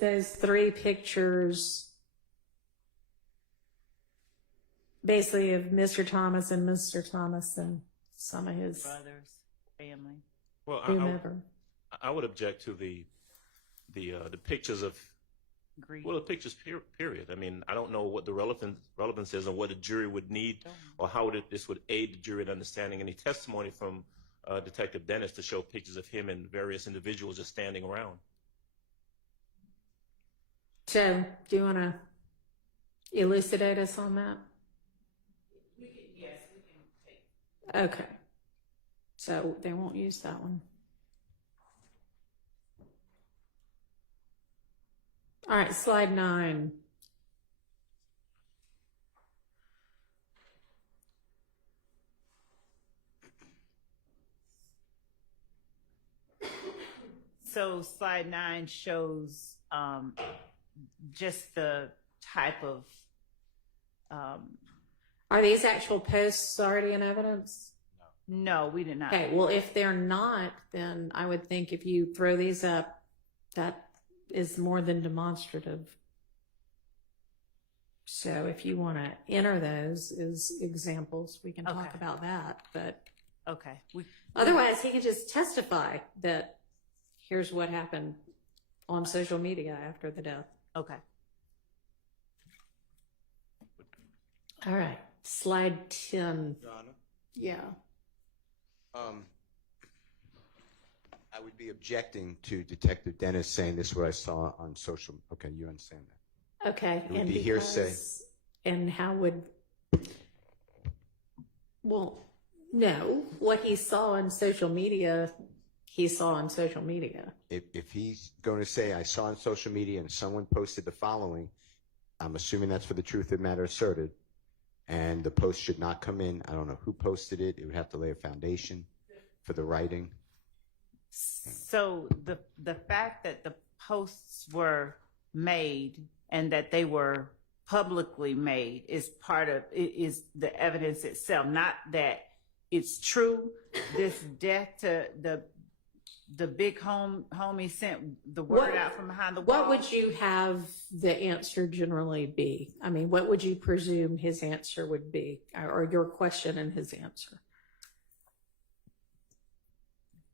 those 3 pictures basically of Mr. Thomas and Mr. Thomas and some of his Brothers, family. Well, whomever. I would object to the pictures of Agreed. the pictures period. I mean, I don't know what the relevance is, and what a jury would need, or how this would aid the jury in understanding any testimony from Detective Dennis to show pictures of him and various individuals just standing around. So, do you want to elucidate us on that? Yes, we can take. Okay. So they won't use that one. All right, slide 9. So slide 9 shows just the type of. Are these actual posts already in evidence? No, we did not. Okay, well, if they're not, then I would think if you throw these up, that is more than demonstrative. So if you want to enter those as examples, we can talk Okay. about that. But Okay. otherwise, he can just testify that here's what happened on social media after the death. Okay. All right, slide 10. Your Honor? Yeah. I would be objecting to Detective Dennis saying this is what I saw on social. Okay, you understand that? Okay. It would be hearsay. And how would, well, no, what he saw on social media, he saw on social media. If he's going to say, I saw on social media and someone posted the following, I'm assuming that's for the truth of the matter asserted, and the post should not come in. I don't know who posted it. It would have to lay a foundation for the writing. So the fact that the posts were made and that they were publicly made is part of is the evidence itself. Not that it's true. This death to the big homie sent the word out from behind the wall. What would you have the answer generally be? I mean, what would you presume his answer would be, or your question and his answer?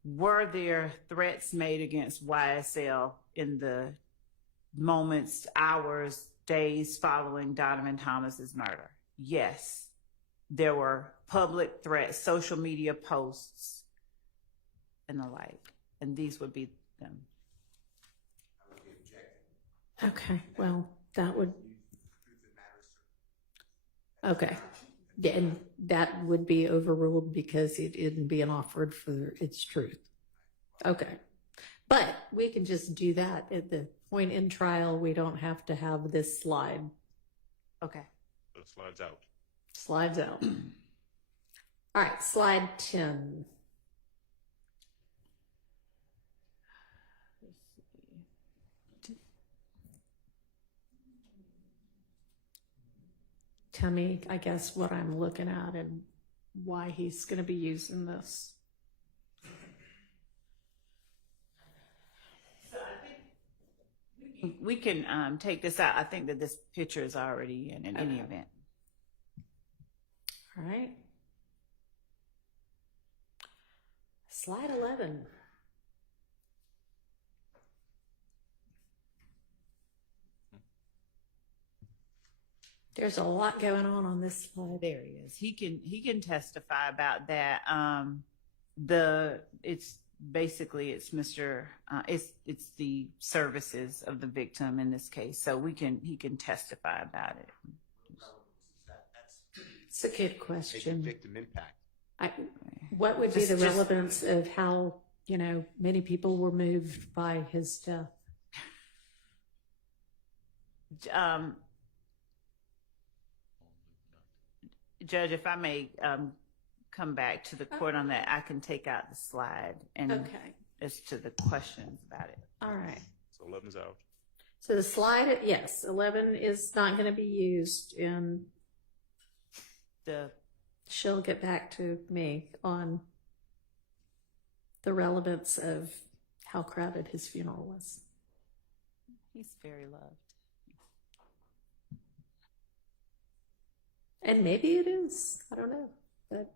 Were there threats made against YSL in the moments, hours, days following Donovan Thomas's murder? Yes. There were public threats, social media posts, and the like. And these would be them. Okay, well, that would. Okay. And that would be overruled because it isn't being offered for its truth. Okay. But we can just do that at the point in trial. We don't have to have this slide. Okay. So it slides out. Slides out. All right, slide 10. Tell me, I guess, what I'm looking at and why he's going to be using this. So I think we can take this out. I think that this picture is already in any event. All right. Slide 11. There's a lot going on this slide. There he is. He can testify about that. It's basically Mr. It's the services of the victim in this case. So he can testify about it. It's a good question. Victim impact. What would be the relevance of how, many people were moved by his death? Judge, if I may come back to the court on that, I can take out the slide and as to the questions about it. All right. So 11's out. So the slide, yes, 11 is not going to be used in she'll get back to me on the relevance of how crowded his funeral was. He's very loved. And maybe it is. I don't know. But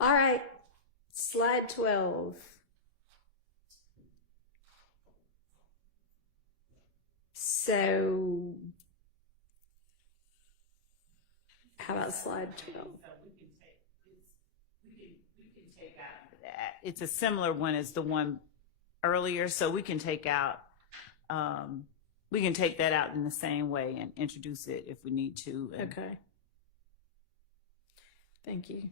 all right. Slide 12. So how about slide 12? We can take out that. It's a similar one as the one earlier, so we can take out we can take that out in the same way and introduce it if we need to. Okay. Thank you.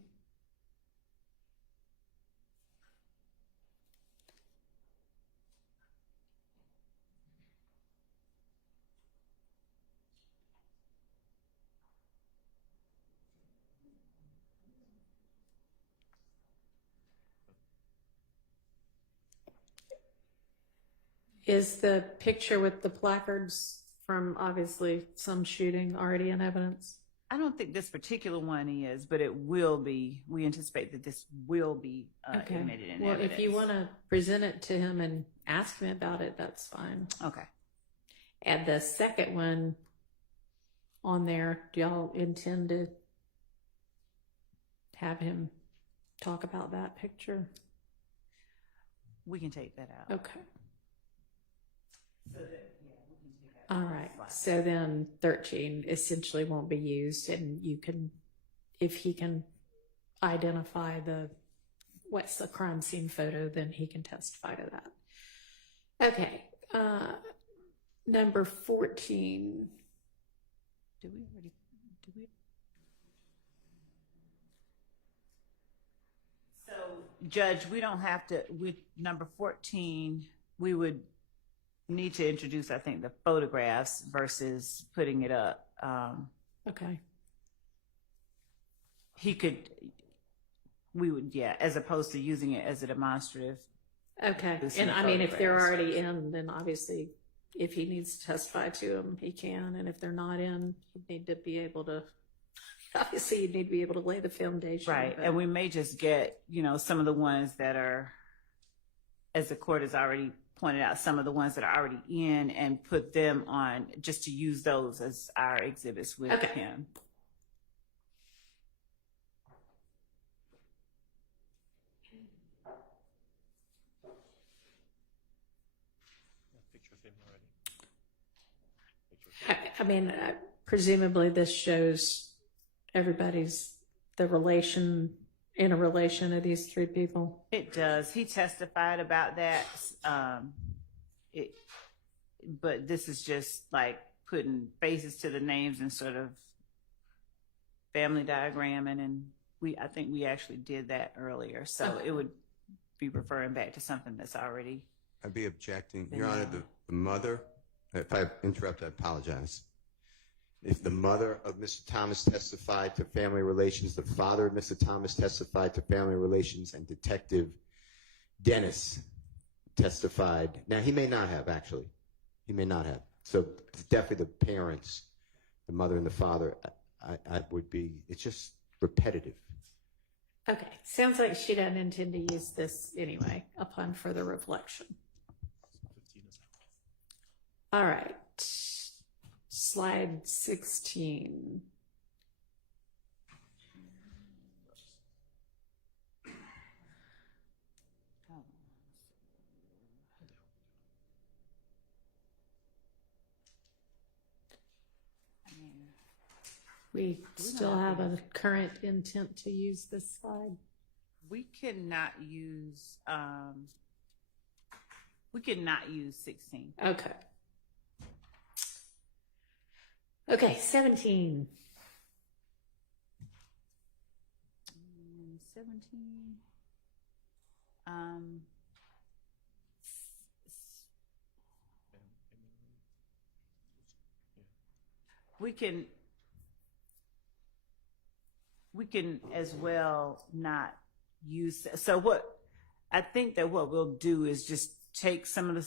Is the picture with the placards from obviously some shooting already in evidence? I don't think this particular one is, but it will be. We anticipate that this will be admitted in evidence. If you want to present it to him and ask him about it, that's fine. Okay. Add the second one on there. Do y'all intend to have him talk about that picture? We can take that out. Okay. All right. So then 13 essentially won't be used, and you can, if he can identify what's the crime scene photo, then he can testify to that. Okay. Number 14. Do we? So, Judge, we don't have to, number 14, we would need to introduce, I think, the photographs versus putting it up. Okay. We would, as opposed to using it as a demonstrative. Okay. And I mean, if they're already in, then obviously if he needs to testify to them, he can. And if they're not in, you need to be able to, obviously you need to be able to lay the foundation. Right. But... And we may just get, some of the ones that are, as the court has already pointed out, some of the ones that are already in and put them on, just to use those as our exhibits with him. I mean, presumably this shows everybody's in a relation of these three people. It does. He testified about that. But this is just like putting faces to the names and sort of family diagramming, and I think we actually did that earlier. So it would be referring back to something that's already. I'd be objecting, Your Honor. The mother. If I interrupt, I apologize. If the mother of Mr. Thomas testified to family relations, the father of Mr. Thomas testified to family relations, and Detective Dennis testified. Now, he may not have, actually. He may not have. So definitely the parents, the mother and the father, I would be, it's just repetitive. Okay. Sounds like she doesn't intend to use this anyway, upon further reflection. All right. Slide 16. We still have a current intent to use this slide. We cannot use 16. Okay. Okay, 17. 17. We can as well not use. So I think that what we'll do is just take some of the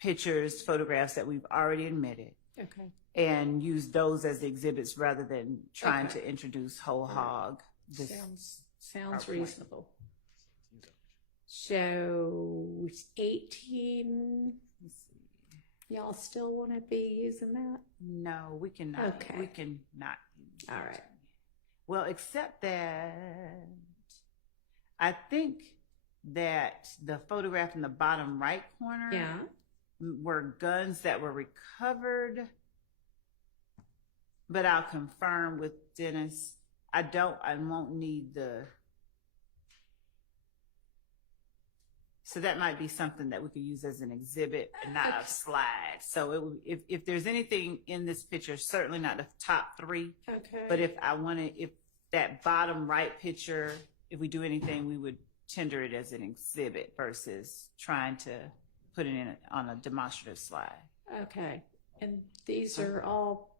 pictures, photographs that we've already admitted. Okay. And use those as exhibits rather than trying to introduce whole hog. Sounds reasonable. So 18. Y'all still want to be using that? No, we cannot. Okay. We cannot. All right. Well, except that I think that the photograph in the bottom right corner were guns that were recovered. But I'll confirm with Dennis. I won't need so that might be something that we could use as an exhibit and not a slide. So if there's anything in this picture, certainly not the top three. Okay. But if that bottom right picture, if we do anything, we would tender it as an exhibit versus trying to put it in on a demonstrative slide. Okay. And these are all.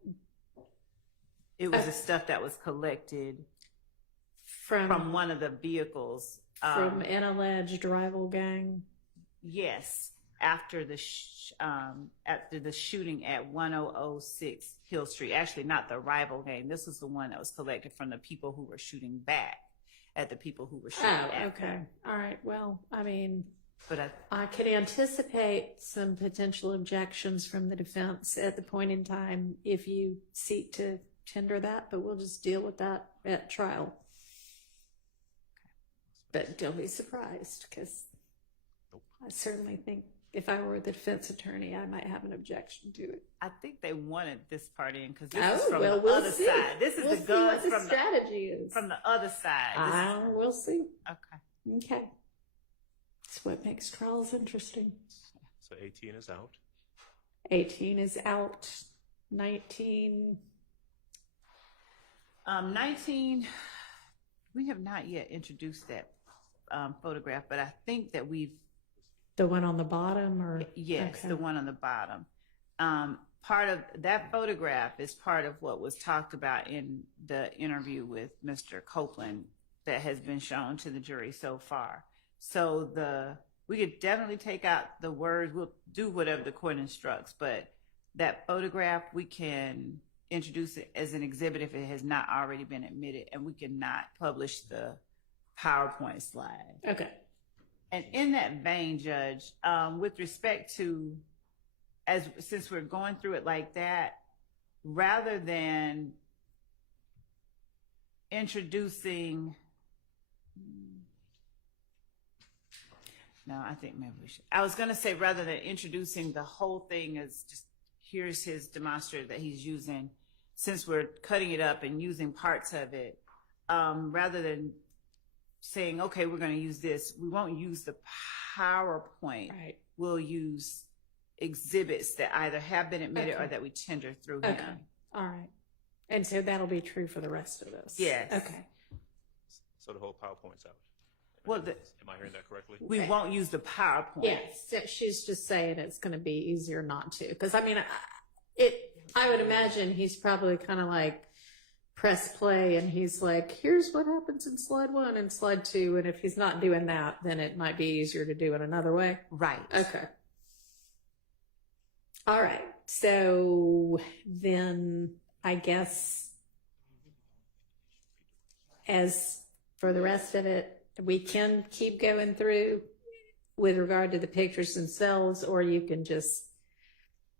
It was the stuff that was collected from one of the vehicles. From an alleged rival gang? Yes. after the shooting at 1006 Hill Street. Actually, not the rival gang. This was the one that was collected from the people who were shooting back at the people who were shooting at okay. them. All right. Well, I mean, But I could anticipate some potential objections from the defense at the point in time if you seek to tender that, but we'll just deal with that at trial. But don't be surprised, because I certainly think if I were the defense attorney, I might have an objection to it. I think they wanted this part in because this is from the we'll other see. side. This is We'll the see guns what the from strategy is. from the other side. We'll see. Okay. Okay. That's what makes trials interesting. So 18 is out. 18 is out. 19. 19, we have not yet introduced that photograph, but I think that we've. The one on the bottom, or? Yes, Okay. the one on the bottom. Part of that photograph is part of what was talked about in the interview with Mr. Copeland that has been shown to the jury so far. So we could definitely take out the words. We'll do whatever the court instructs, but that photograph, we can introduce it as an exhibit if it has not already been admitted, and we cannot publish the PowerPoint slide. Okay. And in that vein, Judge, with respect to, since we're going through it like that, rather than introducing, no, I think maybe we should. I was going to say rather than introducing the whole thing as just, here's his demonstrative that he's using, since we're cutting it up and using parts of it, rather than saying, okay, we're going to use this, we won't use the PowerPoint. Right. We'll use exhibits that either have been admitted or that we tender through him. Okay. All right. And so that'll be true for the rest of us. Yes. Okay. So the whole PowerPoint's out. Well, Am I hearing that correctly? we won't use the PowerPoint. Yes. So she's just saying it's going to be easier not to. Because, I mean, I would imagine he's probably kind of like, press play and he's like, here's what happens in slide 1 and slide 2. And if he's not doing that, then it might be easier to do it another way. Right. Okay. All right. So then I guess as for the rest of it, we can keep going through with regard to the pictures themselves, or you can just,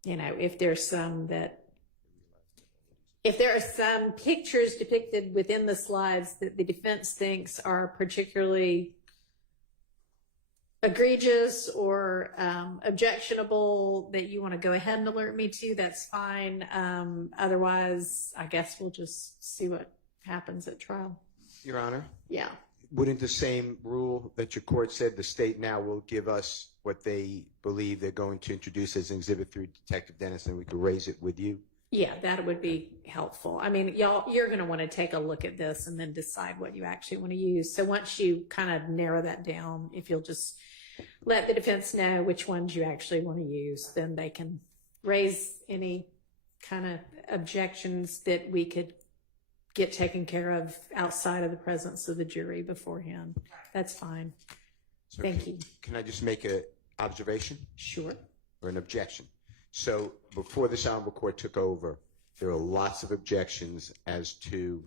if there's if there are some pictures depicted within the slides that the defense thinks are particularly egregious or objectionable that you want to go ahead and alert me to, that's fine. Otherwise, I guess we'll just see what happens at trial. Your Honor? Yeah. Wouldn't the same rule that your court said the state now will give us what they believe they're going to introduce as an exhibit through Detective Dennis, and we could raise it with you? Yeah, that would be helpful. I mean, you're going to want to take a look at this and then decide what you actually want to use. So once you kind of narrow that down, if you'll just let the defense know which ones you actually want to use, then they can raise any kind of objections that we could get taken care of outside of the presence of the jury beforehand. That's fine. So Thank you. Can I just make an observation? Sure. Or an objection? So before this honorable court took over, there were lots of objections as to,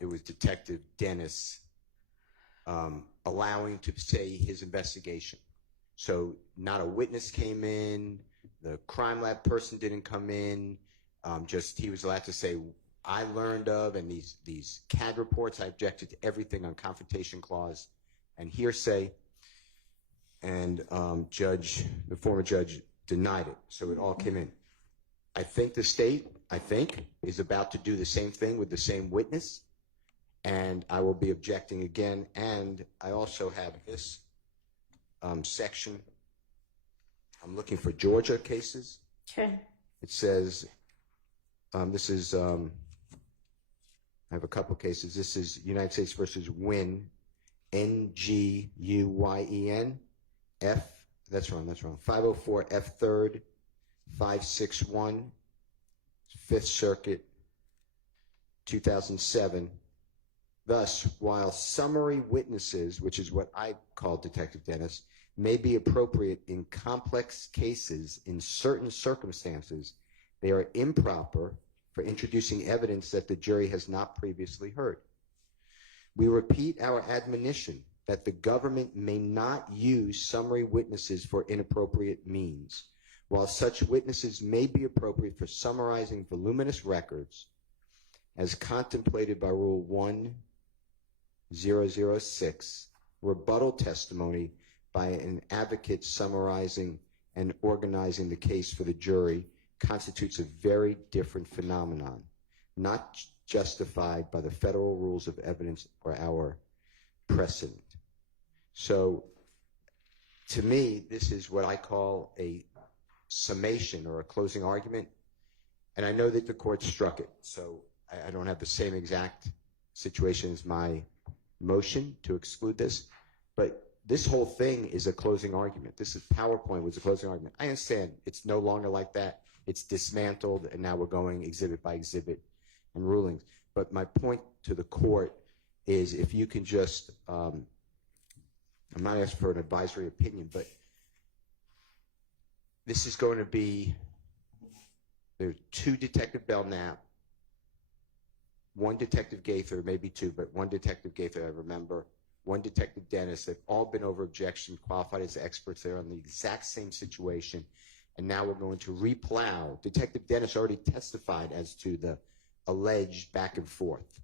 it was Detective Dennis allowing to say his investigation. So not a witness came in, the crime lab person didn't come in, just he was allowed to say, I learned of, and these CAD reports, I objected to everything on confrontation clause and hearsay, and the former judge denied it, so it all came in. I think the state, is about to do the same thing with the same witness, and I will be objecting again. And I also have this section. I'm looking for Georgia cases. Okay. It says, this is, I have a couple cases. This is United States versus Nguyen, Nguyen, F, that's wrong. 504 F 3rd, 561, 5th Circuit, 2007. Thus, while summary witnesses, which is what I call Detective Dennis, may be appropriate in complex cases in certain circumstances, they are improper for introducing evidence that the jury has not previously heard. We repeat our admonition that the government may not use summary witnesses for inappropriate means. While such witnesses may be appropriate for summarizing voluminous records, as contemplated by Rule 1006, rebuttal testimony by an advocate summarizing and organizing the case for the jury constitutes a very different phenomenon, not justified by the federal rules of evidence or our precedent. So, to me, this is what I call a summation or a closing argument, and I know that the court struck it, so I don't have the same exact situation as my motion to exclude this, but this whole thing is a closing argument. This is PowerPoint was a closing argument. I understand it's no longer like that. It's dismantled, and now we're going exhibit by exhibit and rulings. But my point to the court is if you can just, I'm not asking for an advisory opinion, but this is going to be, there's 2 Detective Belknap, 1 Detective Gaither, maybe 2, but 1 Detective Gaither I remember, 1 Detective Dennis. They've all been over objection, qualified as experts. They're on the exact same situation. And now we're going to replow. Detective Dennis already testified as to the alleged back and forth.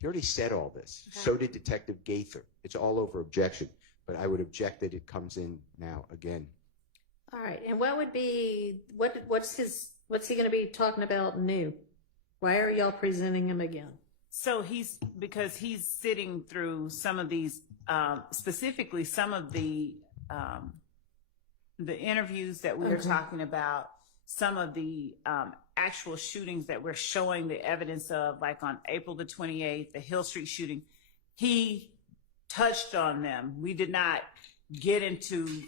He already said all this. Okay. So did Detective Gaither. It's all over objection. But I would object that it comes in now again. All right. And what would be, what's he going to be talking about new? Why are y'all presenting him again? So because he's sitting through some of these, specifically some of the interviews that we were talking about, some of the actual shootings that we're showing the evidence of, like on April the 28th, the Hill Street shooting. He touched on them. We did not get into,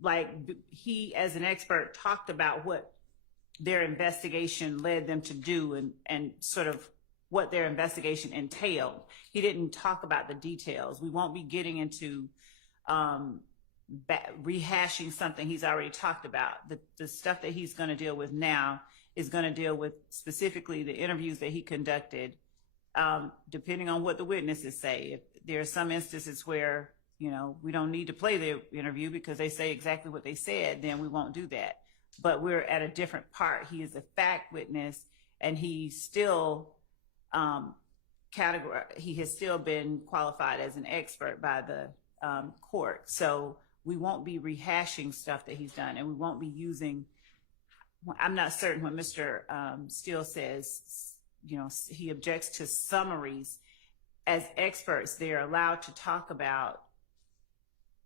like, he as an expert talked about what their investigation led them to do and sort of what their investigation entailed. He didn't talk about the details. We won't be getting into rehashing something he's already talked about. The stuff that he's going to deal with now is going to deal with specifically the interviews that he conducted, depending on what the witnesses say. If there are some instances where, you know, we don't need to play the interview because they say exactly what they said, then we won't do that. But we're at a different part. He is a fact witness, and he's still he has still been qualified as an expert by the court. So we won't be rehashing stuff that he's done, and we won't be using, I'm not certain what Mr. Steele says, you know, he objects to summaries. As experts, they're allowed to talk about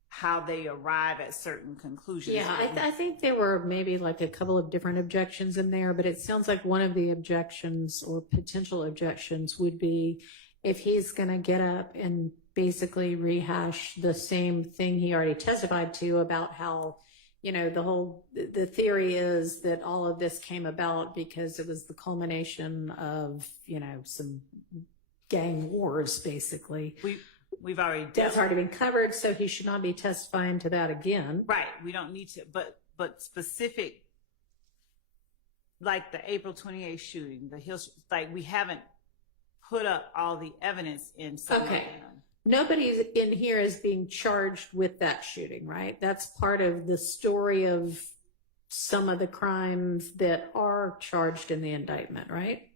how they arrive at certain conclusions. Yeah, I think there were maybe like a couple of different objections in there, but it sounds like one of the objections or potential objections would be if he's going to get up and basically rehash the same thing he already testified to about how, you know, the theory is that all of this came about because it was the culmination of, you know, some gang wars, basically. We've already that's already been covered, so he should not be testifying to that again. Right. We don't need to, but specific, like the April 28th shooting, the Hill, like we haven't put up all the evidence in some Okay. Nobody in here is being charged with that shooting, right? That's part of the story of some of the crimes that are charged in the indictment, right?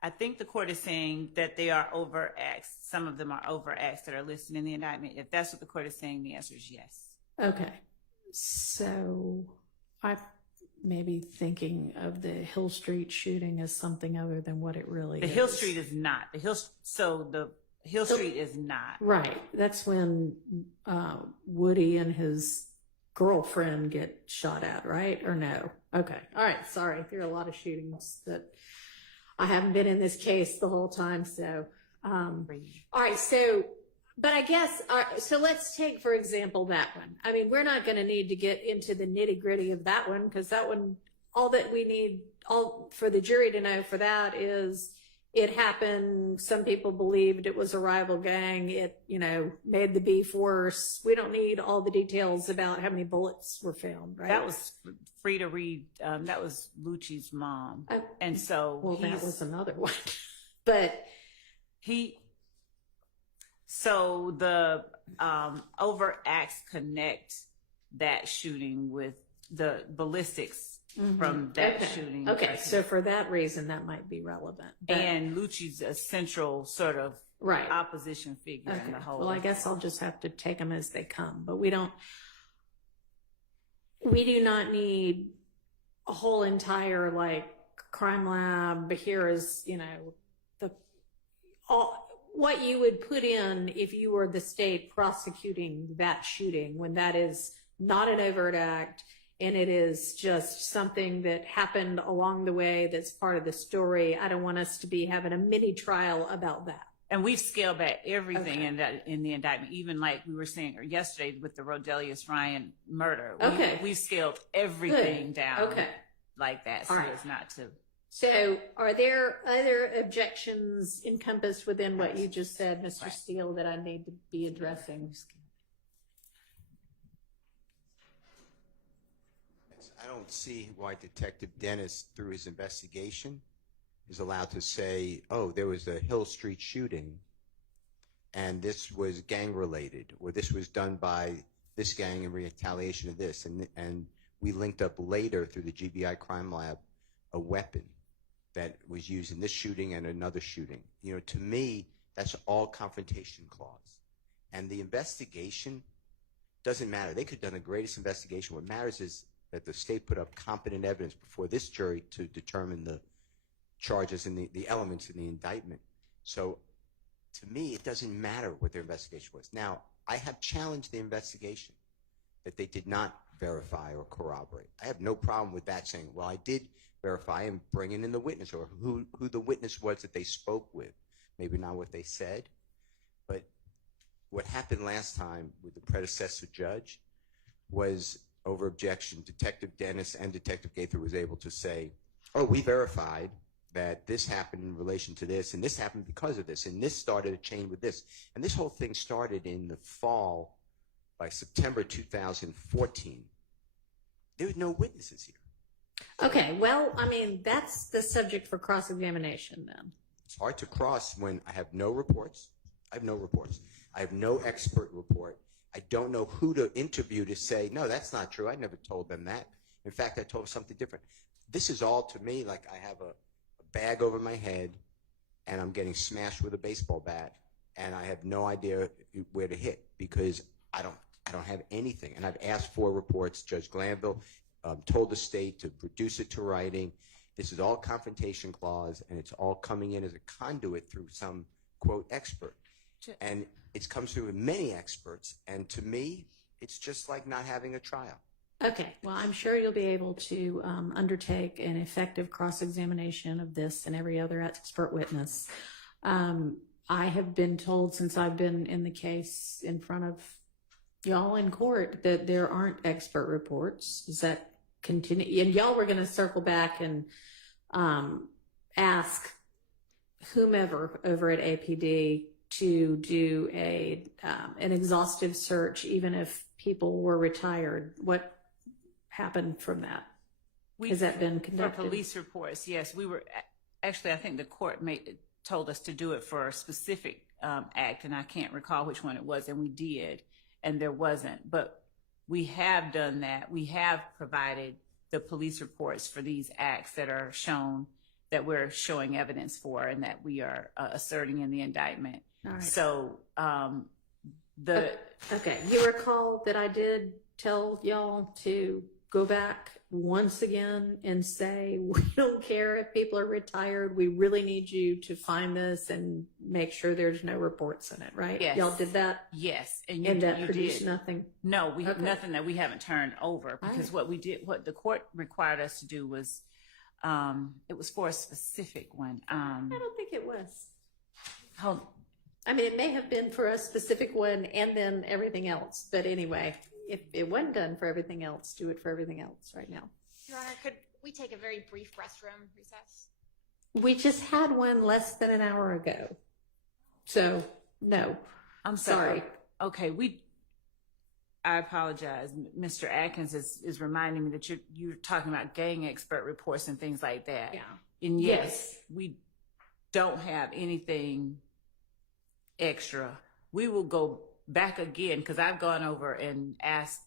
I think the court is saying that they are overacts. Some of them are overacts that are listed in the indictment. If that's what the court is saying, the answer is yes. Okay. So I may be thinking of the Hill Street shooting as something other than what it really is. The Hill Street is not. The Hill Street is not. Right. That's when Woody and his girlfriend get shot at, right? Or no? Okay. All right. Sorry. There are a lot of shootings that I haven't been in this case the whole time. So, all right. So, but I guess, so let's take, for example, that one. I mean, we're not going to need to get into the nitty gritty of that one because that one, all that we need all for the jury to know for that is it happened, some people believed it was a rival gang, it, made the beef worse. We don't need all the details about how many bullets were found, right? That was free to read. That was Lucci's mom. And so that was another one. But so the overt acts connect that shooting with the ballistics from that shooting. Okay, so for that reason, that might be relevant. And Lucci's a central sort of opposition figure in the whole. Well, I guess I'll just have to take them as they come. But we do not need a whole entire crime lab. Here is, what you would put in if you were the state prosecuting that shooting, when that is not an overt act and it is just something that happened along the way that's part of the story. I don't want us to be having a mini trial about that. And we've scaled back everything in the indictment, even like we were saying yesterday with the Rodelius Ryan murder. We've scaled everything down like that, so it's not to. So are there other objections encompassed within what you just said, Mr. Steele, that I need to be addressing? I don't see why Detective Dennis, through his investigation, is allowed to say, oh, there was a Hill Street shooting, and this was gang-related, or this was done by this gang in retaliation of this, and we linked up later through the GBI crime lab a weapon that was used in this shooting and another shooting. To me, that's all confrontation clause. And the investigation doesn't matter. They could have done the greatest investigation. What matters is that the state put up competent evidence before this jury to determine the charges and the elements in the indictment. So to me, it doesn't matter what their investigation was. Now, I have challenged the investigation that they did not verify or corroborate. I have no problem with that, saying, well, I did verify and bringing in the witness, or who the witness was that they spoke with. Maybe not what they said, but what happened last time with the predecessor judge was over objection. Detective Dennis and Detective Gaither was able to say, oh, we verified that this happened in relation to this, and this happened because of this, and this started a chain with this. And this whole thing started in the fall. By September 2014, there were no witnesses here. Okay, well, that's the subject for cross-examination then. It's hard to cross when I have no reports. I have no expert report. I don't know who to interview to say, no, that's not true. I never told them that. In fact, I told them something different. This is all to me like I have a bag over my head and I'm getting smashed with a baseball bat and I have no idea where to hit because I don't have anything. And I've asked for reports. Judge Glanville told the state to produce it to writing. This is all confrontation clause, and it's all coming in as a conduit through some, quote, expert. And it comes through with many experts, and to me, it's just like not having a trial. Okay, well, I'm sure you'll be able to undertake an effective cross-examination of this and every other expert witness. I have been told since I've been in the case in front of y'all in court that there aren't expert reports. Does that continue? And y'all were going to circle back and ask whomever over at APD to do an exhaustive search, even if people were retired. What happened from that? Has that been conducted? For police reports, yes. We were actually, I think the court told us to do it for a specific act, and I can't recall which one it was, and we did. And there wasn't, but we have done that. We have provided the police reports for these acts that are shown, that we're showing evidence for, and that we are asserting in the indictment. All right. So okay, you recall that I did tell y'all to go back once again and say, we don't care if people are retired. We really need you to find this and make sure there's no reports in it, right? Yes. Y'all did that? Yes. And that produced nothing? No, nothing that we haven't turned over, because what the court required us to do was, it was for a specific one. I don't think it was. Hold. It may have been for a specific one and then everything else. But anyway, if it wasn't done for everything else, do it for everything else right now. Your Honor, could we take a very brief restroom recess? We just had one less than an hour ago. So, no. I'm Sorry. Okay, I apologize. Mr. Atkins is reminding me that you're talking about gang expert reports and things like that. Yeah. And yes, we don't have anything extra. We will go back again because I've gone over and asked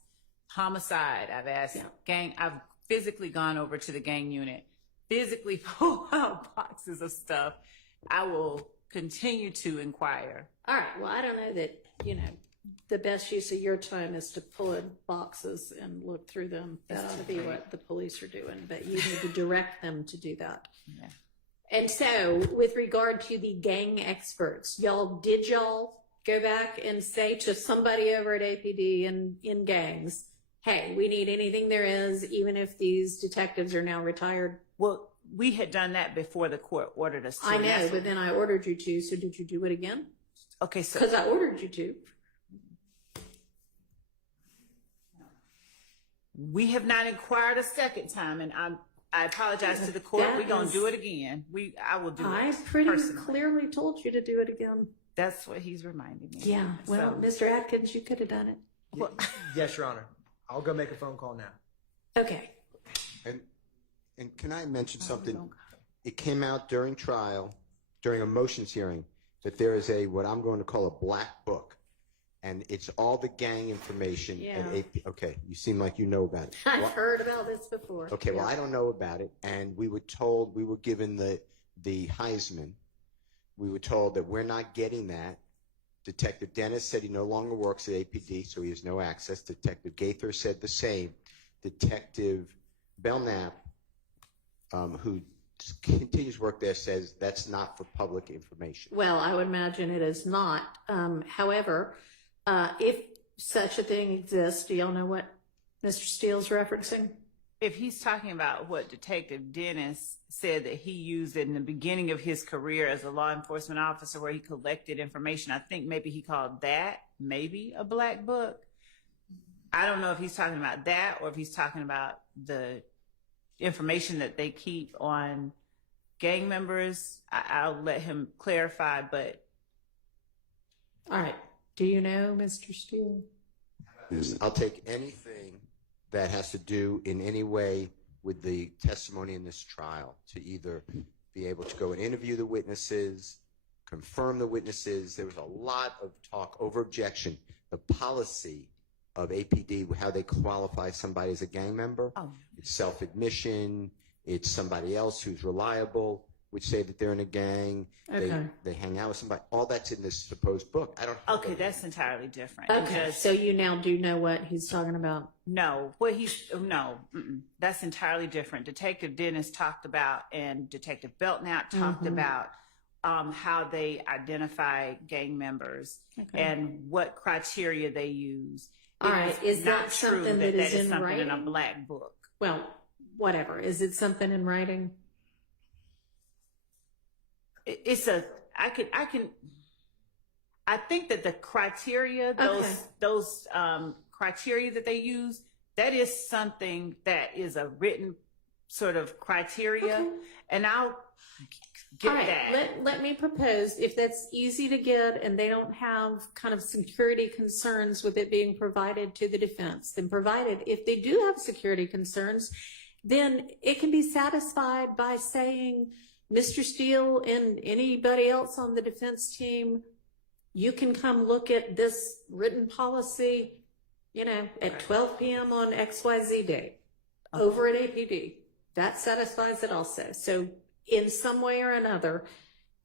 homicide. I've asked gang. I've physically gone over to the gang unit, physically pull out boxes of stuff. I will continue to inquire. All right. Well, I don't know that, the best use of your time is to pull in boxes and look through them. That ought to be what the police are doing, but you need to direct them to do that. Yeah. And so, with regard to the gang experts, did y'all go back and say to somebody over at APD and in gangs, hey, we need anything there is, even if these detectives are now retired? Well, we had done that before the court ordered us to. I know, but then I ordered you to, so did you do it again? Okay, so. Because I ordered you to. We have not inquired a second time, and I apologize to the court. We're going to do it again. I will do it. I pretty clearly told you to do it again. That's what he's reminding me. Yeah. Well, Mr. Atkins, you could have done it. Well, yes, Your Honor. I'll go make a phone call now. Okay. And can I mention something? It came out during trial, during a motions hearing, that there is what I'm going to call a black book. And it's all the gang information. Yeah. Okay, you seem like you know about it. I've heard about this before. Okay, well, I don't know about it. And we were given the Heisman. We were told that we're not getting that. Detective Dennis said he no longer works at APD, so he has no access. Detective Gaither said the same. Detective Belknap, who continues work there, says that's not for public information. Well, I would imagine it is not. However, if such a thing exists, do y'all know what Mr. Steele's referencing? If he's talking about what Detective Dennis said that he used in the beginning of his career as a law enforcement officer where he collected information, I think maybe he called that maybe a black book. I don't know if he's talking about that or if he's talking about the information that they keep on gang members. I'll let him clarify, but. All right. Do you know, Mr. Steele? I'll take anything that has to do in any way with the testimony in this trial to either be able to go and interview the witnesses, confirm the witnesses. There was a lot of talk over objection. The policy of APD, how they qualify somebody as a gang member. Oh. It's self-admission. It's somebody else who's reliable, which say that they're in a gang. Okay. They hang out with somebody. All that's in this supposed book. I don't. Okay, that's entirely different. Okay, so you now do know what he's talking about. No, that's entirely different. Detective Dennis talked about, and Detective Belknap talked about how they identify gang members and what criteria they use. All right, is that something that is in something writing? in a black book? Well, whatever. Is it something in writing? I think that the criteria, those criteria that they use, that is something that is a written sort of criteria, and I'll get that. Let me propose, if that's easy to get and they don't have kind of security concerns with it being provided to the defense, then provided. If they do have security concerns, then it can be satisfied by saying, Mr. Steele and anybody else on the defense team, you can come look at this written policy, at 12 p.m. on XYZ day over at APD. That satisfies it also. So in some way or another,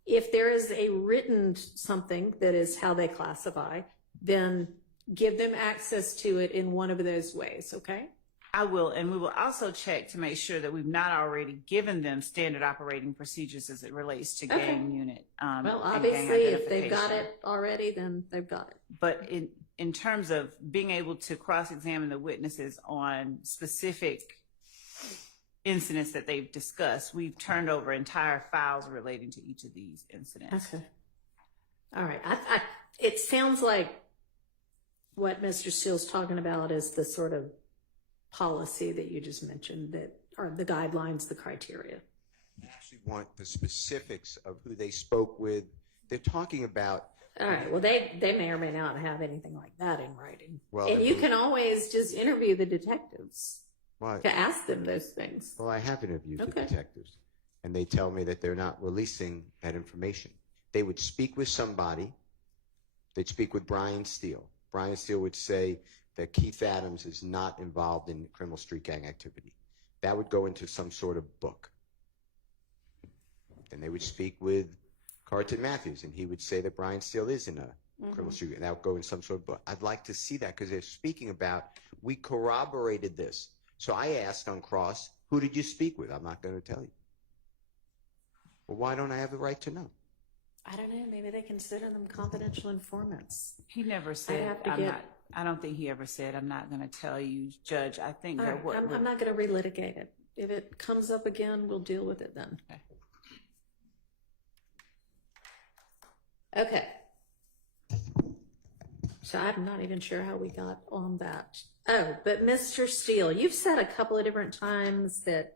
if there is a written something that is how they classify, then give them access to it in one of those ways, okay? I will, and we will also check to make sure that we've not already given them standard operating procedures as it relates to gang unit. Well, obviously, if they've got it already, then they've got it. But in terms of being able to cross-examine the witnesses on specific incidents that they've discussed, we've turned over entire files relating to each of these incidents. Okay. All right. It sounds like what Mr. Steele's talking about is the sort of policy that you just mentioned, that are the guidelines, the criteria. I actually want the specifics of who they spoke with. They're talking about. All right, well, they may or may not have anything like that in writing. Well, and you can always just interview the detectives to ask them those things. Well, I have interviewed the detectives, and they tell me that they're not releasing that information. They would speak with somebody. They'd speak with Brian Steele. Brian Steele would say that Keith Adams is not involved in criminal street gang activity. That would go into some sort of book. Then they would speak with Carlton Matthews, and he would say that Brian Steele is in a criminal street, and that would go in some sort of book. I'd like to see that because they're speaking about, we corroborated this. So I asked on cross, who did you speak with? I'm not going to tell you. Well, why don't I have the right to know? I don't know. Maybe they consider them confidential informants. He never said, I don't think he ever said, I'm not going to tell you, Judge. I think that I'm not going to relitigate it. If it comes up again, we'll deal with it then. Okay. So I'm not even sure how we got on that. Oh, but Mr. Steele, you've said a couple of different times that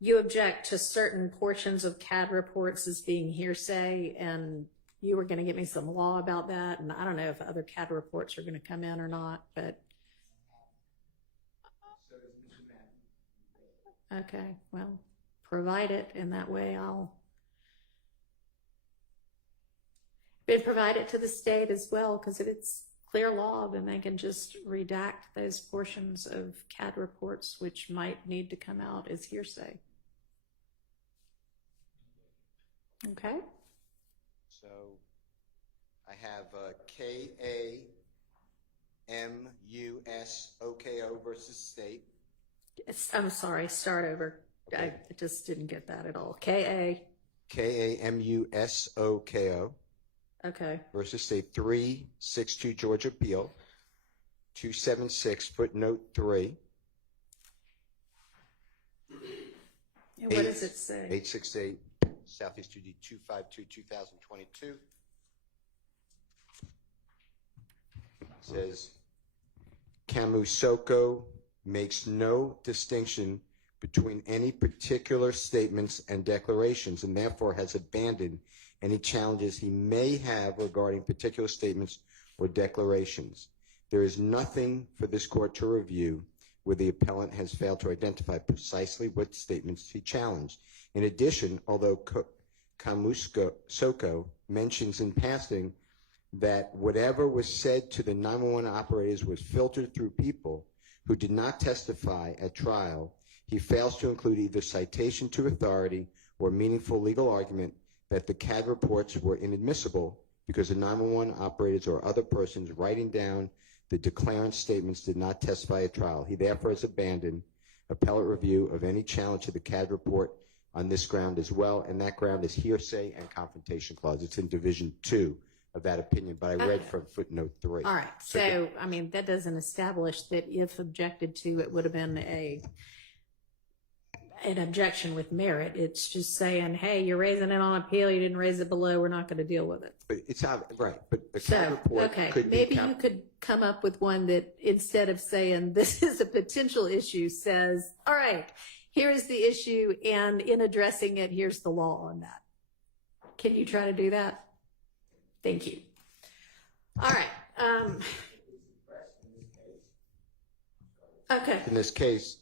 you object to certain portions of CAD reports as being hearsay, and you were going to give me some law about that, and I don't know if other CAD reports are going to come in or not, but... Okay, well, provide it, and that way I'll... But provide it to the state as well, because if it's clear law, then they can just redact those portions of CAD reports which might need to come out as hearsay. Okay. So I have K-A-M-U-S-O-K-O versus state. I'm sorry, start over. Okay. I just didn't get that at all. K-A-M-U-S-O-K-O. Okay. Versus state 362 Georgia Appeal, 276 footnote 3. And what does it say? 868 Southeast 2D 252 2022. It says Camusoko makes no distinction between any particular statements and declarations, and therefore has abandoned any challenges he may have regarding particular statements or declarations. There is nothing for this court to review where the appellant has failed to identify precisely what statements he challenged. In addition, although Camusoko mentions in passing that whatever was said to the 911 operators was filtered through people who did not testify at trial, he fails to include either citation to authority or meaningful legal argument that the CAD reports were inadmissible because the 911 operators or other persons writing down the declarant statements did not testify at trial. He therefore has abandoned appellate review of any challenge to the CAD report on this ground as well, and that ground is hearsay and confrontation clause. It's in Division 2 of that opinion, but I read from footnote 3. All right, so I mean, that doesn't establish that if objected to, it would have been an objection with merit. It's just saying, hey, you're raising it on appeal, you didn't raise it below, we're not going to deal with it. But it's right, but the CAD report could be... Maybe you could come up with one that instead of saying this is a potential issue, says, all right, here's the issue, and in addressing it, here's the law on that. Can you try to do that? Thank you. All right. Okay. In this case,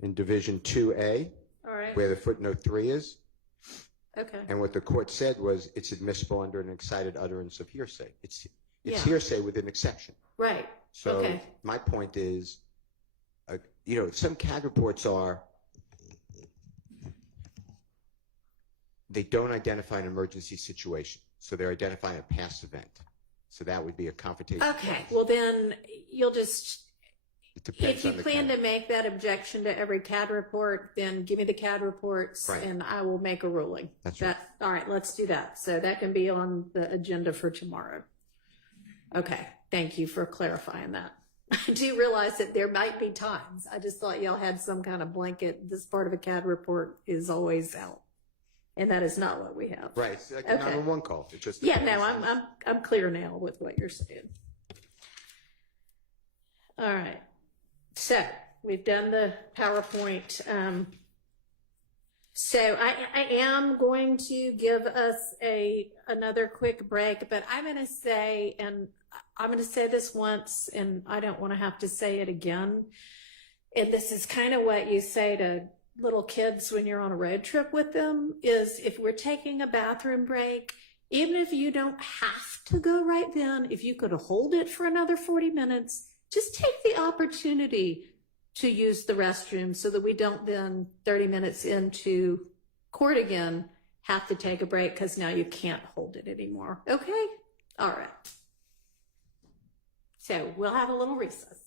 in Division 2A, all right, where the footnote 3 is, okay, and what the court said was it's admissible under an excited utterance of hearsay. It's Yeah. hearsay with an exception. right. So Okay. my point is, some CAD reports they don't identify an emergency situation. So they're identifying a past event. So that would be a confrontation. Okay, well then you'll just, It depends if you on the plan CAD. to make that objection to every CAD report, then give me the CAD reports Right. and I will make a ruling. That's right. All right, let's do that. So that can be on the agenda for tomorrow. Okay, thank you for clarifying that. I do realize that there might be times. I just thought y'all had some kind of blanket, this part of a CAD report is always out. And that is not what we have. Right, it's like a Okay. 911 call. It just Yeah, depends no, on- I'm clear now with what you're saying. All right, so we've done the PowerPoint. So I am going to give us another quick break, but I'm going to say, and I'm going to say this once, and I don't want to have to say it again. And this is kind of what you say to little kids when you're on a road trip with them, is if we're taking a bathroom break, even if you don't have to go right then, if you could hold it for another 40 minutes, just take the opportunity to use the restroom so that we don't then 30 minutes into court again have to take a break because now you can't hold it anymore. Okay? All right. So we'll have a little recess.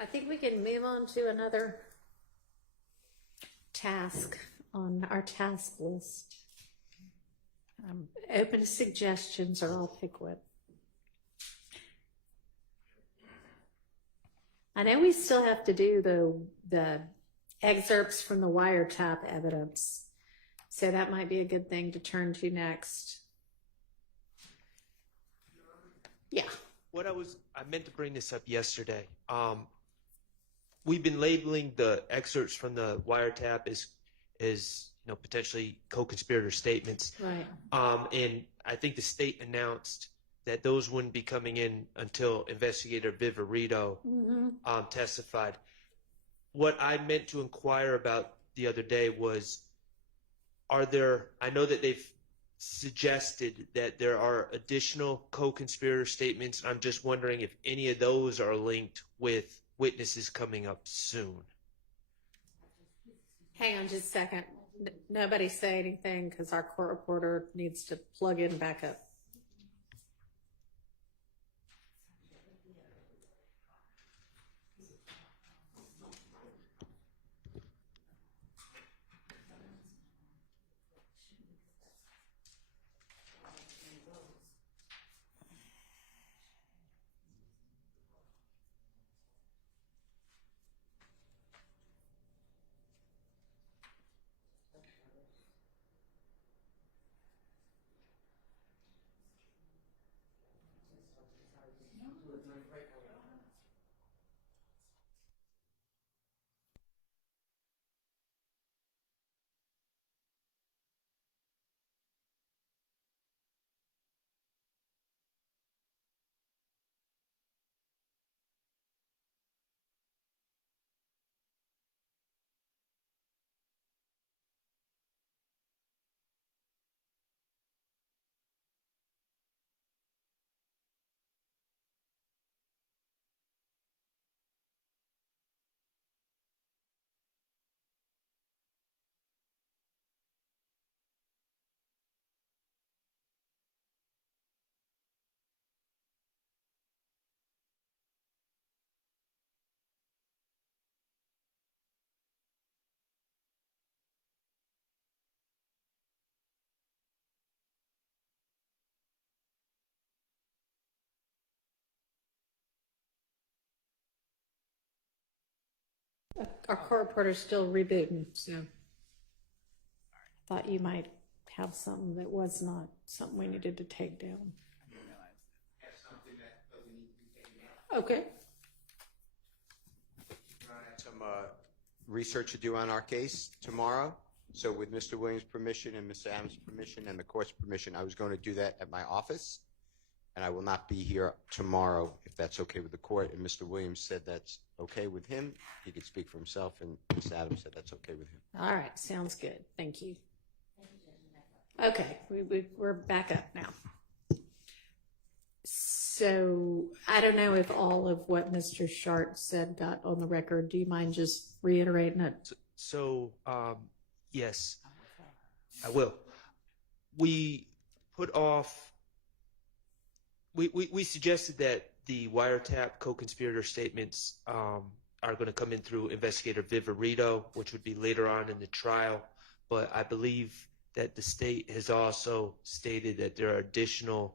I think we can move on to another task on our task list. Open to suggestions, or I'll pick one. I know we still have to do the excerpts from the wiretap evidence, so that might be a good thing to turn to next. Yeah. I meant to bring this up yesterday. We've been labeling the excerpts from the wiretap as potentially co-conspirator statements. Right. And I think the state announced that those wouldn't be coming in until Investigator Viverito testified. What I meant to inquire about the other day was, I know that they've suggested that there are additional co-conspirator statements. I'm just wondering if any of those are linked with witnesses coming up soon. Hang on just a second. Nobody say anything because our court reporter needs to plug in back up. Our court reporter's still rebooting, so thought you might have something that was not something we needed to take down. Okay. Some research to do on our case tomorrow. So with Mr. Williams' permission and Mr. Adams' permission and the court's permission, I was going to do that at my office, and I will not be here tomorrow if that's okay with the court. And Mr. Williams said that's okay with him. He could speak for himself, and Mr. Adams said that's okay with him. All right, sounds good. Thank you. Okay, we're back up now. So I don't know if all of what Mr. Sharp said got on the record. Do you mind just reiterating it? So, yes, I will. We put off, we suggested that the wiretap co-conspirator statements are going to come in through Investigator Viverito, which would be later on in the trial. But I believe that the state has also stated that there are additional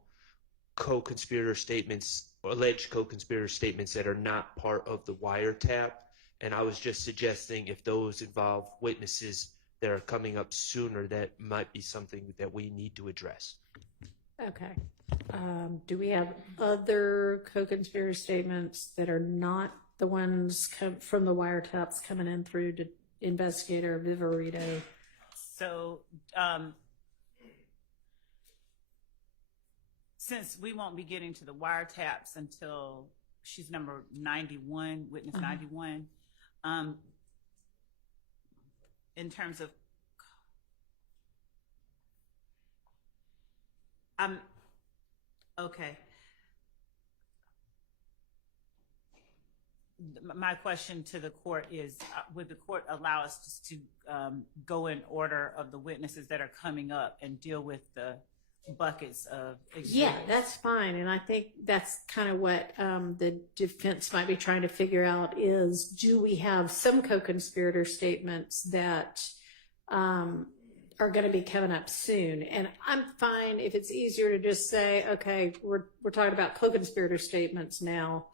co-conspirator statements, or alleged co-conspirator statements, that are not part of the wiretap. And I was just suggesting if those involve witnesses that are coming up sooner, that might be something that we need to address. Okay. Do we have other co-conspirator statements that are not the ones from the wiretaps coming in through to Investigator Viverito? So, since we won't be getting to the wiretaps until she's number 91, witness 91, in terms of, okay. My question to the court is, would the court allow us just to go in order of the witnesses that are coming up and deal with the buckets of exhibits. Yeah, that's fine. And I think that's kind of what the defense might be trying to figure out is, do we have some co-conspirator statements that are going to be coming up soon? And I'm fine if it's easier to just say, okay, we're talking about co-conspirator statements now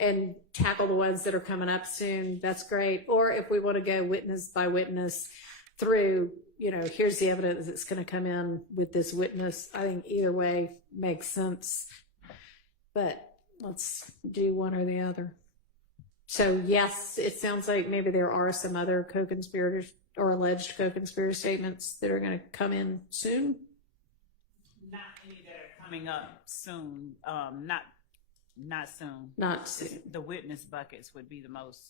and tackle the ones that are coming up soon. That's great. Or if we want to go witness by witness through, you know, here's the evidence that's going to come in with this witness. I think either way makes sense, but let's do one or the other. So yes, it sounds like maybe there are some other co-conspirators or alleged co-conspirator statements that are going to come in soon. Not any that are coming up soon. Not soon. Not soon. The witness buckets would be the most.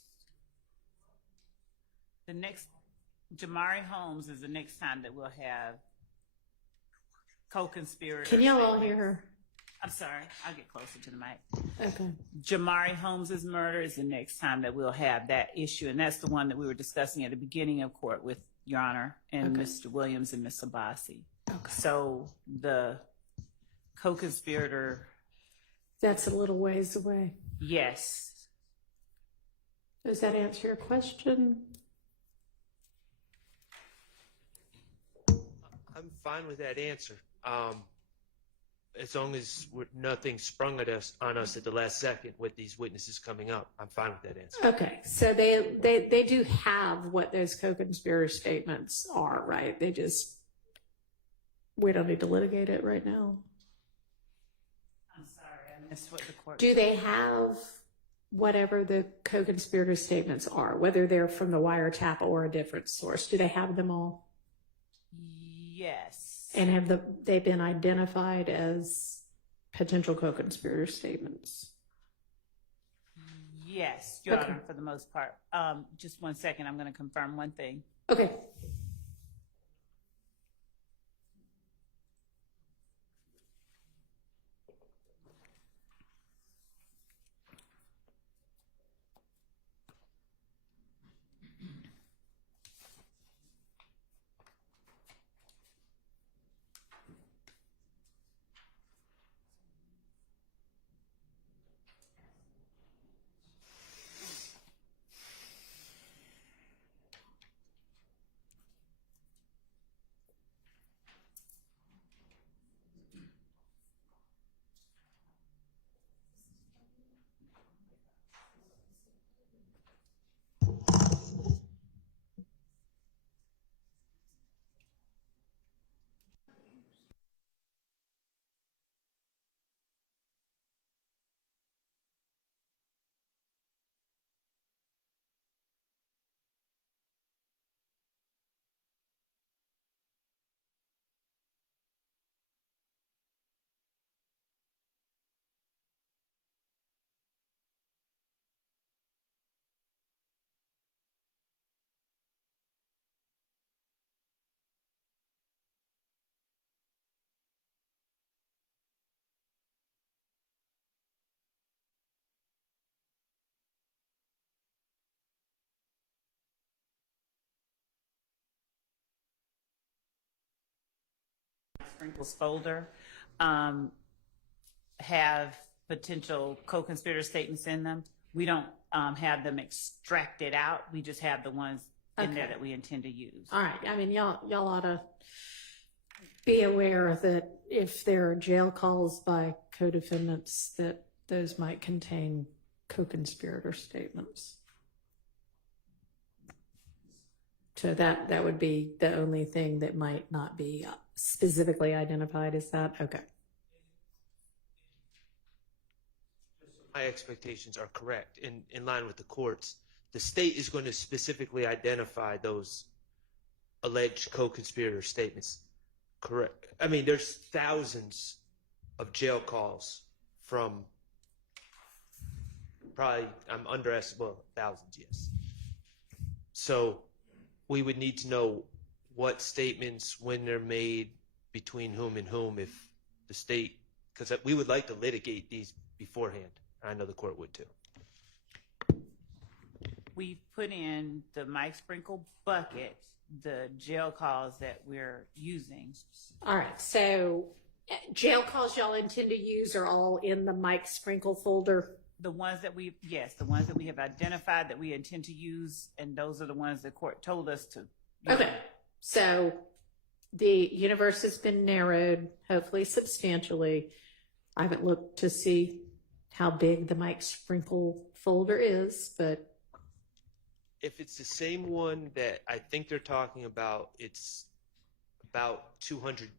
The next, Jamari Holmes is the next time that we'll have co-conspirator. Can y'all all statements. hear her? I'm sorry, I'll get closer to the mic. Okay. Jamari Holmes's murder is the next time that we'll have that issue, and that's the one that we were discussing at the beginning of court with Your Honor and Okay. Mr. Williams and Ms. Abbasi. Okay. So the co-conspirator, That's a little ways away. yes. Does that answer your question? I'm fine with that answer. As long as nothing sprung on us at the last second with these witnesses coming up, I'm fine with that answer. Okay, so they do have what those co-conspirator statements are, right? They just, we don't need to litigate it right now. I'm sorry, I missed what the court. Do they have whatever the co-conspirator statements are, whether they're from the wiretap or a different source? Do they have them all? Yes. And have they been identified as potential co-conspirator statements? Yes, Your Okay. Honor, for the most part. Just 1 second, I'm going to confirm one thing. Okay. Sprinkles folder have potential co-conspirator statements in them. We don't have them extracted out. We just have the ones in there Okay. that we intend to use. All right. I mean, y'all ought to be aware that if there are jail calls by co-defendants, that those might contain co-conspirator statements. So that would be the only thing that might not be specifically identified. Is that okay? My expectations are correct in line with the courts. The state is going to specifically identify those alleged co-conspirator statements. Correct. I mean, there's thousands of jail calls from probably, I'm underestimating, well, thousands, yes. So we would need to know what statements, when they're made, between whom and whom, if the state, because we would like to litigate these beforehand. I know the court would too. We put in the Mike Sprinkle bucket, the jail calls that we're using. All right. So jail calls y'all intend to use are all in the Mike Sprinkle folder? The ones that we have identified that we intend to use, and those are the ones the court told us to. Okay, so the universe has been narrowed, hopefully substantially. I haven't looked to see how big the Mike Sprinkle folder is, but If it's the same one that I think they're talking about, it's about 200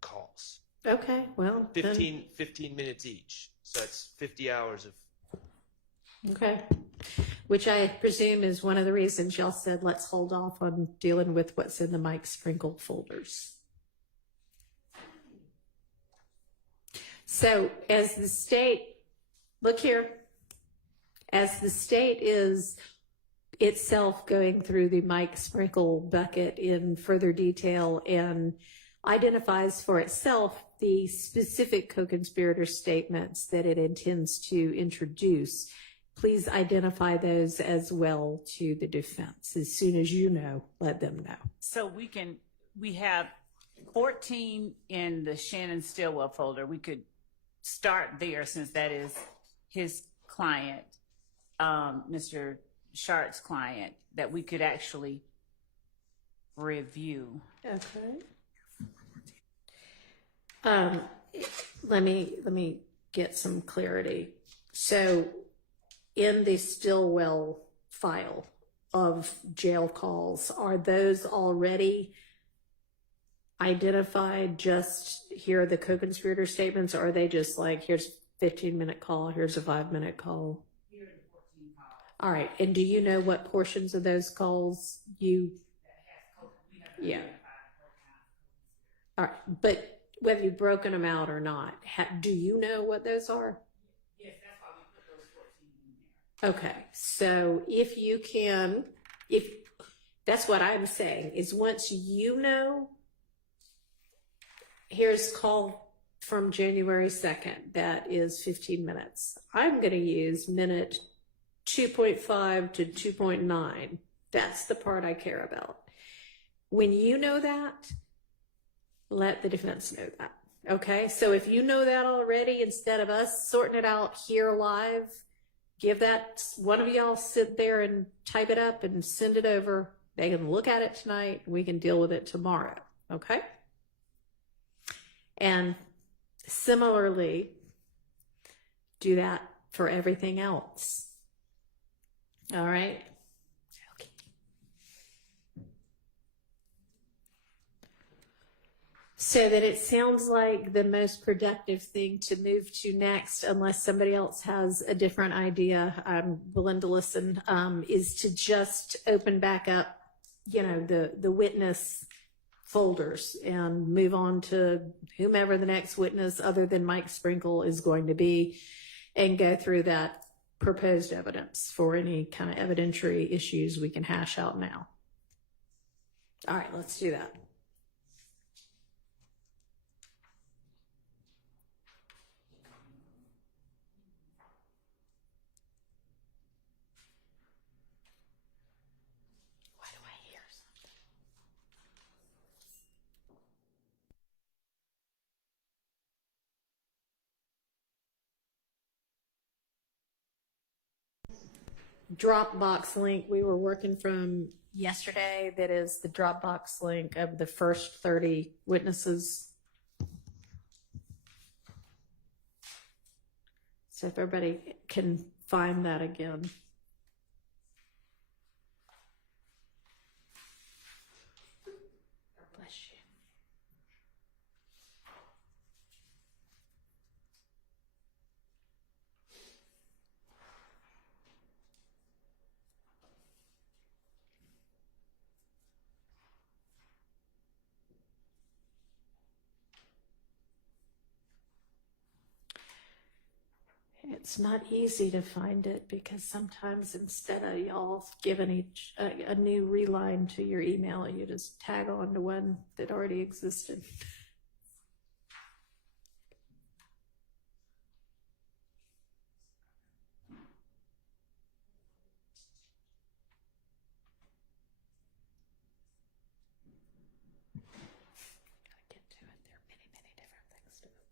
calls. okay, well, 15 minutes each. So that's 50 hours of. okay. Which I presume is one of the reasons y'all said let's hold off on dealing with what's in the Mike Sprinkle folders. So as the state, look here, as the state is itself going through the Mike Sprinkle bucket in further detail and identifies for itself the specific co-conspirator statements that it intends to introduce, please identify those as well to the defense. As soon as you know, let them know. So we have 14 in the Shannon Stillwell folder. We could start there since that is his client, Mr. Shart's client, that we could actually review. Okay. Let me get some clarity. So in the Stillwell file of jail calls, are those already identified? Just here are the co-conspirator statements, or are they just like, here's a 15-minute call, here's a 5-minute call? All right, and do you know what portions of those calls you? Yeah. All right, but whether you've broken them out or not, do you know what those are? Yes, that's why we put those 14 in there. Okay, so if you can, if that's what I'm saying, is once you know, here's call from January 2nd, that is 15 minutes. I'm going to use minute 2.5 to 2.9. That's the part I care about. When you know that, let the defense know that. Okay, so if you know that already, instead of us sorting it out here live, give that, one of y'all sit there and type it up and send it over. They can look at it tonight. We can deal with it tomorrow. Okay? And similarly, do that for everything else. All right? Okay. So that it sounds like the most productive thing to move to next, unless somebody else has a different idea, I'm willing to listen, is to just open back up, you know, the witness folders and move on to whomever the next witness other than Mike Sprinkle is going to be, and go through that proposed evidence for any kind of evidentiary issues we can hash out now. All right, let's do that. Why do I hear something? Dropbox link we were working from yesterday, that is the Dropbox link of the first 30 witnesses. So if everybody can find that again. Bless you. It's not easy to find it because sometimes instead of y'all giving each a new reline to your email, you just tag on to one that already existed. Gotta get to it. There are many, many different things to open.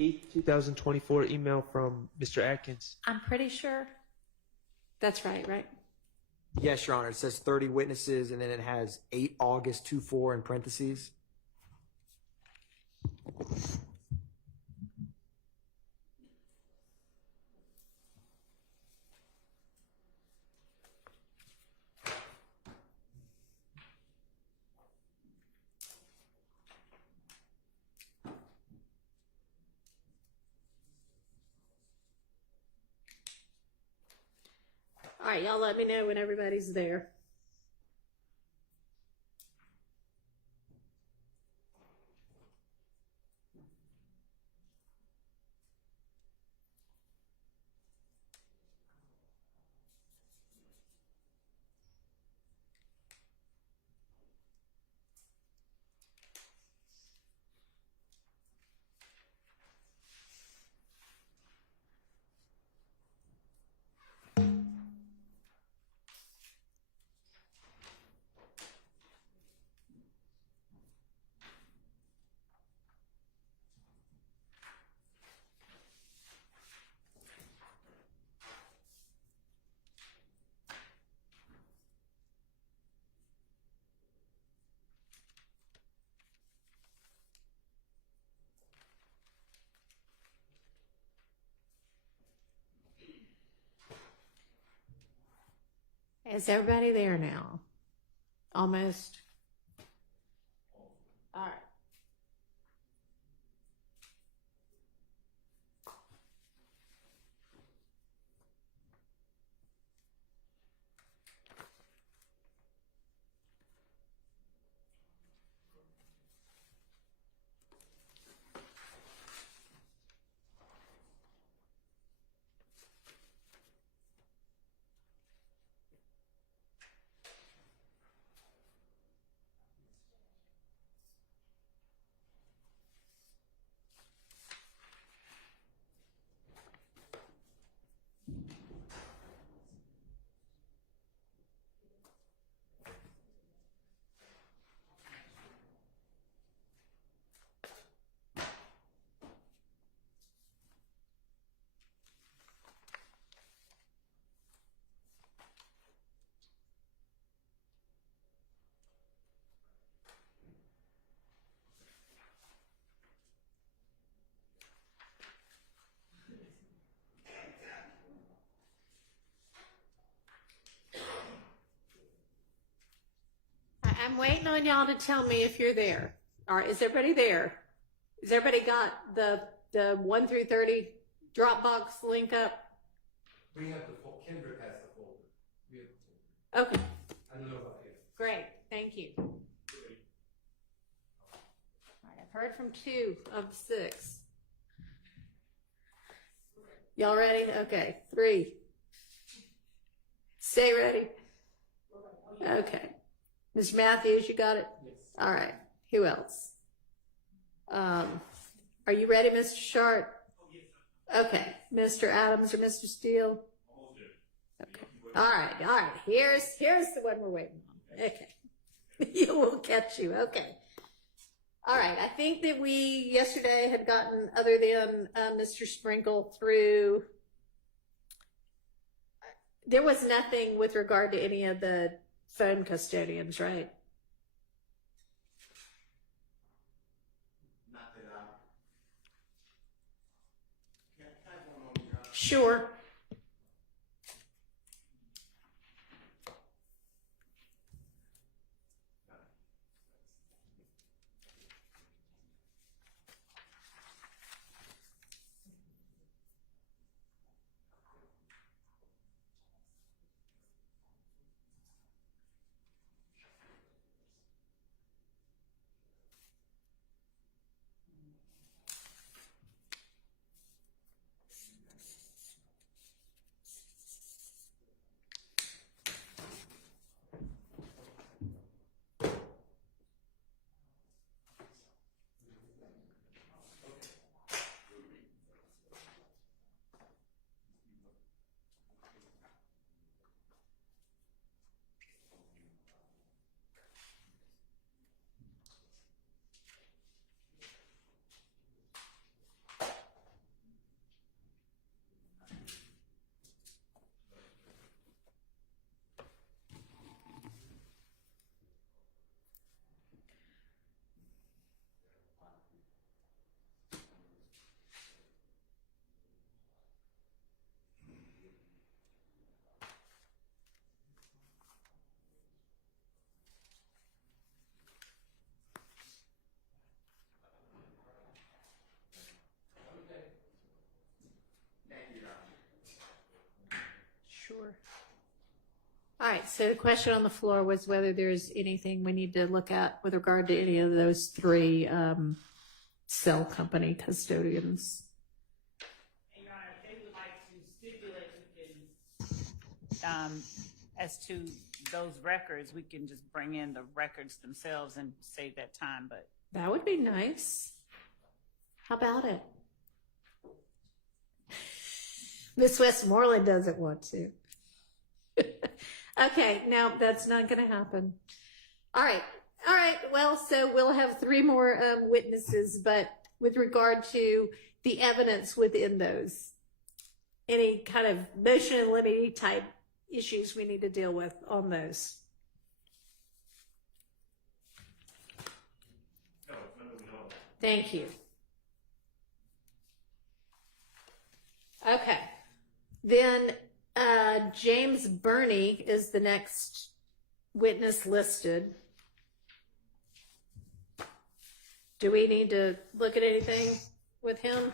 8th, 2024 email from Mr. Atkins. I'm pretty sure. That's right? Yes, Your Honor. It says 30 witnesses, and then it has 8 August 24 in parentheses. All right, y'all let me know when everybody's there. Is everybody there now? Almost. All right. I'm waiting on y'all to tell me if you're there. All right, is everybody there? Has everybody got the 1 through 30 Dropbox link up? We have Kendrick has the folder. We have the folder. Okay, I don't know about you. great, thank you. All right, I've heard from 2 of the 6. Y'all ready? Okay, 3. Stay ready. Okay. Mr. Matthews, you got it? Yes. All right. Who else? Are you ready, Mr. Sharp? Okay. Mr. Adams or Mr. Steele? Okay. All right. Here's the one we're waiting on. Okay. We'll catch you. Okay. All right. I think that we yesterday had gotten, other than Mr. Sprinkle, through. There was nothing with regard to any of the phone custodians, right? Not that can I have one moment, Your Honor? Sure. All right, so the question on the floor was whether there's anything we need to look at with regard to any of those three cell company custodians. Your Honor, if they would like to stipulate, we can, as to those records, we can just bring in the records themselves and save that time, but. That would be nice. How about it? Miss Westmoreland doesn't want to. Okay, no, that's not going to happen. All right. Well, so we'll have three more witnesses, but with regard to the evidence within those, any kind of motion and limine type issues we need to deal with on those. Thank you. Okay. Then James Burney is the next witness listed. Do we need to look at anything with him?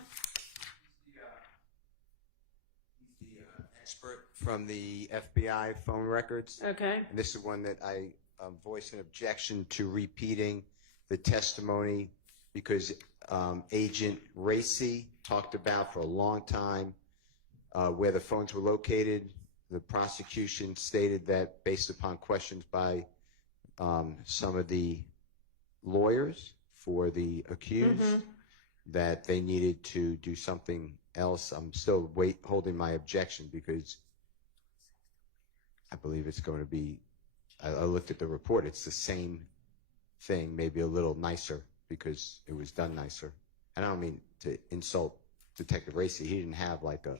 He's the expert from the FBI phone records. Okay. And this is one that I voiced an objection to repeating the testimony because Agent Racy talked about for a long time where the phones were located. The prosecution stated that based upon questions by some of the lawyers for the accused, that they needed to do something else. I'm still holding my objection because I believe it's going to be, I looked at the report, it's the same thing, maybe a little nicer because it was done nicer. And I don't mean to insult Detective Racy. He didn't have like a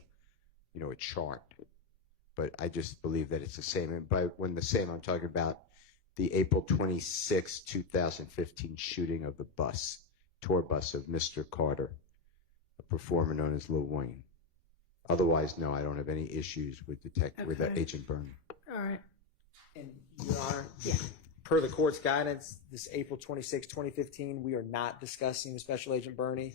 chart, but I just believe that it's the same. And by when the same, I'm talking about the April 26, 2015 shooting of the tour bus of Mr. Carter, a performer known as Lil Wayne. Otherwise, no, I don't have any issues with with Agent Burney. All right. And Your Honor, Yeah. per the court's guidance, this April 26, 2015, we are not discussing the Special Agent Burney.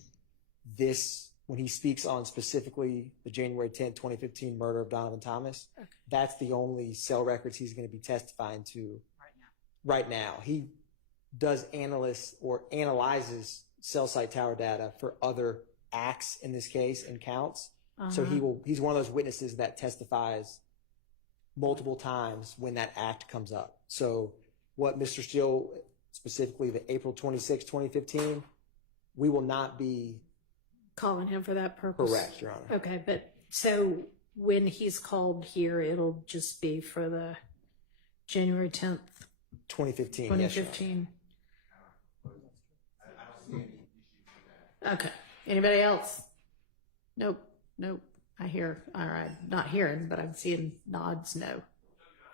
When he speaks on specifically the January 10, 2015 murder of Donovan Thomas, that's the only cell records he's going to be testifying to right now. He does analyzes cell site tower data for other acts in this case and counts. So he's one of those witnesses that testifies multiple times when that act comes up. So what Mr. Steele, specifically the April 26, 2015, we will not be calling him for that purpose. Correct, Your Honor. Okay, but so when he's called here, it'll just be for the January 10th, 2015. 2015. Okay. Anybody else? Nope. I hear. All right. Not hearing, but I'm seeing nods. No.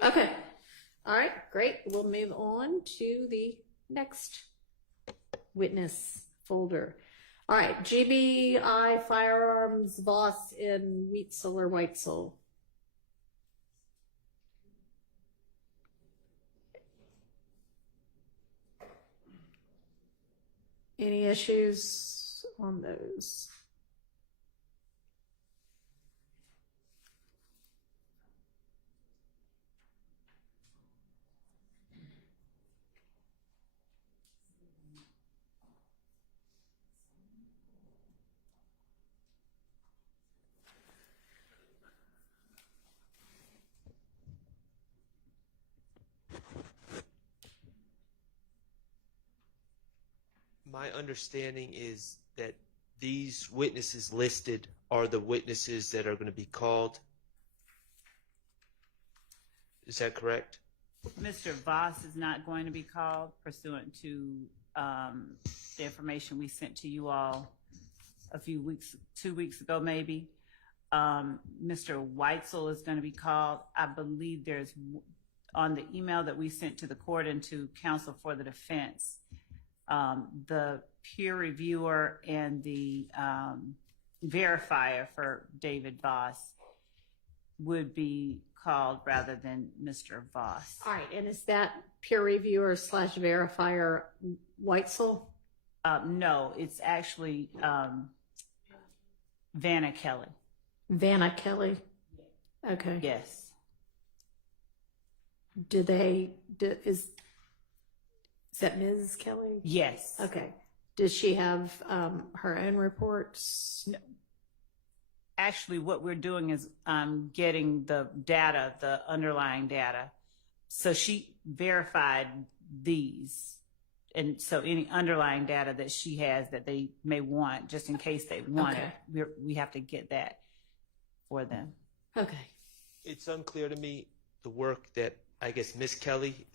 Okay. All right. Great. We'll move on to the next witness folder. All right. GBI Firearms Voss in Weitzel or Weitzel. Any issues on those? My understanding is that these witnesses listed are the witnesses that are going to be called. Is that correct? Mr. Voss is not going to be called pursuant to the information we sent to you all a few weeks, 2 weeks ago maybe. Mr. Weitzel is going to be called. I believe there's on the email that we sent to the court and to counsel for the defense, the peer reviewer and the verifier for David Voss would be called rather than Mr. Voss. All right, and is that peer reviewer / verifier Weitzel? No, it's actually Vanna Kelly. Vanna Kelly? Okay. Yes. is that Ms. Kelly? Yes. Okay. Does she have her own reports? No. Actually, what we're doing is getting the data, the underlying data. So she verified these. And so any underlying data that she has that they may want, just in case they want it, we have to get that for them. Okay. It's unclear to me the work that I guess Miss Kelly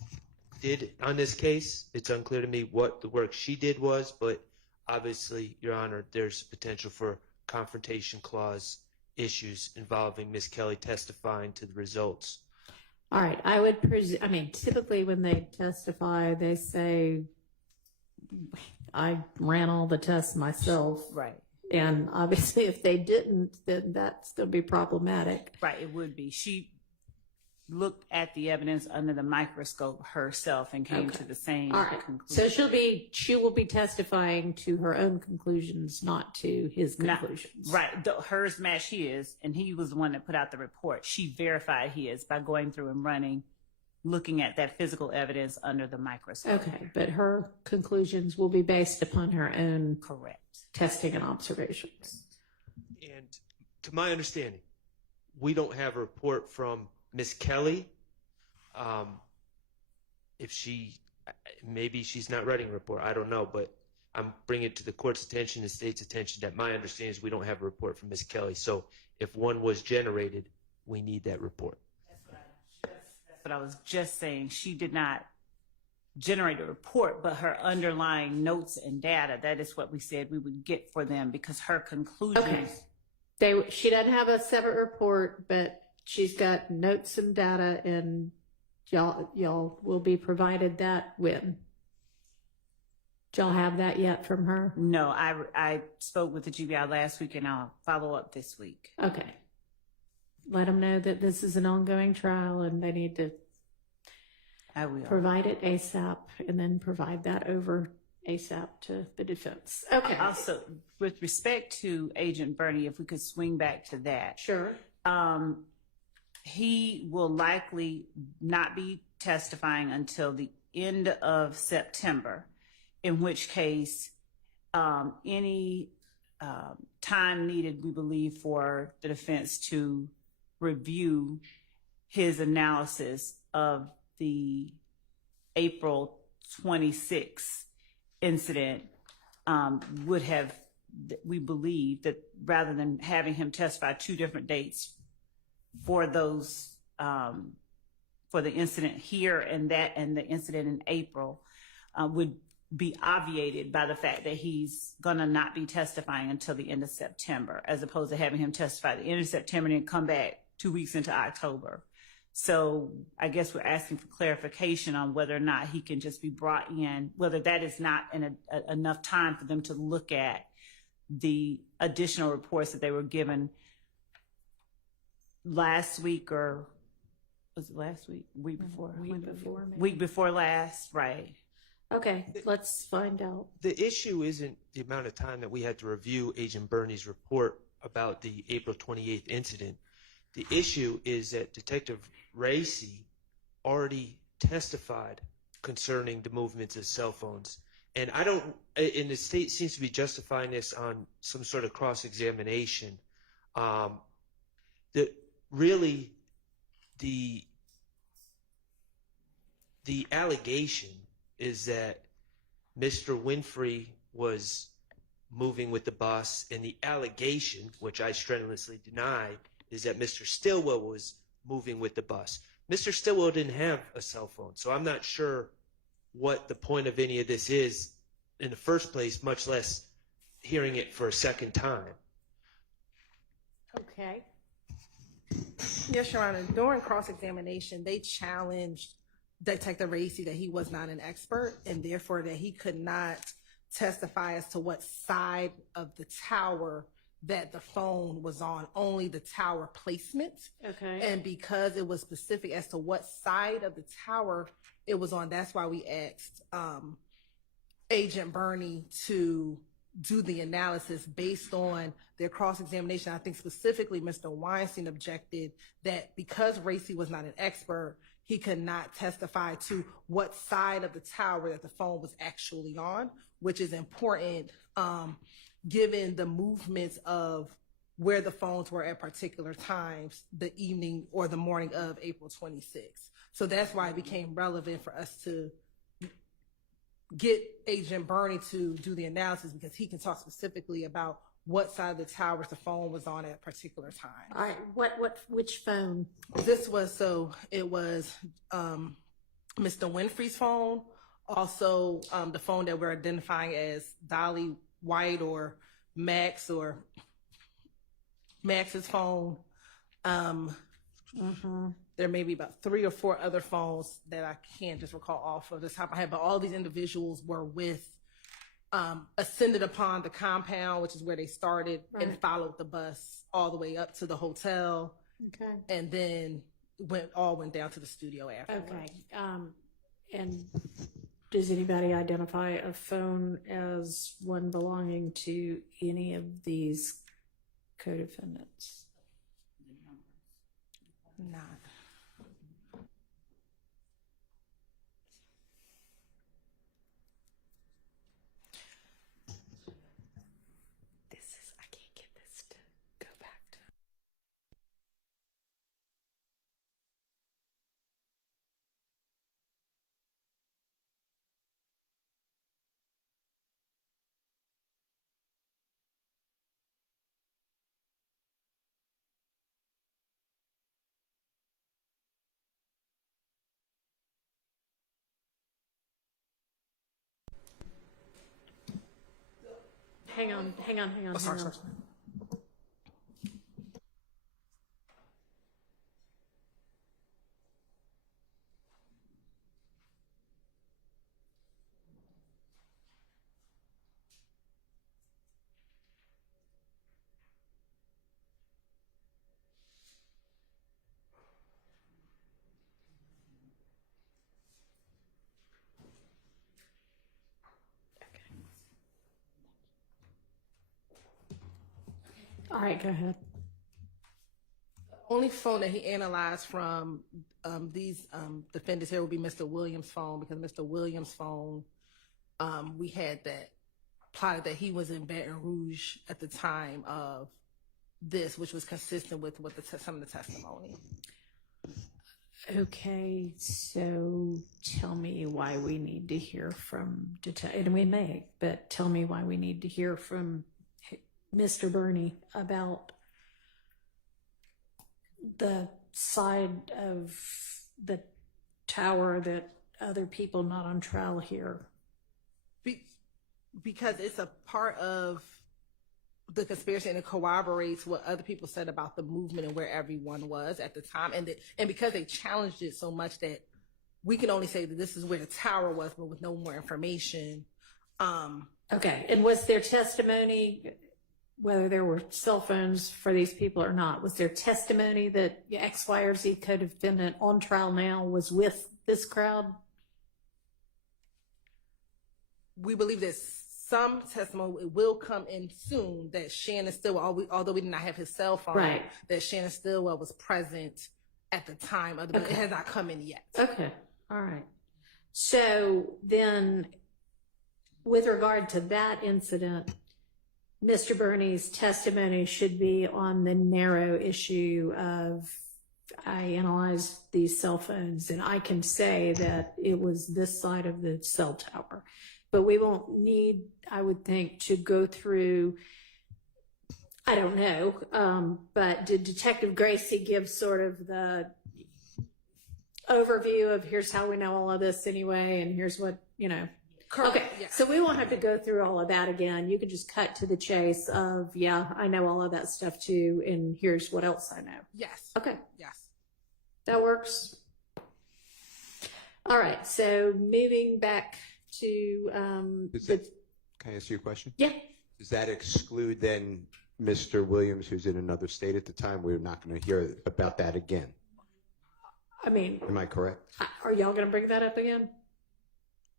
did on this case. It's unclear to me what the work she did was, but obviously, Your Honor, there's potential for confrontation clause issues involving Miss Kelly testifying to the results. All right. I would presume, I mean, typically when they testify, they say, I ran all the tests myself. Right. And obviously, if they didn't, then that'd still be problematic. Right, it would be. She looked at the evidence under the microscope herself and came to the same All right. conclusion. So she will be testifying to her own conclusions, not to his conclusions. Right. Hers match his, and he was the one that put out the report. She verified his by going through and looking at that physical evidence under the microscope. Okay, but her conclusions will be based upon her own Correct. testing and observations. And to my understanding, we don't have a report from Miss Kelly. Maybe she's not writing a report. I don't know, but I'm bringing it to the court's attention, the state's attention, that my understanding is we don't have a report from Miss Kelly. So if one was generated, we need that report. That's what I was just saying. She did not generate a report, but her underlying notes and data, that is what we said we would get for them, because her conclusions. Okay. She doesn't have a separate report, but she's got notes and data, and y'all will be provided that when? Did y'all have that yet from her? No, I spoke with the GBI last week, and I'll follow up this week. Okay. Let them know that this is an ongoing trial and they need to provide it ASAP, and then provide that over ASAP to the defense. Okay. Also, with respect to Agent Bernie, if we could swing back to that. Sure. He will likely not be testifying until the end of September, in which case any time needed, we believe, for the defense to review his analysis of the April 26th incident would have, we believe, that rather than having him testify 2 different dates for those, for the incident here and the incident in April, would be obviated by the fact that he's going to not be testifying until the end of September, as opposed to having him testify at the end of September and then come back 2 weeks into October. So I guess we're asking for clarification on whether or not he can just be brought in, whether that is not enough time for them to look at the additional reports that they were given last week, or was it last week? Week before? Week before last, right. Okay, let's find out. The issue isn't the amount of time that we had to review Agent Bernie's report about the April 28th incident. The issue is that Detective Racy already testified concerning the movements of cell phones. And and the state seems to be justifying this on some sort of cross-examination. Really, the allegation is that Mr. Winfrey was moving with the bus, and the allegation, which I strenuously deny, is that Mr. Stillwell was moving with the bus. Mr. Stillwell didn't have a cell phone, so I'm not sure what the point of any of this is in the first place, much less hearing it for a second time. Okay. Yes, Your Honor. During cross-examination, they challenged Detective Racy that he was not an expert, and therefore that he could not testify as to what side of the tower that the phone was on, only the tower placement. Okay. And because it was specific as to what side of the tower it was on, that's why we asked Agent Bernie to do the analysis based on their cross-examination. I think specifically Mr. Weinstein objected that because Racy was not an expert, he could not testify to what side of the tower that the phone was actually on, which is important given the movements of where the phones were at particular times the evening or the morning of April 26th. So that's why it became relevant for us to get Agent Burney to do the analysis, because he can talk specifically about what side of the towers the phone was on at particular times. All right, which phone? This was, it was Mr. Winfrey's phone, also the phone that we're identifying as Dolly White or Max's phone. There may be about 3 or 4 other phones that I can't just recall off of the top of my head, but all these individuals were ascended upon the compound, which is where they started, and followed the bus all the way up to the hotel. Okay. And then went down to the studio afterwards. Okay. And does anybody identify a phone as one belonging to any of these co-defendants? Not. I can't get this to go back to. Hang on. Sorry. All right, go ahead. Only phone that he analyzed from these defendants here would be Mr. Williams' phone, because Mr. Williams' phone, we had that plotted that he was in Baton Rouge at the time of this, which was consistent with what some of the testimony. Okay, so tell me why we need to hear from and we may, but tell me why we need to hear from Mr. Burney about the side of the tower that other people not on trial hear. Because it's a part of the conspiracy, and it corroborates what other people said about the movement and where everyone was at the time, and because they challenged it so much that we can only say that this is where the tower was, but with no more information. Okay, and was there testimony, whether there were cell phones for these people or not, was there testimony that X, Y, or Z co-defendant on trial now was with this crowd? We believe that some testimony will come in soon that Shannon Stillwell, although we did not have his cell phone, that Shannon Stillwell was present at the time of the, but it has not come in yet. Okay, all right. So then, with regard to that incident, Mr. Burney's testimony should be on the narrow issue of, I analyzed these cell phones and I can say that it was this side of the cell tower. But we won't need, I would think, to go through, I don't know, but did Detective Gracie give sort of the overview of here's how we know all of this anyway, and here's what, you know. Correct. Okay, yes. So we won't have to go through all of that again. You can just cut to the chase of, yeah, I know all of that stuff too, and here's what else I know. Yes. Okay. Yes. That works. All right, so moving back to Can I ask you a question? Yeah. Does that exclude then Mr. Williams, who's in another state at the time? We're not going to hear about that again. I mean, am I correct? Are y'all going to bring that up again?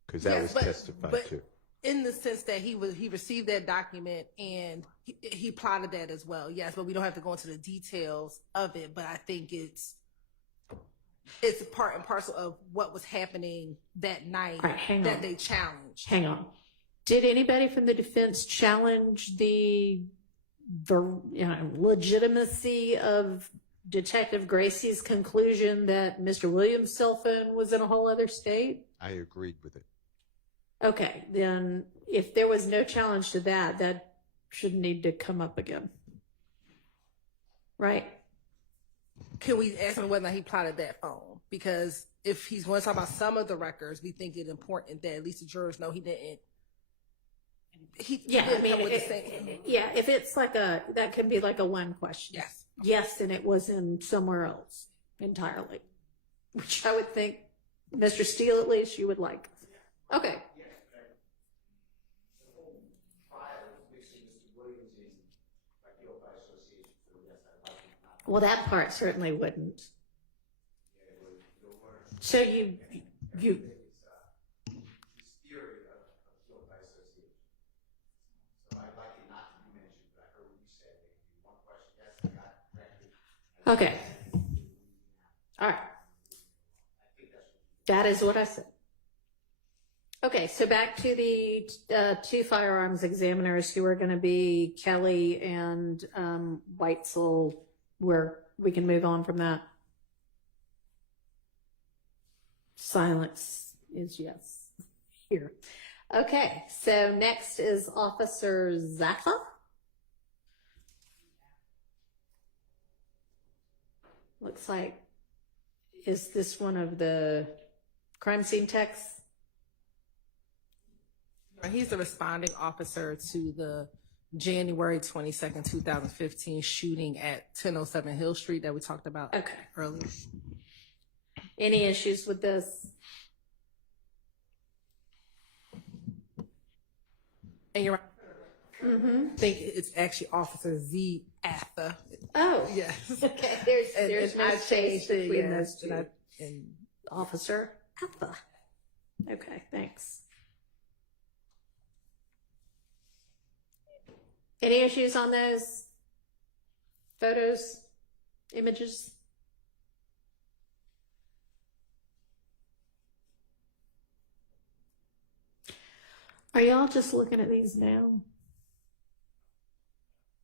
Because that was testified to. In the sense that he received that document and he plotted that as well. Yes, but we don't have to go into the details of it. But I think it's it's part and parcel of what was happening that night All right, hang that on. they challenged. Hang on. Did anybody from the defense challenge the legitimacy of Detective Gracie's conclusion that Mr. Williams' cell phone was in a whole other state? I agreed with it. Okay, then if there was no challenge to that, that should need to come up again. Right? Can we ask him whether or not he plotted that phone? Because if he's going to talk about some of the records, we think it's important that at least the jurors know he didn't. Yeah, I mean, if it's like that could be like a one question. Yes. Yes, and it was in somewhere else entirely, which I would think, Mr. Steele, at least you would like. Okay. Well, that part certainly wouldn't. So you. Okay. All right. That is what I said. Okay, so back to the two firearms examiners who are going to be Kelly and Weitzel, where we can move on from that. Silence is yes here. Okay, so next is Officer Zaffa. Looks like, is this one of the crime scene techs? He's the responding officer to the January 22nd, 2015 shooting at 1007 Hill Street that we talked about earlier. Any issues with this? And you're right. I think it's actually Officer Z. Atha. Oh, yes. Okay, there's no space between those two. And Officer Atha. Okay, thanks. Any issues on those photos, images? Are y'all just looking at these now?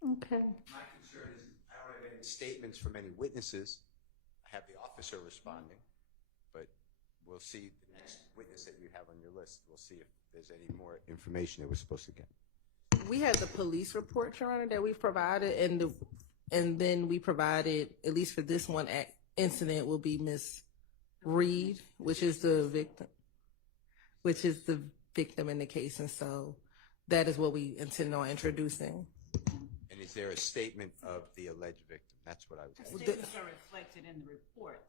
Okay. My concern is I don't have any statements from any witnesses. I have the officer responding, but we'll see the next witness that you have on your list. We'll see if there's any more information that we're supposed to get. we had the police report, Your Honor, that we've provided, and then we provided, at least for this one incident, will be Miss Reed, which is the victim in the case, and so that is what we intend on introducing. And is there a statement of the alleged victim? That's what I was. Statements are reflected in the report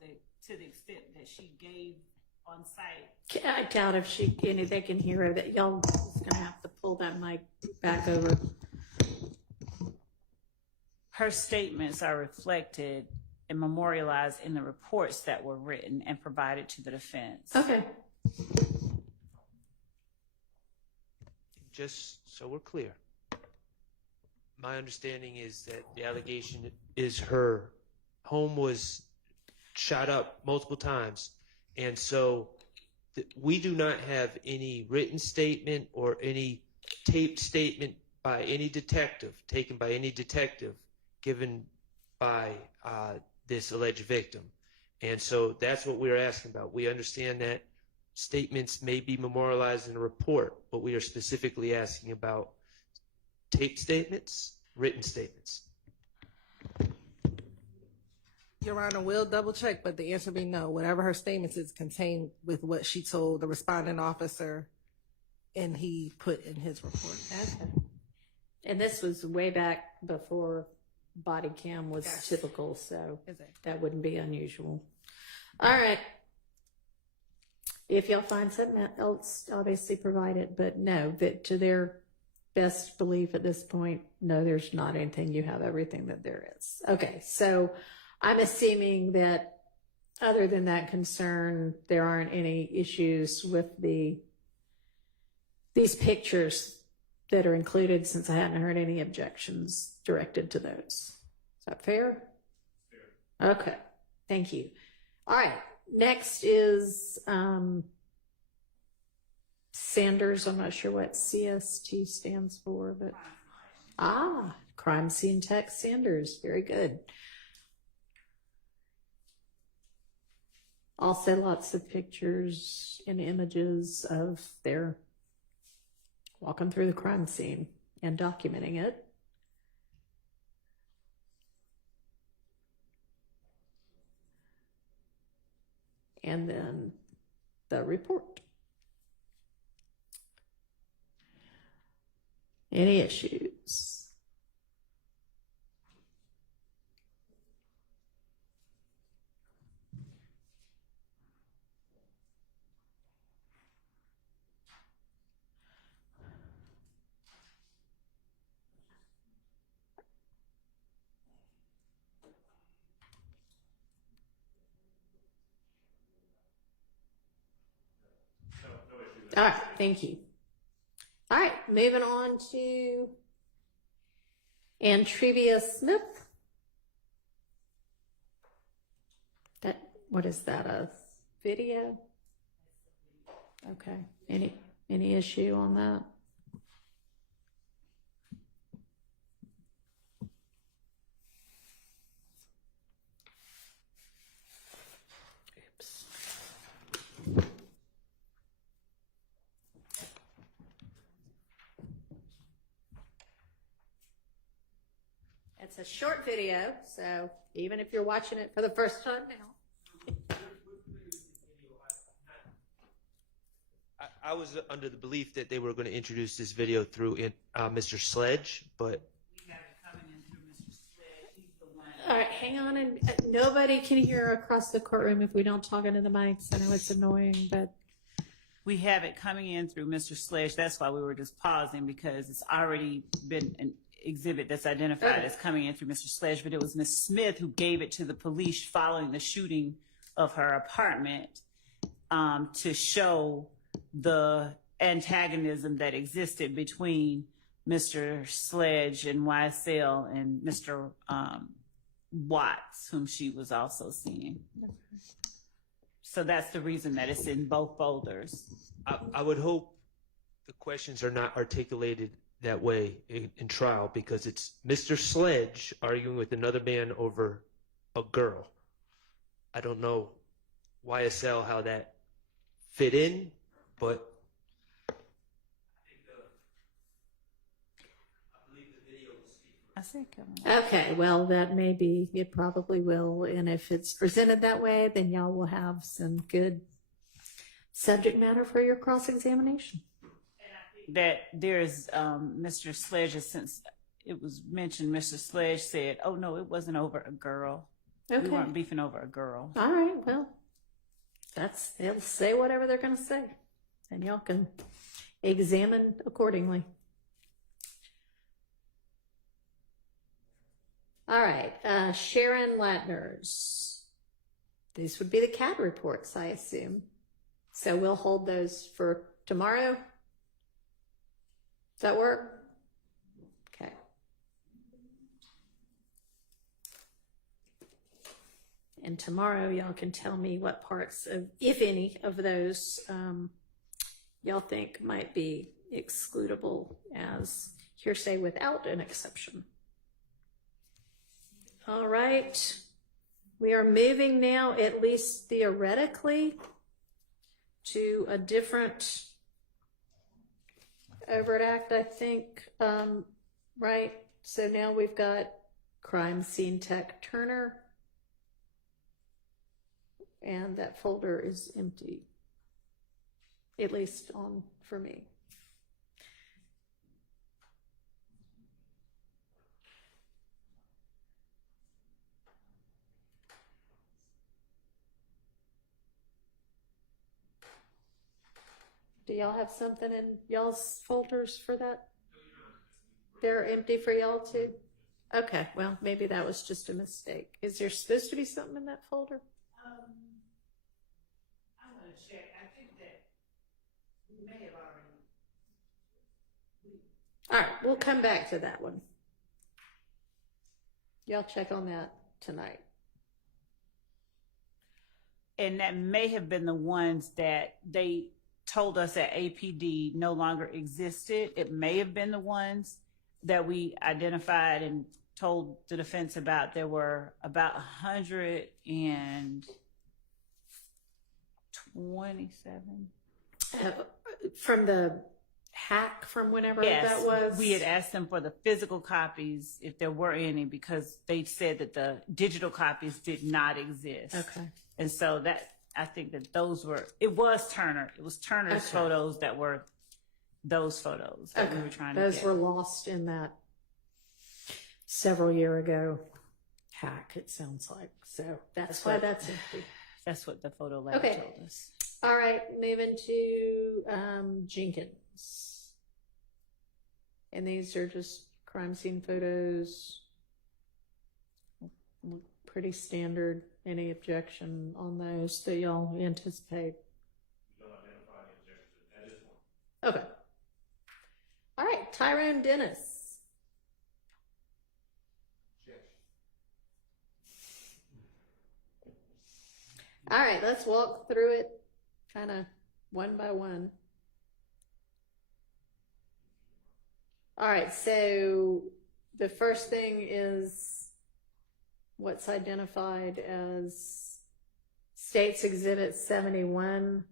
to the extent that she gave on site. I doubt if they can hear her. That y'all is gonna have to pull that mic back over. Her statements are reflected and memorialized in the reports that were written and provided to the defense. Okay. Just so we're clear, my understanding is that the allegation is her home was shot up multiple times, and so we do not have any written statement or any taped statement by any detective, taken by any detective, given by this alleged victim. And so that's what we're asking about. We understand that statements may be memorialized in a report, but we are specifically asking about taped statements, written statements. Your Honor, we'll double check, but the answer will be no. Whatever her statements is contained with what she told the responding officer and he put in his report. Okay. And this was way back before body cam was typical, so that wouldn't be unusual. All right. If y'all find something else, obviously provide it, but no, that to their best belief at this point, no, there's not anything. You have everything that there is. Okay, so I'm assuming that other than that concern, there aren't any issues with these pictures that are included, since I hadn't heard any objections directed to those. Is that fair? Fair. Okay, thank you. All right, next is Sanders. I'm not sure what CST stands for, but crime scene tech Sanders. Very good. Also lots of pictures and images of their walking through the crime scene and documenting it. And then the report. Any issues? All right, thank you. All right, moving on to Antrivia Smith. What is that, a video? Okay, any issue on that? Oops. It's a short video, so even if you're watching it for the first time now. I was under the belief that they were going to introduce this video through Mr. Sledge, but We have it coming in through Mr. Sledge. He's the one. All right, hang on, and nobody can hear across the courtroom if we don't talk into the mics. I know it's annoying, but We have it coming in through Mr. Sledge. That's why we were just pausing, because it's already been an exhibit that's identified as coming in through Mr. Sledge, but it was Ms. Smith who gave it to the police following the shooting of her apartment to show the antagonism that existed between Mr. Sledge and YSL and Mr. Watts, whom she was also seeing. So that's the reason that it's in both folders. I would hope the questions are not articulated that way in trial, because it's Mr. Sledge arguing with another man over a girl. I don't know YSL how that fit in, but I believe the video will speak. I think. okay, well, that may be, it probably will. And if it's presented that way, then y'all will have some good subject matter for your cross-examination. That there's Mr. Sledge, since it was mentioned, Mr. Sledge said, "Oh no, it wasn't over a girl. Okay. We weren't beefing over a girl." All right, well, they'll say whatever they're going to say, and y'all can examine accordingly. All right, Sharon Latner's. These would be the CAD reports, I assume. So we'll hold those for tomorrow. Does that work? Okay. And tomorrow y'all can tell me what parts of, if any, of those y'all think might be excludable as hearsay without an exception. All right. We are moving now, at least theoretically, to a different overt act, I think, right? So now we've got crime scene tech Turner, and that folder is empty, at least for me. Do y'all have something in y'all's folders for that? They're empty for y'all too? Okay, well, maybe that was just a mistake. Is there supposed to be something in that folder? I'm going to check. I think that we may have already. All right, we'll come back to that one. Y'all check on that tonight. and that may have been the ones that they told us at APD no longer existed. It may have been the ones that we identified and told the defense about. There were about 127. From the hack from whenever Yes, that was? we had asked them for the physical copies, if there were any, because they said that the digital copies did not exist. Okay. And so that, I think that those were, it was Turner. It was Turner's Okay. photos that were those photos that we were trying to Those get. were lost in that several year ago hack, it sounds like. So that's why that's empty. That's what the photo lab Okay. told us. All right, moving to Jenkins. And these are just crime scene photos. Look pretty standard. Any objection on those that y'all anticipate? We don't identify any objections at this point. Okay. All right, Tyrone Dennis. All right, let's walk through it kind of one by one. All right, so the first thing is what's identified as States Exhibit 71,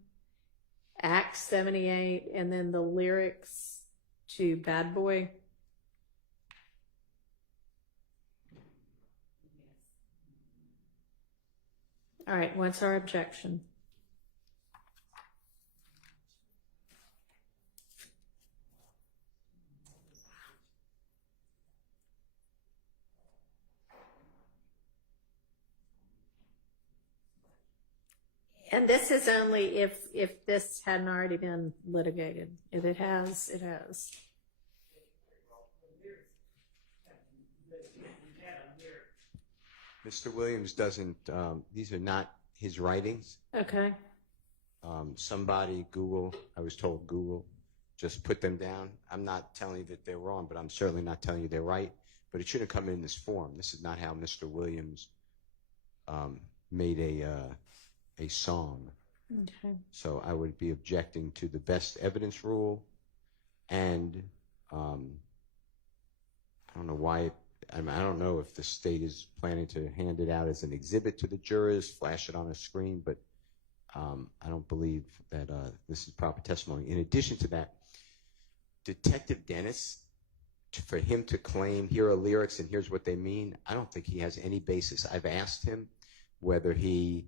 Act 78, and then the lyrics to Bad Boy. All right, what's our objection? And this is only if this hadn't already been litigated. If it has, it has. Mr. Williams doesn't, these are not his writings. Okay. Somebody, Google, I was told Google, just put them down. I'm not telling you that they're wrong, but I'm certainly not telling you they're right. But it shouldn't come in this form. This is not how Mr. Williams made a song. Okay. So I would be objecting to the best evidence rule, and I don't know why. I don't know if the state is planning to hand it out as an exhibit to the jurors, flash it on a screen, but I don't believe that this is proper testimony. In addition to that, Detective Dennis, for him to claim here are lyrics and here's what they mean, I don't think he has any basis. I've asked him whether he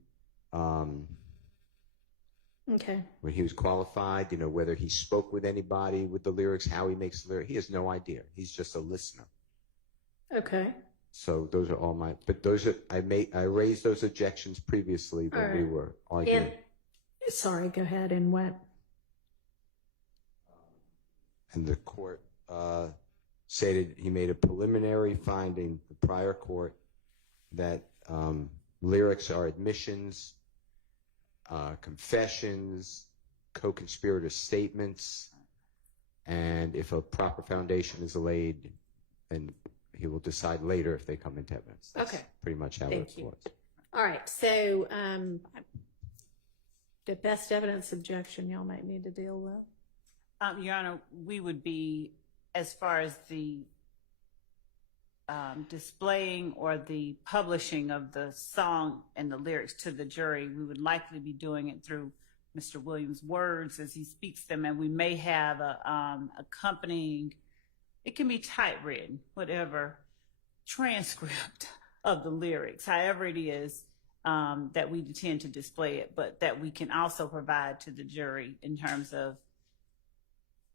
Okay. when he was qualified, whether he spoke with anybody with the lyrics, how he makes the lyrics. He has no idea. He's just a listener. Okay. So those are all but those are, I raised those objections previously when we were arguing. And, sorry, go ahead. And what? And the court stated he made a preliminary finding, the prior court, that lyrics are admissions, confessions, co-conspirator statements, and if a proper foundation is laid, then he will decide later if they come into evidence. That's Okay. pretty much how Thank it you. was. All right. So the best evidence objection y'all might need to deal with. Your Honor, we would be, as far as the displaying or the publishing of the song and the lyrics to the jury, we would likely be doing it through Mr. Williams' words as he speaks them, and we may have a accompanying, it can be typewritten, whatever, transcript of the lyrics, however it is that we intend to display it, but that we can also provide to the jury in terms of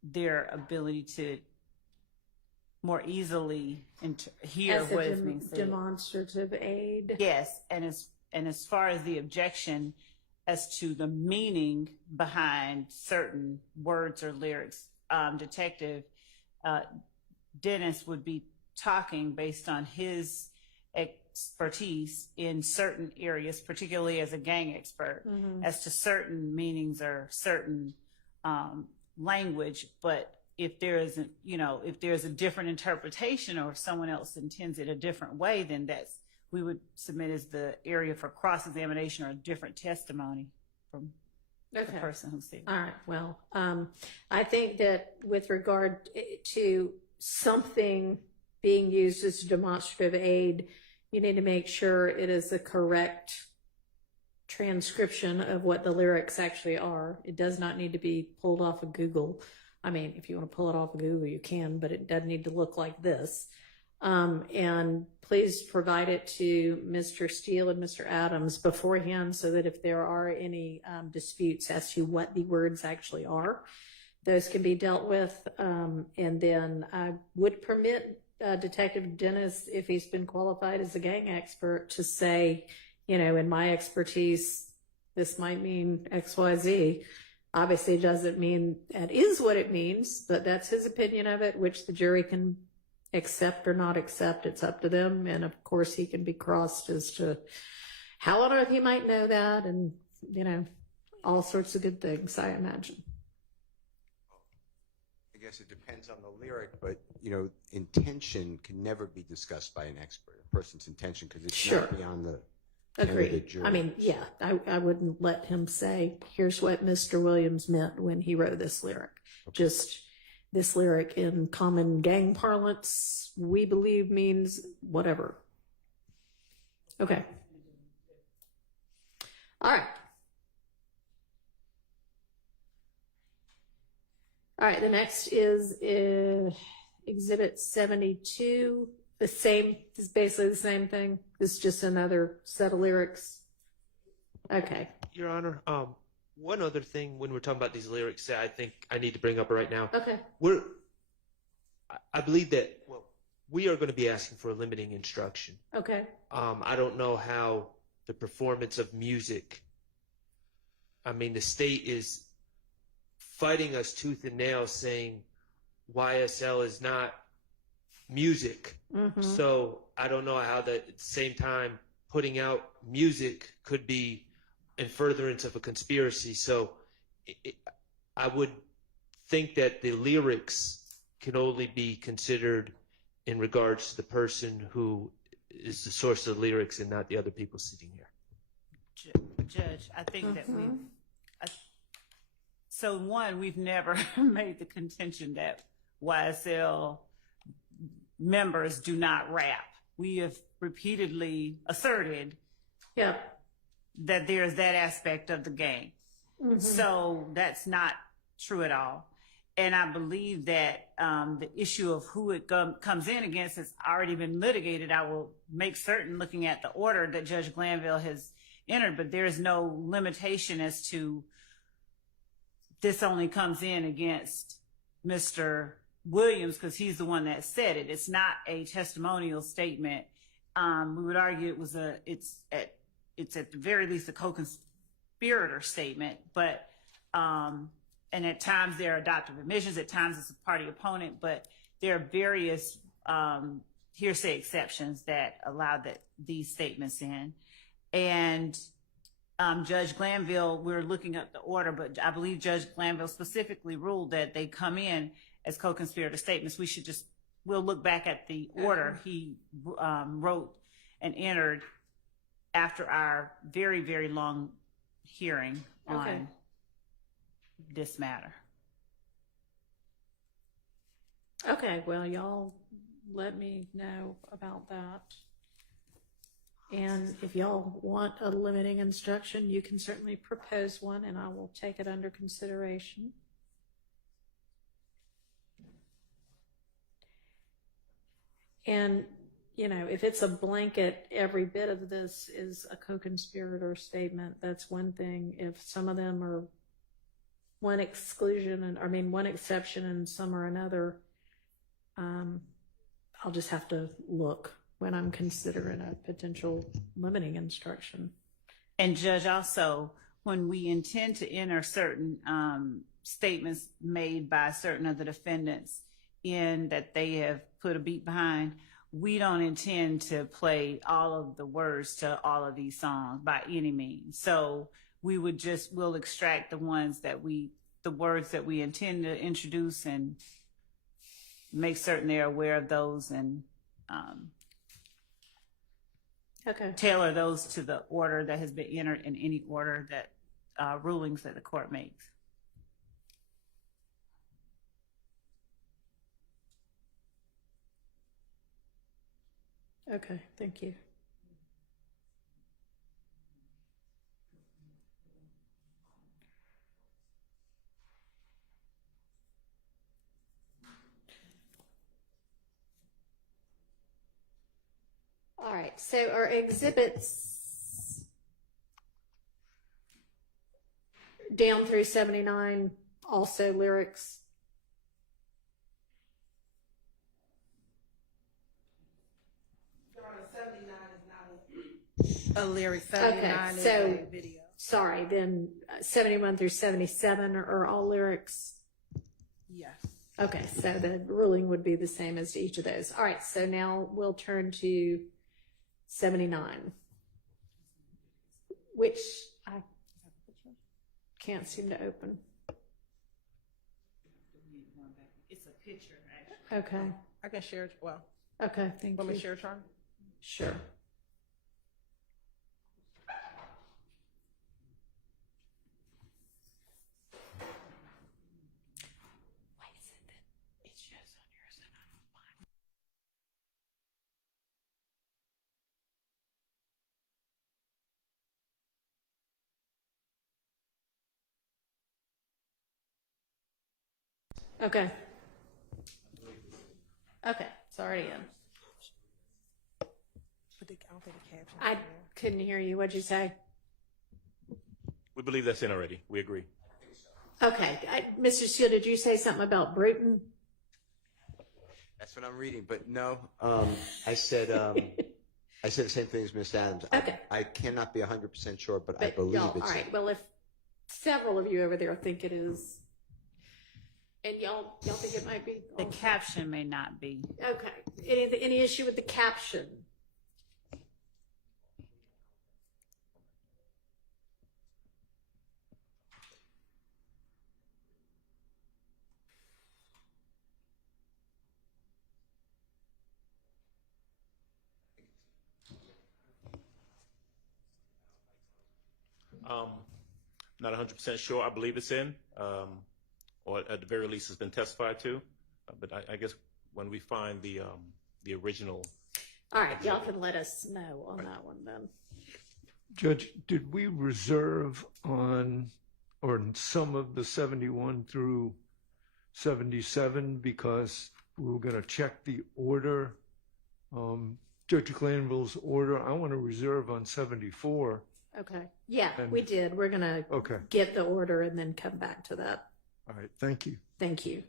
their ability to more easily hear As what a is being said. demonstrative aid. Yes, and as far as the objection as to the meaning behind certain words or lyrics, Detective Dennis would be talking based on his expertise in certain areas, particularly as a gang expert, as to certain meanings or certain language. But if there isn't, if there's a different interpretation or someone else intends it a different way, then we would submit as the area for cross-examination or different testimony from the person who's there. All right. Well, I think that with regard to something being used as a demonstrative aid, you need to make sure it is the correct transcription of what the lyrics actually are. It does not need to be pulled off of Google. I mean, if you want to pull it off of Google, you can, but it doesn't need to look like this. And please provide it to Mr. Steele and Mr. Adams beforehand so that if there are any disputes as to what the words actually are, those can be dealt with. And then I would permit Detective Dennis, if he's been qualified as a gang expert, to say, you know, in my expertise, this might mean XYZ. Obviously, it doesn't mean that is what it means, but that's his opinion of it, which the jury can accept or not accept. It's up to them. And of course, he can be crossed as to how on earth he might know that, and, you know, all sorts of good things, I imagine. I guess it depends on the lyric, but, you know, intention can never be discussed by an expert, a person's intention, because it's not beyond the Agreed. I mean, yeah, I wouldn't let him say, here's what Mr. Williams meant when he wrote this lyric. Just this lyric in common gang parlance, we believe means whatever. Okay. All right. All right, the next is Exhibit 72. The same, is basically the same thing. This is just another set of lyrics. Okay. Your Honor, one other thing when we're talking about these lyrics that I think I need to bring up right now. Okay. I believe that, well, we are going to be asking for a limiting instruction. Okay. I don't know how the performance of music, I mean, the state is fighting us tooth and nail saying YSL is not music. Mm-hmm. So I don't know how that at the same time putting out music could be in furtherance of a conspiracy. So I would think that the lyrics can only be considered in regards to the person who is the source of the lyrics and not the other people sitting here. Judge, I think that so one, we've never made the contention that YSL members do not rap. We have repeatedly asserted that there's that aspect of the gang. Mm-hmm. So that's not true at all. And I believe that the issue of who it comes in against has already been litigated. I will make certain, looking at the order that Judge Glanville has entered, but there is no limitation as to this only comes in against Mr. Williams because he's the one that said it. It's not a testimonial statement. We would argue it's at the very least a co-conspirator statement, but and at times there are adoptive admissions, at times it's a party opponent, but there are various hearsay exceptions that allow these statements in. And Judge Glanville, we're looking at the order, but I believe Judge Glanville specifically ruled that they come in as co-conspirator statements. We'll look back at the order he wrote and entered after our very, very long hearing on this matter. Okay, well, y'all let me know about that. And if y'all want a limiting instruction, you can certainly propose one and I will take it under consideration. And, you know, if it's a blanket, every bit of this is a co-conspirator statement, that's one thing. If some of them are one exception and some are another, I'll just have to look when I'm considering a potential limiting instruction. And Judge, also, when we intend to enter certain statements made by certain of the defendants in that they have put a beat behind, we don't intend to play all of the words to all of these songs by any means. So we would we'll extract the words that we intend to introduce and make certain they're aware of those. And Okay. tailor those to the order that has been entered in any order that rulings that the court makes. Okay, thank you. All right, so our exhibits down through 79, also lyrics. A lyric 79 Okay, is so a video. sorry, then 71 through 77 are all lyrics. Yes. Okay, so the ruling would be the same as to each of those. All right, so now we'll turn to 79, which I can't seem to open. It's a picture, actually. Okay, I can share it. Well, okay, thank want me you. to share it, Charlie? Sure. Why is it that it shows on yours and not on mine? Okay. Okay, it's already in. But I don't think the caption. I couldn't hear you. What'd you say? We believe that's in already. We agree. Okay, Mr. Steele, did you say something about Brutin? That's what I'm reading, but no. I said the same thing as Ms. Adams. Okay. I cannot be 100% sure, but I believe y'all, it's. all right. Well, if several of you over there think it is, and y'all think it might be, The caption may not be. okay. Any issue with the caption? Not 100% sure. I believe it's in, or at the very least, it's been testified to. But I guess when we find the original. All right, y'all can let us know on that one then. Judge, did we reserve on some of the 71 through 77 because we were going to check the order, Judge Glanville's order? I want to reserve on 74. Okay. Yeah, And- we did. We're gonna Okay. get the order and then come back to that. All right. Thank you. Thank you.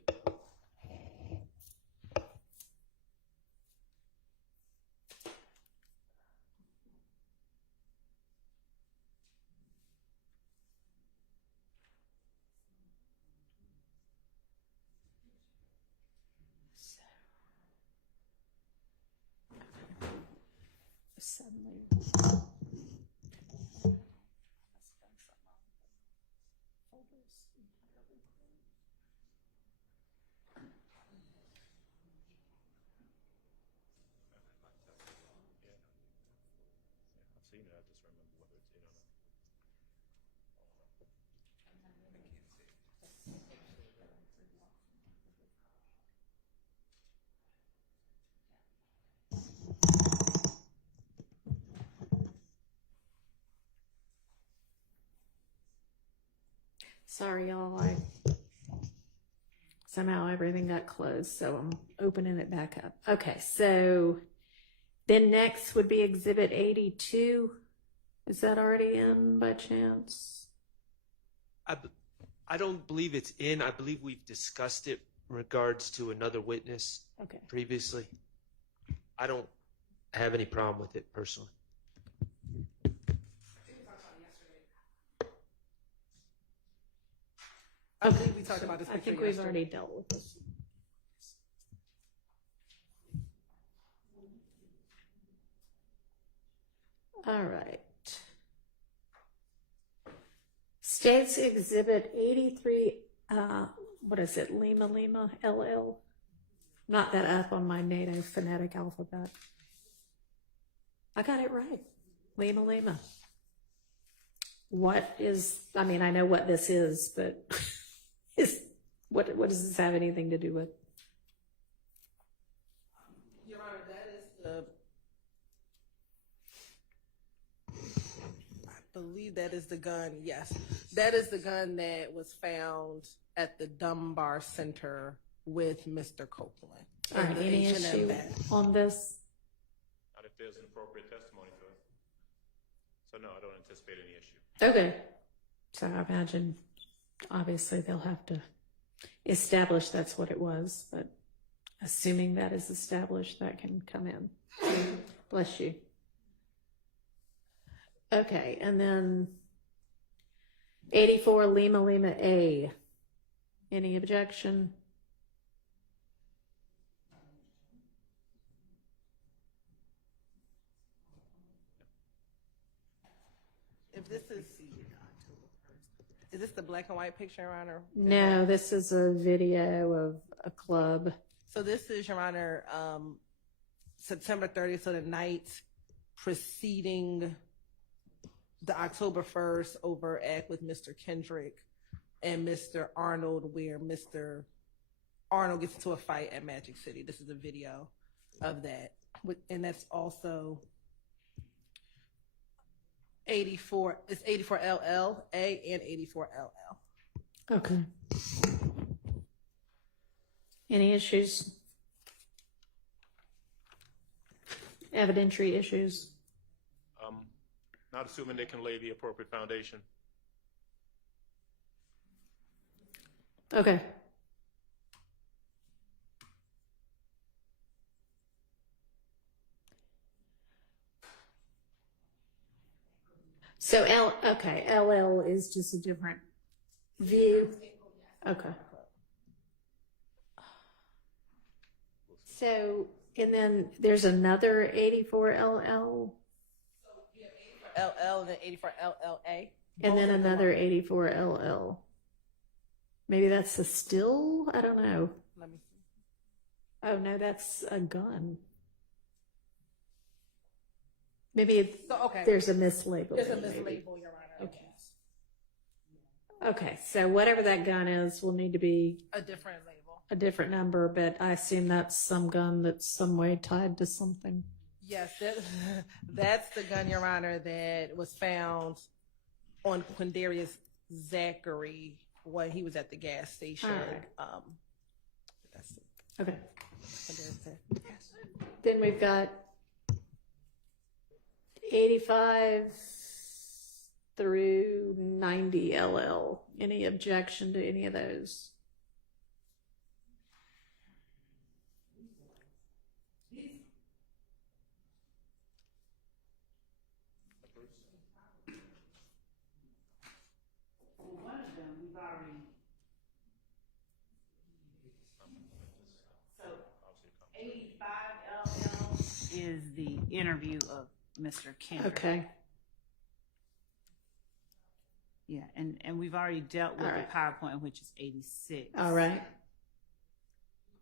Suddenly. I've seen it. I just remember whether it's in or not. Sorry, y'all. Somehow everything got closed, so I'm opening it back up. Okay, so then next would be Exhibit 82. Is that already in by chance? I don't believe it's in. I believe we've discussed it in regards to another witness Okay. previously. I don't have any problem with it personally. I believe we talked about this I picture think we've yesterday. already dealt with this. All right. State's Exhibit 83, what is it, Lima LL? Not that up on my native phonetic alphabet. I got it right. Lima Lima. What is, I mean, I know what this is, but what does this have anything to do with? Your Honor, that is I believe that is the gun, yes. That is the gun that was found at the Dunbar Center with Mr. Copeland. All right, any issue on this? Not if there's an appropriate testimony for it. So no, I don't anticipate any issue. Okay. So I imagine, obviously, they'll have to establish that's what it was, but assuming that is established, that can come in. Bless you. Okay, and then 84 Lima Lima A. Any objection? If this is this the black and white picture, Your Honor? No, this is a video of a club. So this is, Your Honor, September 30th, so the night preceding the October 1st overact with Mr. Kendrick and Mr. Arnold, where Mr. Arnold gets into a fight at Magic City. This is a video of that. And that's also 84, it's 84 LL A and 84 LL. Okay. Any issues? Evidentiary issues? Not assuming they can lay the appropriate foundation. Okay. So LL is just a different view. Okay. So, and then there's another 84 LL. LL and then 84 LLA. And then another 84 LL. Maybe that's a still? I don't know. Let me see. Oh, no, that's a gun. Maybe there's a mislabel. There's a mislabel, Your Honor. Okay. Okay, so whatever that gun is will need to be A different label. a different number, but I assume that's some gun that's some way tied to something. Yes, that's the gun, Your Honor, that was found on Quindarius Zachary when he was at the gas station. All That's it. Okay. Quindarius Zachary. Yes. Then we've got 85 through 90 LL. Any objection to any of those? One of them we've already. So 85 LL is the interview of Mr. Kendrick. Okay. Yeah, and we've already dealt with All the right. PowerPoint, which is 86. All right.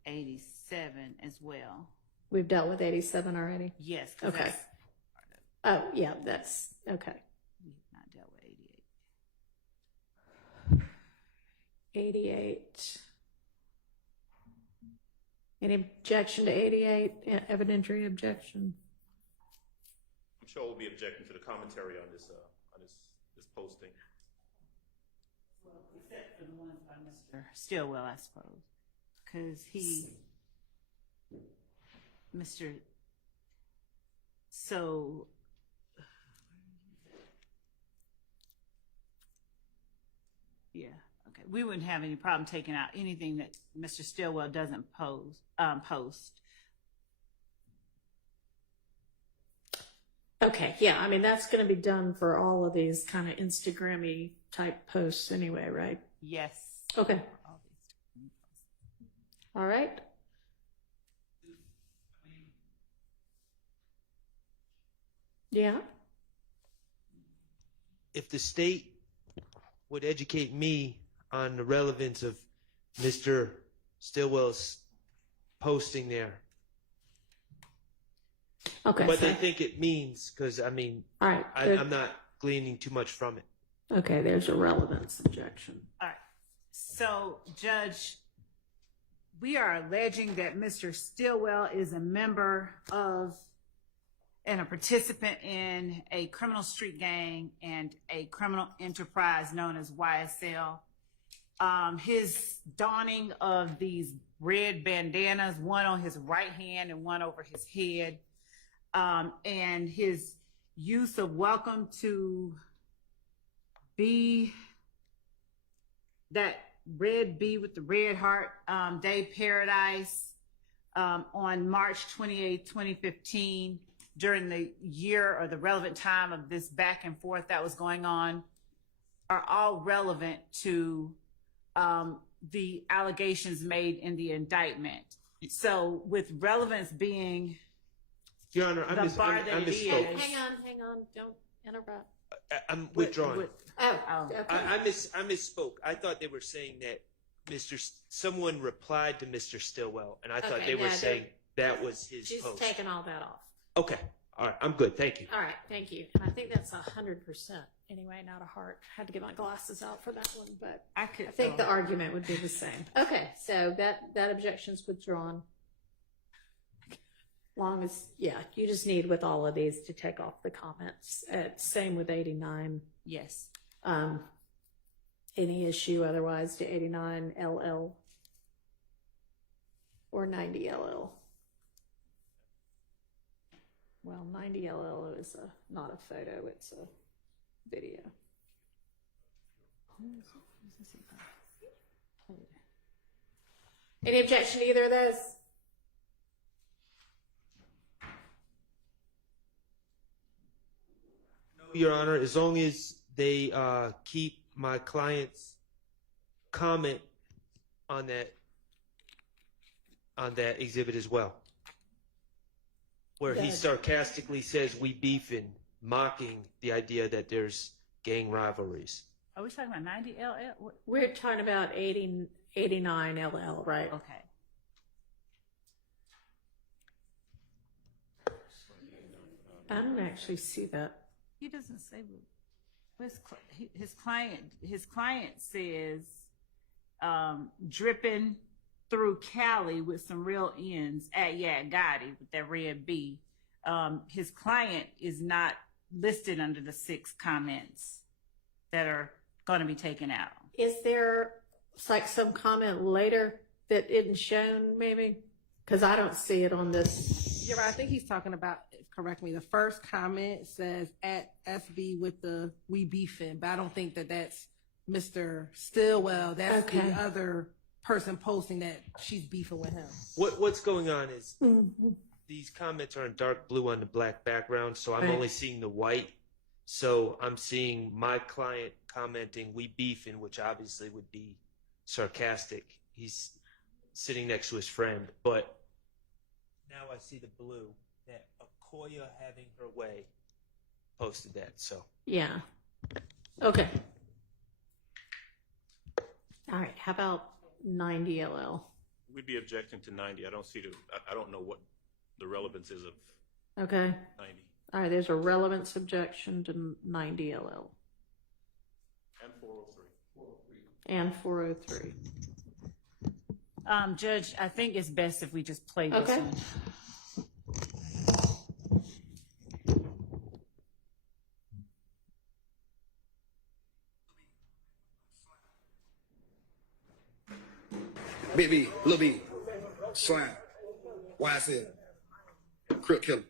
87 as well. We've dealt with 87 already? Yes. 'Cause Okay. that's Oh, yeah, that's okay. we've not dealt with 88. 88. Any objection to 88? Evidentiary objection? I'm sure we'll be objecting to the commentary on this posting. Well, except for the ones by Mr. Stillwell, I suppose, because so yeah, okay. We wouldn't have any problem taking out anything that Mr. Stillwell doesn't post. Okay, yeah, I mean, that's going to be done for all of these kind of Instagram-y type posts anyway, right? Yes. Okay. All right. Yeah. If the state would educate me on the relevance of Mr. Stillwell's posting there. Okay. But so- they think it means, because I mean, all right. I'm not gleaning too much from it. Okay, there's a relevance objection. All right. So, Judge, we are alleging that Mr. Stillwell is a member of and a participant in a criminal street gang and a criminal enterprise known as YSL. His donning of these red bandanas, one on his right hand and one over his head, and his use of welcome to be that red bee with the red heart, Day Paradise, on March 28, 2015, during the year or the relevant time of this back and forth that was going on, are all relevant to the allegations made in the indictment. So with relevance being Your Honor, I the bar that it misspoke. is. Hang on, don't interrupt. I'm withdrawing. Oh, okay. I misspoke. I thought they were saying that someone replied to Mr. Stillwell, and I thought Okay, they were no, saying that was his She's post. taken all that off. Okay. All right. I'm good. Thank you. All right, thank you. And I think that's 100%. Anyway, not a heart. Had to get my glasses out for that one, but I think the argument would be the same. Okay, so that objection's withdrawn. Long as, yeah, you just need with all of these to take off the comments. Same with 89. Yes. Any issue otherwise to 89 LL or 90 LL. Well, 90 LL is not a photo, it's a video. Any objection to either of those? Your Honor, as long as they keep my client's comment on that exhibit as well, where he Good. sarcastically says we beefing, mocking the idea that there's gang rivalries. Are we talking about 90 LL? We're talking about 89 LL, right? Okay. I don't actually see that. He doesn't say his client says dripping through Cali with some real ends at Gotti with that red B. His client is not listed under the 6 comments that are going to be taken out. Is there like some comment later that isn't shown maybe? Because I don't see it on this. Yeah, I think he's talking about, correct me, the first comment says at FB with the we beefing, but I don't think that that's Mr. Stillwell. That's Okay. the other person posting that she's beefing with him. What's going on is these comments are in dark blue on the black background, so I'm Right. only seeing the white. So I'm seeing my client commenting we beefing, which obviously would be sarcastic. He's sitting next to his friend, but now I see the blue that Okoye having her way posted that. So Yeah. Okay. All right. How about 90 LL? We'd be objecting to 90. I don't see I don't know what the relevance is of Okay. 90. All right. There's a relevance objection to 90 LL And 403. and 403. Judge, I think it's best if we just play this Okay. one. Big B, Lil B, Slime, YSL, Crip Killer.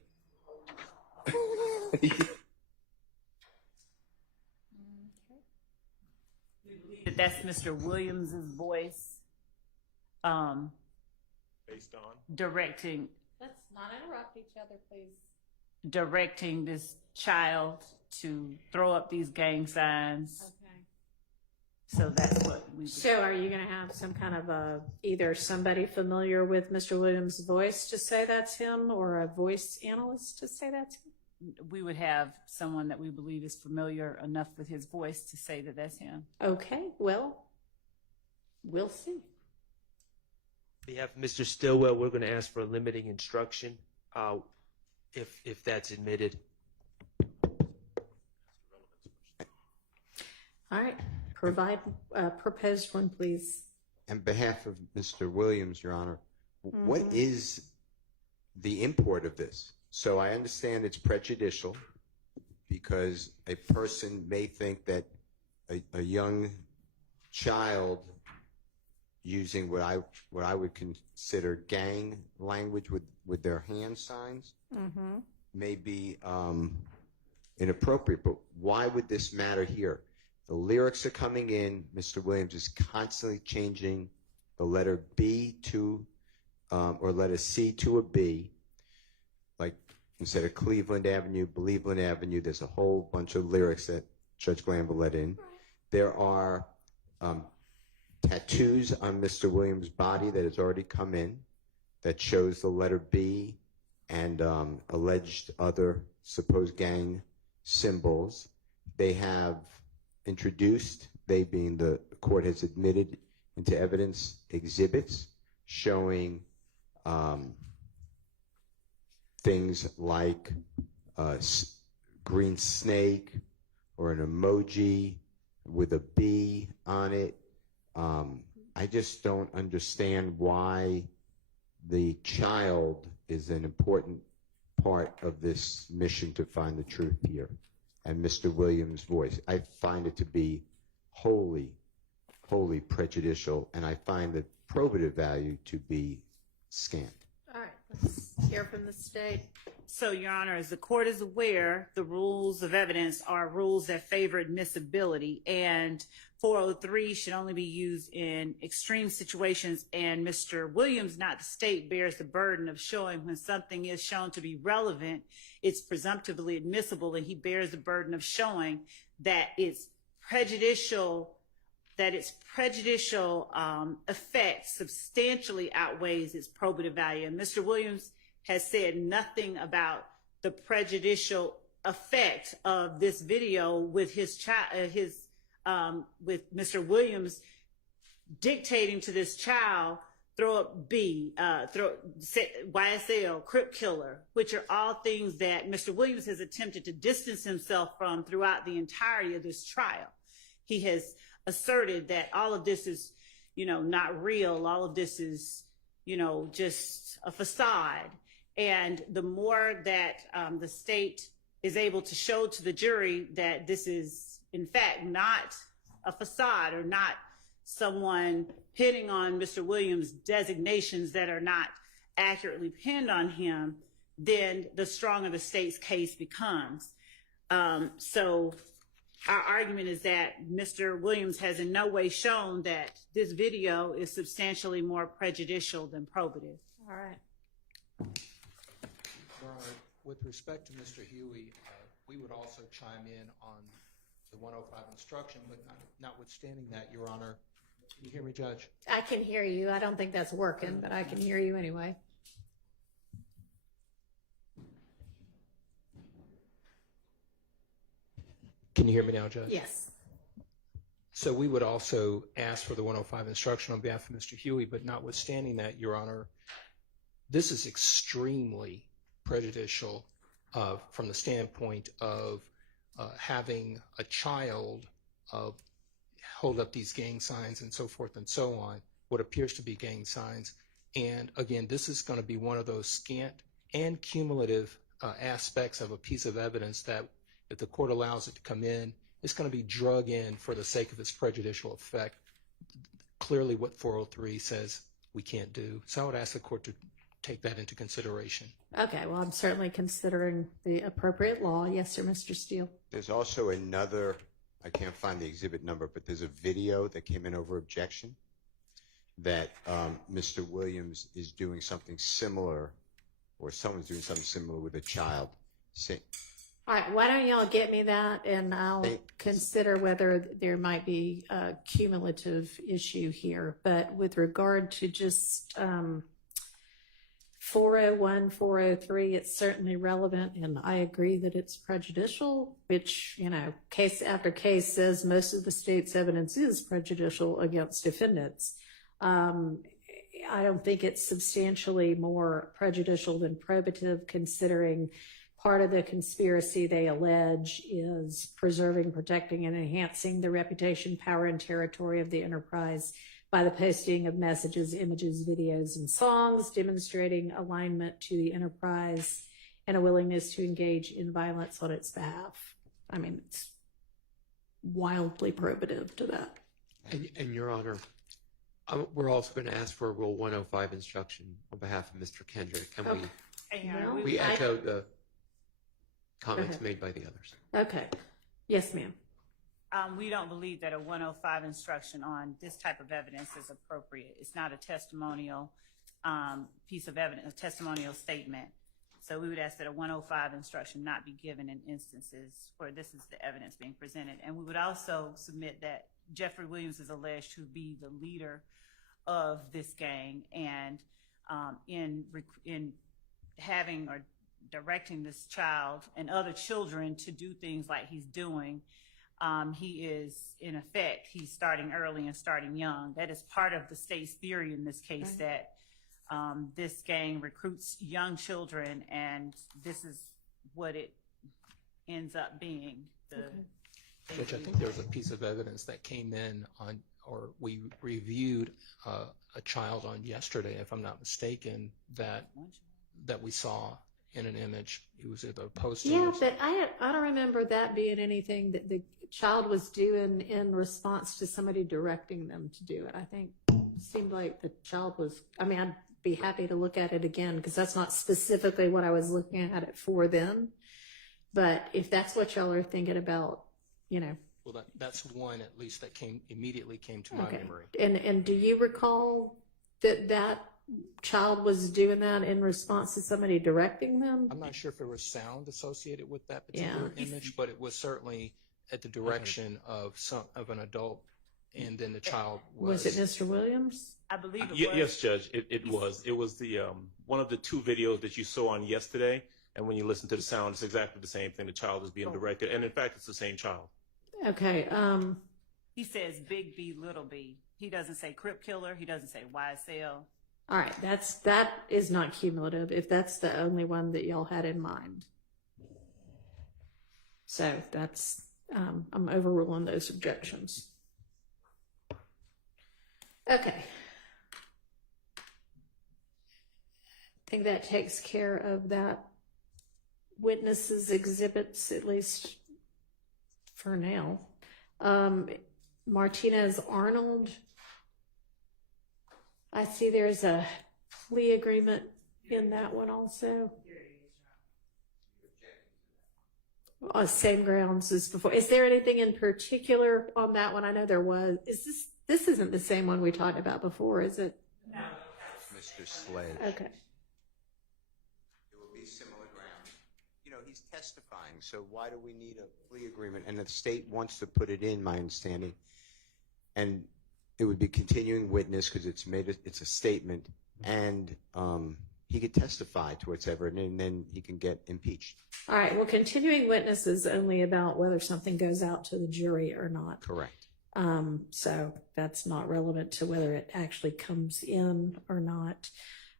That's Mr. Williams's voice, Based on? directing Let's not interrupt each other, please. directing this child to throw up these gang signs. Okay. So that's what we. So are you going to have some kind of either somebody familiar with Mr. Williams' voice to say that's him or a voice analyst to say that's him? We would have someone that we believe is familiar enough with his voice to say that that's him. Okay, well, we'll see. on behalf of Mr. Stillwell, we're going to ask for a limiting instruction if that's admitted. All right, provide proposed one, please. On behalf of Mr. Williams, Your Honor, what is the import of this? So I understand it's prejudicial because a person may think that a young child using what I would consider gang language with their hand signs may be inappropriate. But why would this matter here? The lyrics are coming in. Mr. Williams is constantly changing the letter B to or letter C to a B. Like instead of Cleveland Avenue, Believeland Avenue, there's a whole bunch of lyrics that Judge Glanville let in. There are tattoos on Mr. Williams' body that has already come in that shows the letter B and alleged other supposed gang symbols. They have introduced, they being the court has admitted into evidence, exhibits showing things like a green snake or an emoji with a B on it. I just don't understand why the child is an important part of this mission to find the truth here. And Mr. Williams' voice, I find it to be wholly prejudicial, and I find the probative value to be scant. All right, let's hear from the state. So, Your Honor, as the court is aware, the rules of evidence are rules that favor admissibility, and 403 should only be used in extreme situations, and Mr. Williams, not the state, bears the burden of showing when something is shown to be relevant, it's presumptively admissible, and he bears the burden of showing that its prejudicial effect substantially outweighs its probative value. And Mr. Williams has said nothing about the prejudicial effect of this video with his child, with Mr. Williams dictating to this child, throw up B, YSL, Crip Killer, which are all things that Mr. Williams has attempted to distance himself from throughout the entirety of this trial. He has asserted that all of this is, not real. All of this is, just a facade. And the more that the state is able to show to the jury that this is, in fact, not a facade or not someone pinning on Mr. Williams' designations that are not accurately pinned on him, then the stronger the state's case becomes. So our argument is that Mr. Williams has in no way shown that this video is substantially more prejudicial than probative. All right. Your Honor, with respect to Mr. Huey, we would also chime in on the 105 instruction, but notwithstanding that, Your Honor, can you hear me, Judge? I can hear you. I don't think that's working, but I can hear you anyway. Can you hear me now, Judge? Yes. So we would also ask for the 105 instruction on behalf of Mr. Huey, but notwithstanding that, Your Honor, this is extremely prejudicial from the standpoint of having a child hold up these gang signs and so forth and so on, what appears to be gang signs. And again, this is going to be one of those scant and cumulative aspects of a piece of evidence that if the court allows it to come in, it's going to be drug in for the sake of its prejudicial effect. Clearly what 403 says we can't do. So I would ask the court to take that into consideration. Okay, well, I'm certainly considering the appropriate law. Yes, sir, Mr. Steele. There's also another, I can't find the exhibit number, but there's a video that came in over objection that Mr. Williams is doing something similar, or someone's doing something similar with a child. All right, why don't y'all get me that, and I'll consider whether there might be a cumulative issue here. But with regard to just 401, 403, it's certainly relevant, and I agree that it's prejudicial, which, case after case says most of the state's evidence is prejudicial against defendants. I don't think it's substantially more prejudicial than probative, considering part of the conspiracy they allege is preserving, protecting, and enhancing the reputation, power, and territory of the enterprise by the posting of messages, images, videos, and songs demonstrating alignment to the enterprise and a willingness to engage in violence on its behalf. I mean, it's wildly probative to that. And Your Honor, we're also going to ask for a Rule 105 instruction on behalf of Mr. Kendrick. And we echo the comments made by the others. Okay. Yes, ma'am. We don't believe that a 105 instruction on this type of evidence is appropriate. It's not a testimonial piece of evidence, a testimonial statement. So we would ask that a 105 instruction not be given in instances where this is the evidence being presented. And we would also submit that Jeffrey Williams is alleged to be the leader of this gang, and in having or directing this child and other children to do things like he's doing, he is, in effect, he's starting early and starting young. That is part of the state's theory in this case, that this gang recruits young children, and this is what it ends up being. Judge, I think there was a piece of evidence that came in on, or we reviewed a child on yesterday, if I'm not mistaken, that we saw in an image. He was either posting. Yeah, but I don't remember that being anything that the child was doing in response to somebody directing them to do it. I think it seemed like the child was, I mean, I'd be happy to look at it again because that's not specifically what I was looking at it for then. But if that's what y'all are thinking about, you know. Well, that's one at least that immediately came to my memory. And do you recall that child was doing that in response to somebody directing them? I'm not sure if there was sound associated with that particular image, but it was certainly at the direction of an adult, and then the child was. Was it Mr. Williams? I believe it was. Yes, Judge, it was. It was the one of the two videos that you saw on yesterday, and when you listen to the sound, it's exactly the same thing. The child is being directed, and in fact, it's the same child. Okay. He says Big B, Little B. He doesn't say Crip Killer. He doesn't say YSL. All right, that is not cumulative if that's the only one that y'all had in mind. So that's I'm overruling those objections. Okay. I think that takes care of that witnesses exhibits, at least for now. Martinez Arnold. I see there's a plea agreement in that one also. Same grounds as before. Is there anything in particular on that one? I know there was. This isn't the same one we talked about before, is it? No. Mr. Sledge. Okay. It will be similar ground. You know, he's testifying, so why do we need a plea agreement? And the state wants to put it in, my understanding. And it would be continuing witness because it's a statement, and he could testify to whatever, and then he can get impeached. All right. Well, continuing witness is only about whether something goes out to the jury or not. Correct. So that's not relevant to whether it actually comes in or not.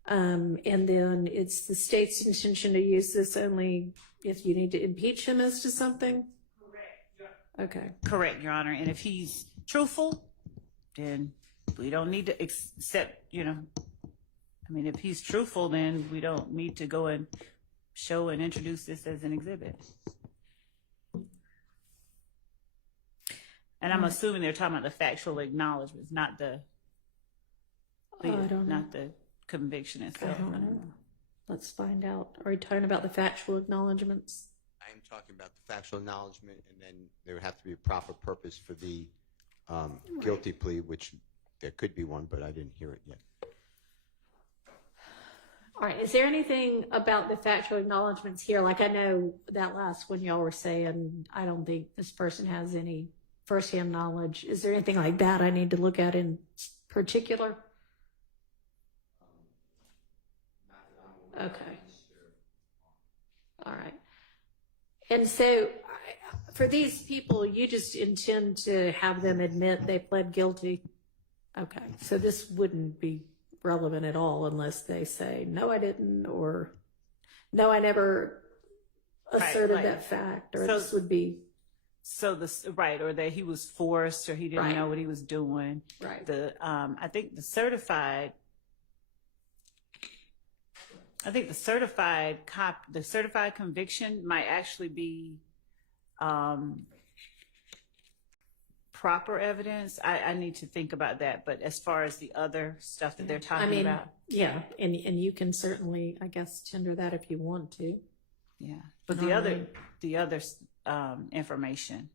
And then it's the state's intention to use this only if you need to impeach him as to something? Correct. Okay. Correct, Your Honor. And if he's truthful, then we don't need to accept, I mean, if he's truthful, then we don't need to go and show and introduce this as an exhibit. And I'm assuming they're talking about the factual acknowledgments, not the conviction itself. I don't know. Let's find out. Are you talking about the factual acknowledgments? I am talking about the factual acknowledgement, and then there would have to be a proper purpose for the guilty plea, which there could be one, but I didn't hear it yet. All right. Is there anything about the factual acknowledgments here? Like, I know that last one y'all were saying, I don't think this person has any firsthand knowledge. Is there anything like that I need to look at in particular? Okay. All right. And so for these people, you just intend to have them admit they pled guilty? Okay. So this wouldn't be relevant at all unless they say, no, I didn't, or no, I never asserted that fact, or this would be. So right, or that he was forced, or he didn't know what he was doing. Right. I think the certified conviction might actually be proper evidence. I need to think about that. But as far as the other stuff that they're talking about, yeah, and you can certainly, I guess, tender that if you want to. Yeah, but the other information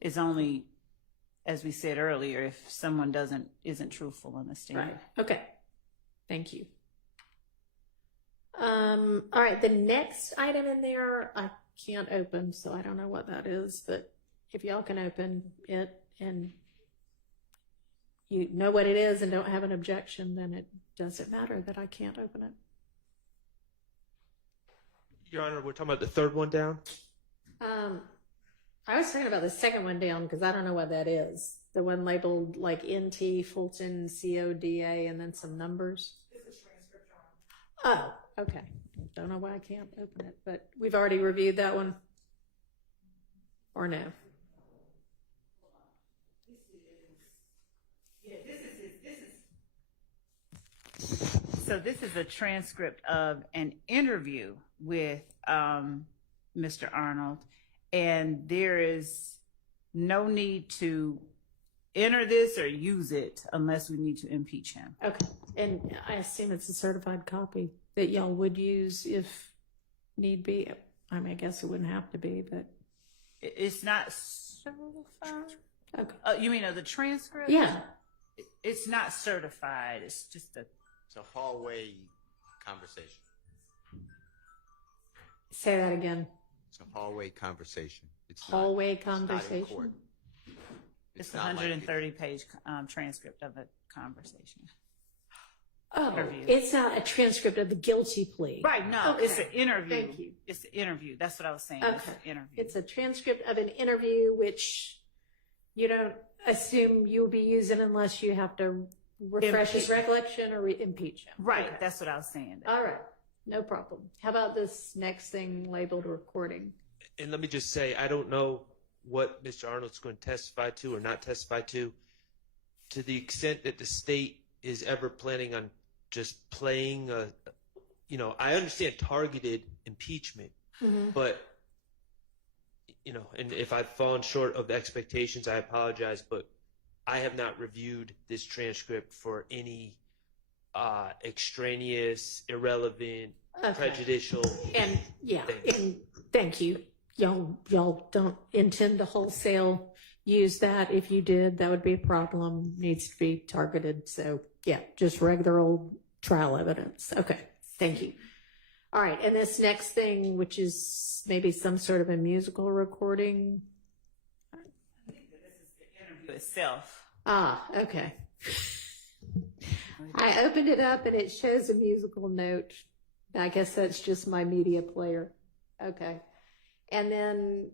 is only, as we said earlier, if someone isn't truthful in the statement. Right. Okay. Thank you. All right. The next item in there, I can't open, so I don't know what that is. But if y'all can open it and you know what it is and don't have an objection, then it doesn't matter that I can't open it. Your Honor, we're talking about the third one down? I was talking about the second one down because I don't know what that is. The one labeled like NT, Fulton, CODA, and then some numbers. Oh, okay. Don't know why I can't open it, but we've already reviewed that one. Or no? So this is a transcript of an interview with Mr. Arnold, and there is no need to enter this or use it unless we need to impeach him. Okay, and I assume it's a certified copy that y'all would use if need be. I mean, I guess it wouldn't have to be, but it's not certified. Okay. You mean of the transcript? Yeah. It's not certified. It's just It's a hallway conversation. Say that again. It's a hallway conversation. It's hallway not, conversation. It's not in court. It's a 130-page transcript of a conversation. Oh, Interview. It's not a transcript of the guilty plea. Right, no, Okay. it's an interview. Thank you. It's an interview. That's what I was saying. Okay. It's an interview. It's a transcript of an interview, which you don't assume you'll be using unless you have to refresh his recollection or impeach him. Right, Okay. that's what I was saying. All right, no problem. How about this next thing labeled recording? And let me just say, I don't know what Mr. Arnold's going to testify to or not testify to. To the extent that the state is ever planning on just playing I understand targeted impeachment, but and if I've fallen short of expectations, I apologize, but I have not reviewed this transcript for any extraneous, irrelevant, prejudicial. And and thank you. Y'all don't intend to wholesale use that. If you did, that would be a problem. Needs to be targeted. So yeah, just regular old trial evidence. Okay, thank you. All right, and this next thing, which is maybe some sort of a musical recording. I think that this is the interview itself. Ah, okay. I opened it up and it shows a musical note. I guess that's just my media player. Okay. And then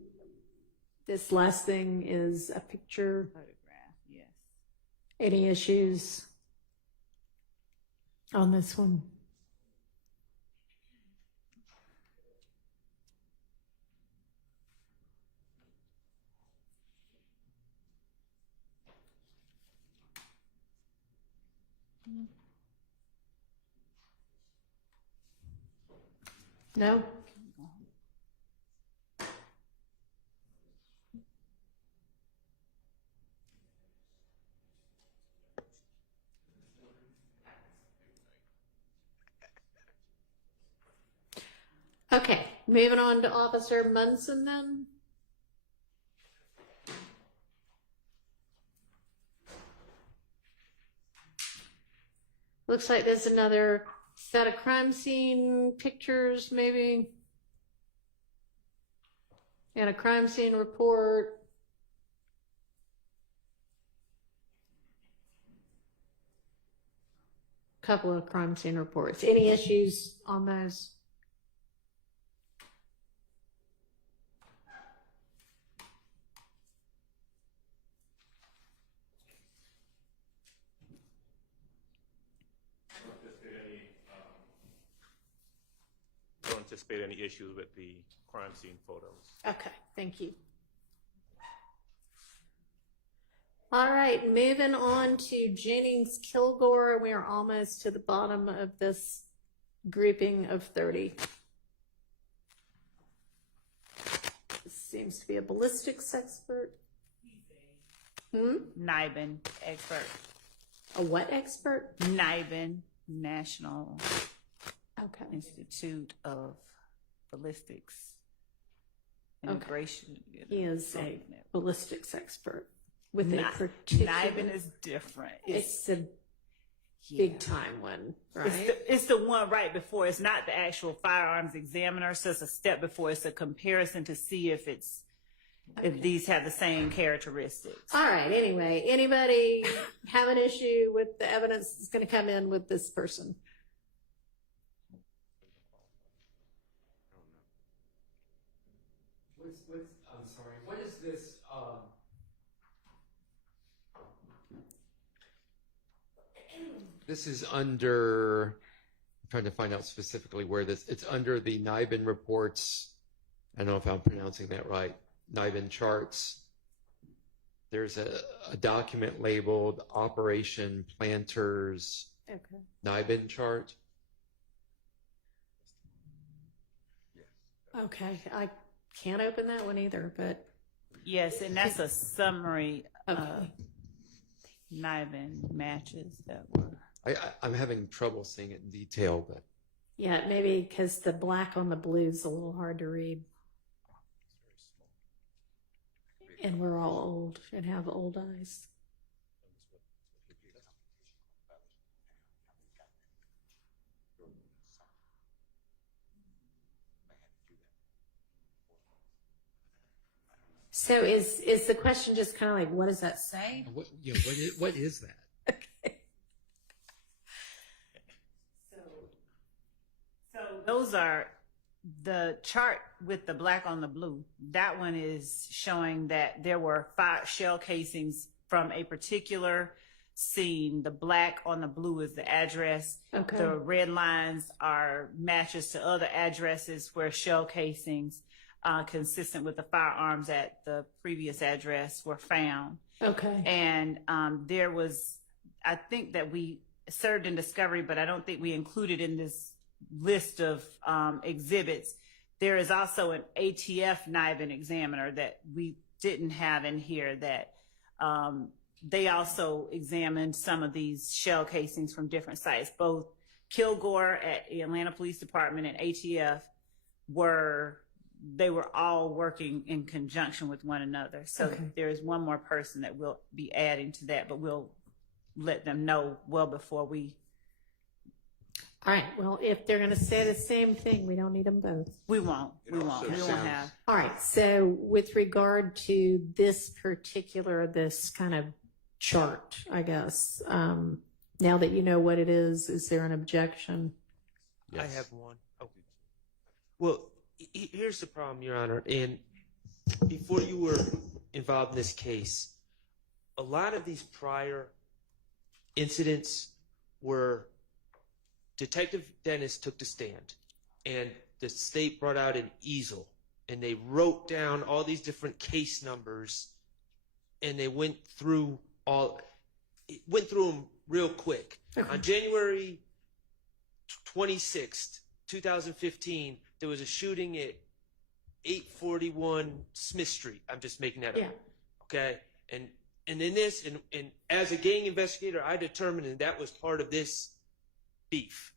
this last thing is a picture. Photograph, yes. Any issues on this one? No? Okay, moving on to Officer Munson then. Looks like there's another set of crime scene pictures, maybe. And a crime scene report. Couple of crime scene reports. Any issues on those? anticipate any issues with the crime scene photos. Okay, thank you. All right, moving on to Jennings Kilgore. We are almost to the bottom of this grouping of 30. This seems to be a ballistics expert. NIBIN expert. A what expert? NIBIN, National Institute of Ballistics. Integration. He is a ballistics expert with a particular. NIBIN is different. It's a big time one, right? It's the one right before. It's not the actual firearms examiner, so it's a step before. It's a comparison to see if if these have the same characteristics. All right. Anyway, anybody have an issue with the evidence that's going to come in with this person? I'm sorry. What is this? This is under. I'm trying to find out specifically where this. It's under the NIBIN reports. I don't know if I'm pronouncing that right. NIBIN charts. There's a document labeled Operation Planters NIBIN chart. Okay, I can't open that one either, but. Yes, and that's a summary of NIBIN matches that were. I'm having trouble seeing it in detail, but. Yeah, maybe because the black on the blue is a little hard to read. And we're all old and have old eyes. So is the question just kind of like, what does that say? What is that? Okay. So those are the chart with the black on the blue. That one is showing that there were 5 shell casings from a particular scene. The black on the blue is the address. Okay. The red lines are matches to other addresses where shell casings consistent with the firearms at the previous address were found. Okay. And there was, I think that we served in discovery, but I don't think we included in this list of exhibits. There is also an ATF NIBIN examiner that we didn't have in here that they also examined some of these shell casings from different sites. Both Kilgore at the Atlanta Police Department and ATF were all working in conjunction with one another. So there is one more person that we'll be adding to that, but we'll let them know well before we. All right. Well, if they're going to say the same thing, we don't need them both. We won't. We won't have. All right. So with regard to this kind of chart, I guess, now that you know what it is there an objection? Yes. I have one. Okay. Well, here's the problem, Your Honor. And before you were involved in this case, a lot of these prior incidents were Detective Dennis took the stand and the state brought out an easel and they wrote down all these different case numbers and they went through them real quick. On January 26th, 2015, there was a shooting at 841 Smith Street. I'm just making that up. Okay. And in this, and as a gang investigator, I determined that was part of this beef.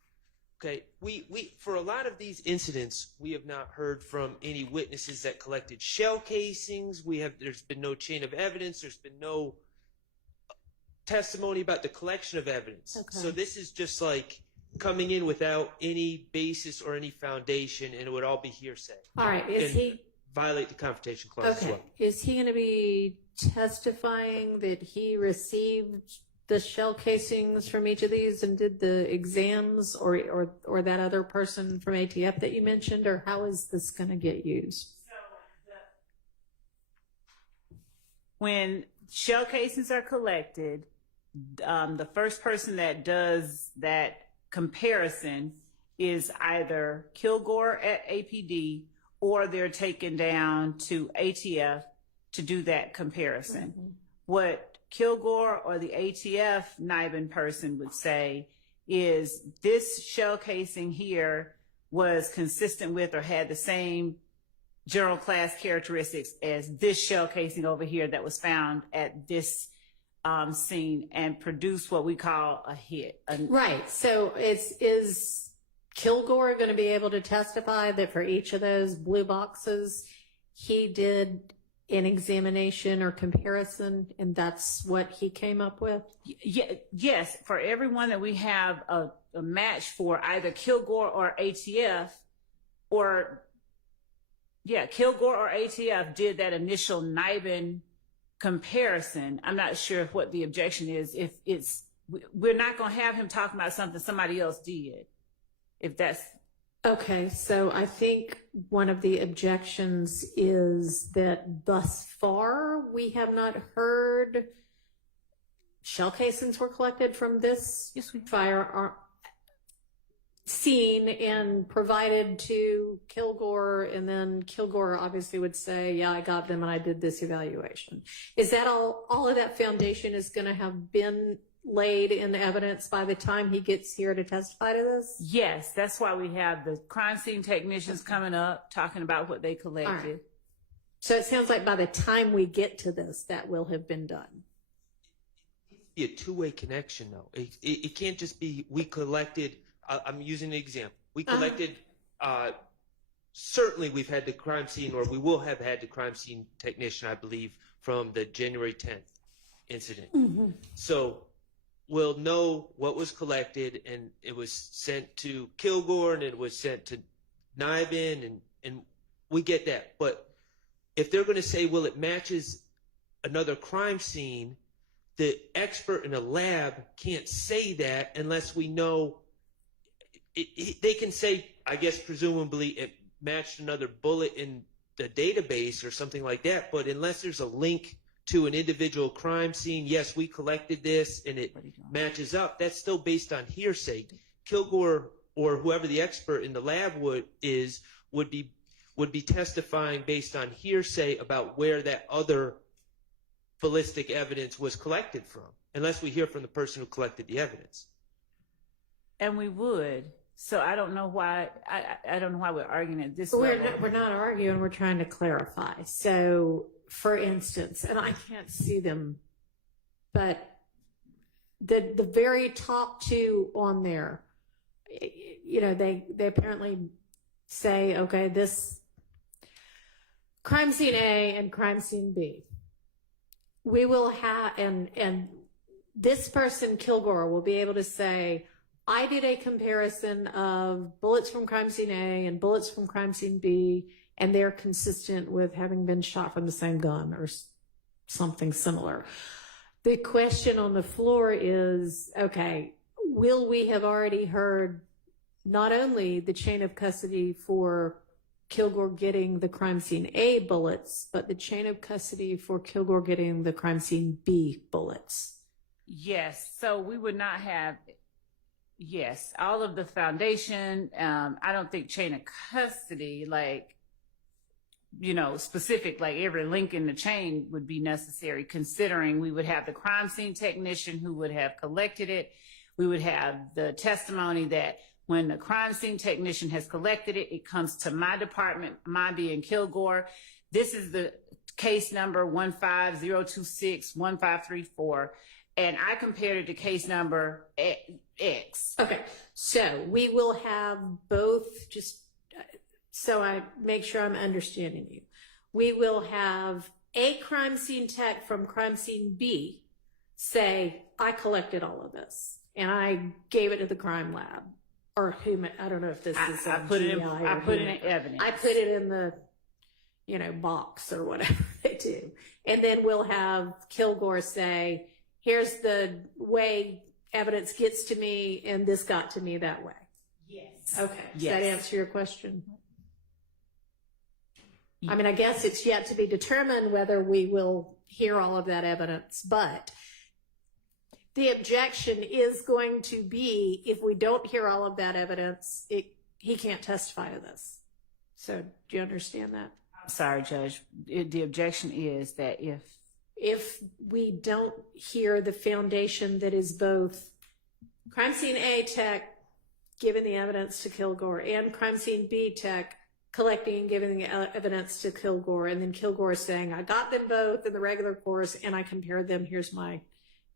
Okay. We for a lot of these incidents, we have not heard from any witnesses that collected shell casings. There's been no chain of evidence. There's been no testimony about the collection of evidence. Okay. So this is just like coming in without any basis or any foundation, and it would all be hearsay. All right. Is he violate the Confrontation Clause as well? Is he going to be testifying that he received the shell casings from each of these and did the exams, or that other person from ATF that you mentioned, or how is this going to get used? When shell casings are collected, the first person that does that comparison is either Kilgore at APD or they're taken down to ATF to do that comparison. What Kilgore or the ATF NIBIN person would say is this shell casing here was consistent with or had the same general class characteristics as this shell casing over here that was found at this scene, and produce what we call a hit. Right. So is Kilgore going to be able to testify that for each of those blue boxes, he did an examination or comparison, and that's what he came up with? Yes. For everyone that we have a match for, either Kilgore or ATF, Kilgore or ATF did that initial NIBIN comparison. I'm not sure what the objection is. If we're not going to have him talking about something somebody else did. If that's okay. So I think one of the objections is that thus far we have not heard shell casings were collected from this firearm scene and provided to Kilgore, and then Kilgore obviously would say, yeah, I got them and I did this evaluation. Is that all of that foundation is going to have been laid in evidence by the time he gets here to testify to this? Yes, that's why we have the crime scene technicians coming up talking about what they collected. Right. So it sounds like by the time we get to this, that will have been done. Be a two-way connection, though. It can't just be we collected. I'm using an example. We collected. Certainly, we've had the crime scene, or we will have had the crime scene technician, I believe, from the January 10th incident. So we'll know what was collected, and it was sent to Kilgore, and it was sent to NIBIN, and we get that. But if they're going to say, well, it matches another crime scene, the expert in the lab can't say that unless we know. They can say, I guess, presumably it matched another bullet in the database or something like that, but unless there's a link to an individual crime scene, yes, we collected this and it matches up, that's still based on hearsay. Kilgore or whoever the expert in the lab would be testifying based on hearsay about where that other ballistic evidence was collected from, unless we hear from the person who collected the evidence. And we would. So I don't know why. I don't know why we're arguing at this level. We're not arguing. We're trying to clarify. So, for instance, and I can't see them, but the very top two on there, you know, they apparently say, okay, this crime scene A and crime scene B. We will have, and this person, Kilgore, will be able to say, I did a comparison of bullets from crime scene A and bullets from crime scene B, and they're consistent with having been shot from the same gun or something similar. The question on the floor is, okay, will we have already heard not only the chain of custody for Kilgore getting the crime scene A bullets, but the chain of custody for Kilgore getting the crime scene B bullets? Yes. So we would not have... Yes, all of the foundation. I don't think chain of custody, like, you know, specific, like every link in the chain would be necessary, considering we would have the crime scene technician who would have collected it. We would have the testimony that when the crime scene technician has collected it, it comes to my department, my being Kilgore. This is the case number 150261534. And I compared it to case number X. Okay, so we will have both, just so I make sure I'm understanding you. We will have a crime scene tech from crime scene B say, I collected all of this, and I gave it to the crime lab. Or whom, I don't know if this is I put it in evidence. I put it in the, you know, box or whatever they do. And then we'll have Kilgore say, here's the way evidence gets to me, and this got to me that way. Yes. Okay. Does Yes. that answer your question? I mean, I guess it's yet to be determined whether we will hear all of that evidence, but the objection is going to be, if we don't hear all of that evidence, he can't testify to this. So do you understand that? I'm sorry, Judge. The objection is that if we don't hear the foundation that is both crime scene A tech giving the evidence to Kilgore and crime scene B tech collecting and giving the evidence to Kilgore, and then Kilgore is saying, I got them both in the regular course and I compared them, here's my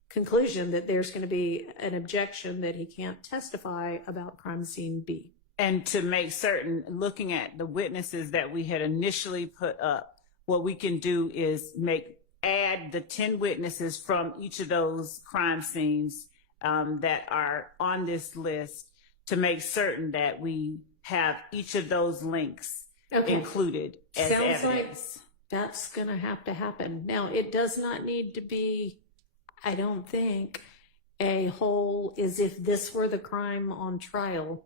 conclusion, that there's going to be an objection that he can't testify about crime scene B. And to make certain, looking at the witnesses that we had initially put up, what we can do is add the 10 witnesses from each of those crime scenes that are on this list to make certain that we have each of those links included as Sounds evidence. like that's going to have to happen. Now, it does not need to be, I don't think, a whole as if this were the crime on trial.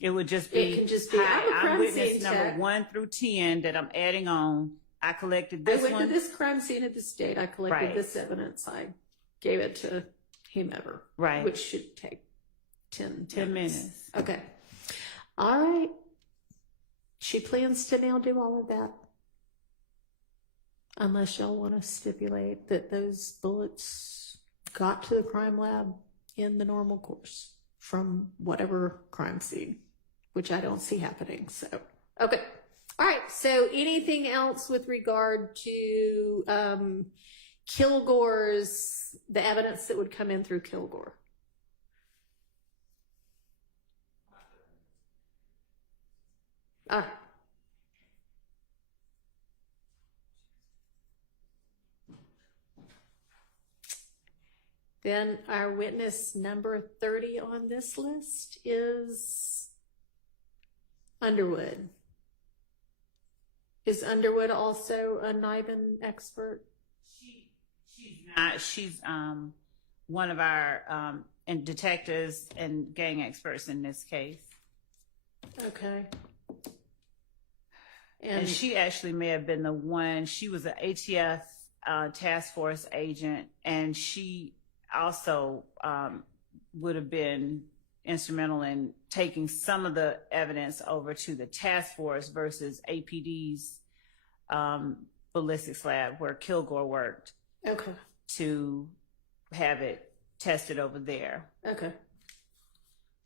It would just be, it can just be, I'm witness number 1 through 10 that I'm adding on. I collected this one. I went to this crime scene at this date. I collected this evidence. I gave it to whomever. Right. Which should take 10 minutes. Okay. All right. She plans to now do all of that. Unless y'all want to stipulate that those bullets got to the crime lab in the normal course from whatever crime scene, which I don't see happening. So, okay. All right. So anything else with regard to Kilgore's, the evidence that would come in through Kilgore? Then our witness number 30 on this list is Underwood. Is Underwood also a NIBIN expert? She's not. She's one of our detectives and gang experts in this case. Okay. And she actually may have been the one. She was an ATF task force agent, and she also would have been instrumental in taking some of the evidence over to the task force versus APD's ballistics lab where Kilgore worked. Okay. To have it tested over there. Okay.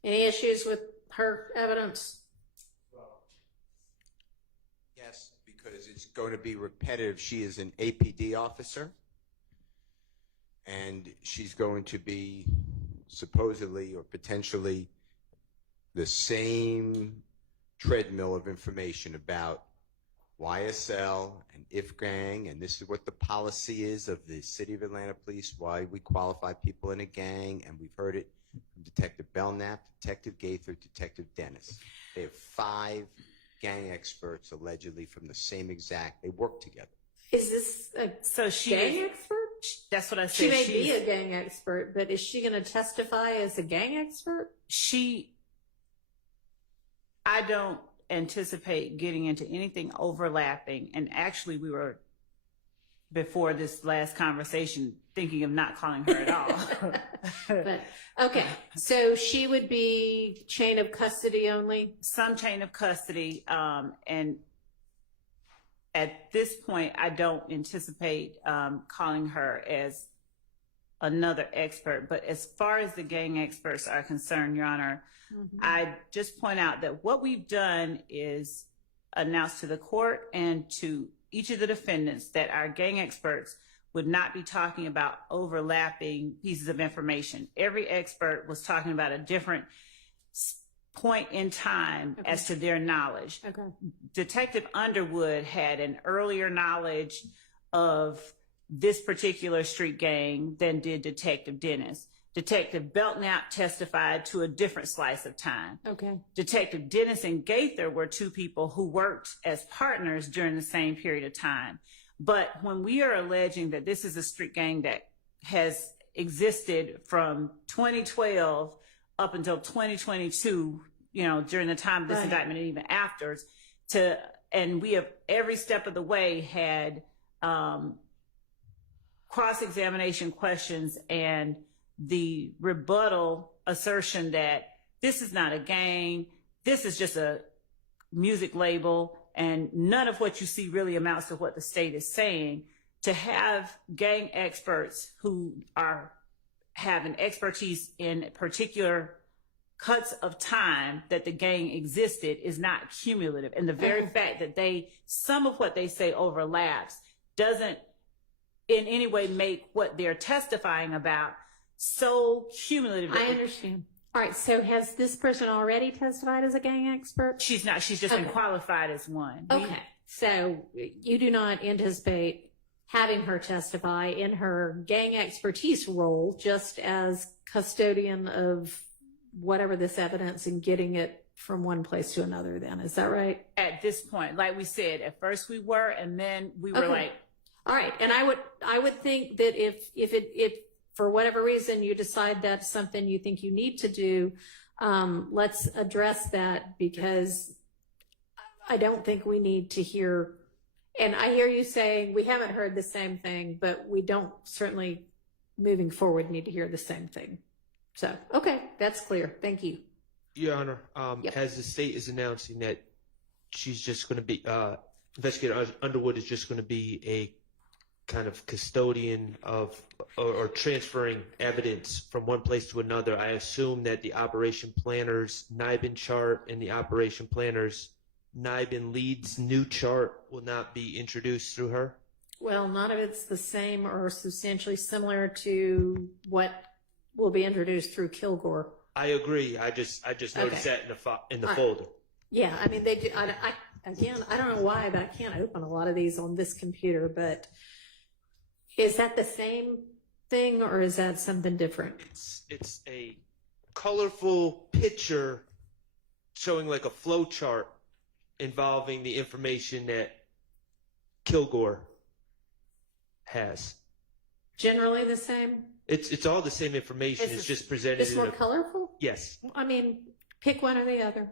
Any issues with her evidence? Yes, because it's going to be repetitive. She is an APD officer, and she's going to be supposedly or potentially the same treadmill of information about YSL and IF gang, and this is what the policy is of the City of Atlanta Police, why we qualify people in a gang, and we've heard it from Detective Belknap, Detective Gaither, Detective Dennis. They have 5 gang experts allegedly from the same exact, they work together. Is this a gang expert? That's what I said. She may be a gang expert, but is she going to testify as a gang expert? I don't anticipate getting into anything overlapping, and actually we were, before this last conversation, thinking of not calling her at all. But, okay, so she would be chain of custody only? Some chain of custody, and at this point I don't anticipate calling her as another expert. But as far as the gang experts are concerned, Your Honor, I just point out that what we've done is announce to the court and to each of the defendants that our gang experts would not be talking about overlapping pieces of information. Every expert was talking about a different point in time as to their knowledge. Detective Underwood had an earlier knowledge of this particular street gang than did Detective Dennis. Detective Belknap testified to a different slice of time. Detective Dennis and Gaither were 2 people who worked as partners during the same period of time. But when we are alleging that this is a street gang that has existed from 2012 up until 2022, during the time of this indictment and even after, and we have every step of the way had cross-examination questions and the rebuttal assertion that this is not a gang, this is just a music label, and none of what you see really amounts to what the state is saying, to have gang experts who have an expertise in particular cuts of time that the gang existed is not cumulative. And the very fact that some of what they say overlaps doesn't in any way make what they're testifying about so cumulative. I understand. All right, so has this person already testified as a gang expert? She's not. She's just been qualified as one. Okay, so you do not anticipate having her testify in her gang expertise role just as custodian of whatever this evidence and getting it from one place to another then, is that right? At this point, like we said, at first we were, and then we were like. All right, and I would think that if for whatever reason you decide that's something you think you need to do, let's address that, because I don't think we need to hear, and I hear you saying we haven't heard the same thing, but we don't certainly moving forward need to hear the same thing. So, okay, that's clear. Thank you. Your Honor, as the state is announcing that she's just going to be, Investigator Underwood is just going to be a kind of custodian of or transferring evidence from one place to another, I assume that the operation planner's NIBIN chart and the operation planner's NIBIN lead's new chart will not be introduced through her? Well, none of it's the same or substantially similar to what will be introduced through Kilgore. I agree. I just noticed that in the folder. Yeah, I mean, they do. I don't know why, but I can't open a lot of these on this computer, but is that the same thing or is that something different? It's a colorful picture showing like a flow chart involving the information that Kilgore has. Generally the same? It's all the same information. It's just presented. It's more colorful? Yes. I mean, pick one or the other.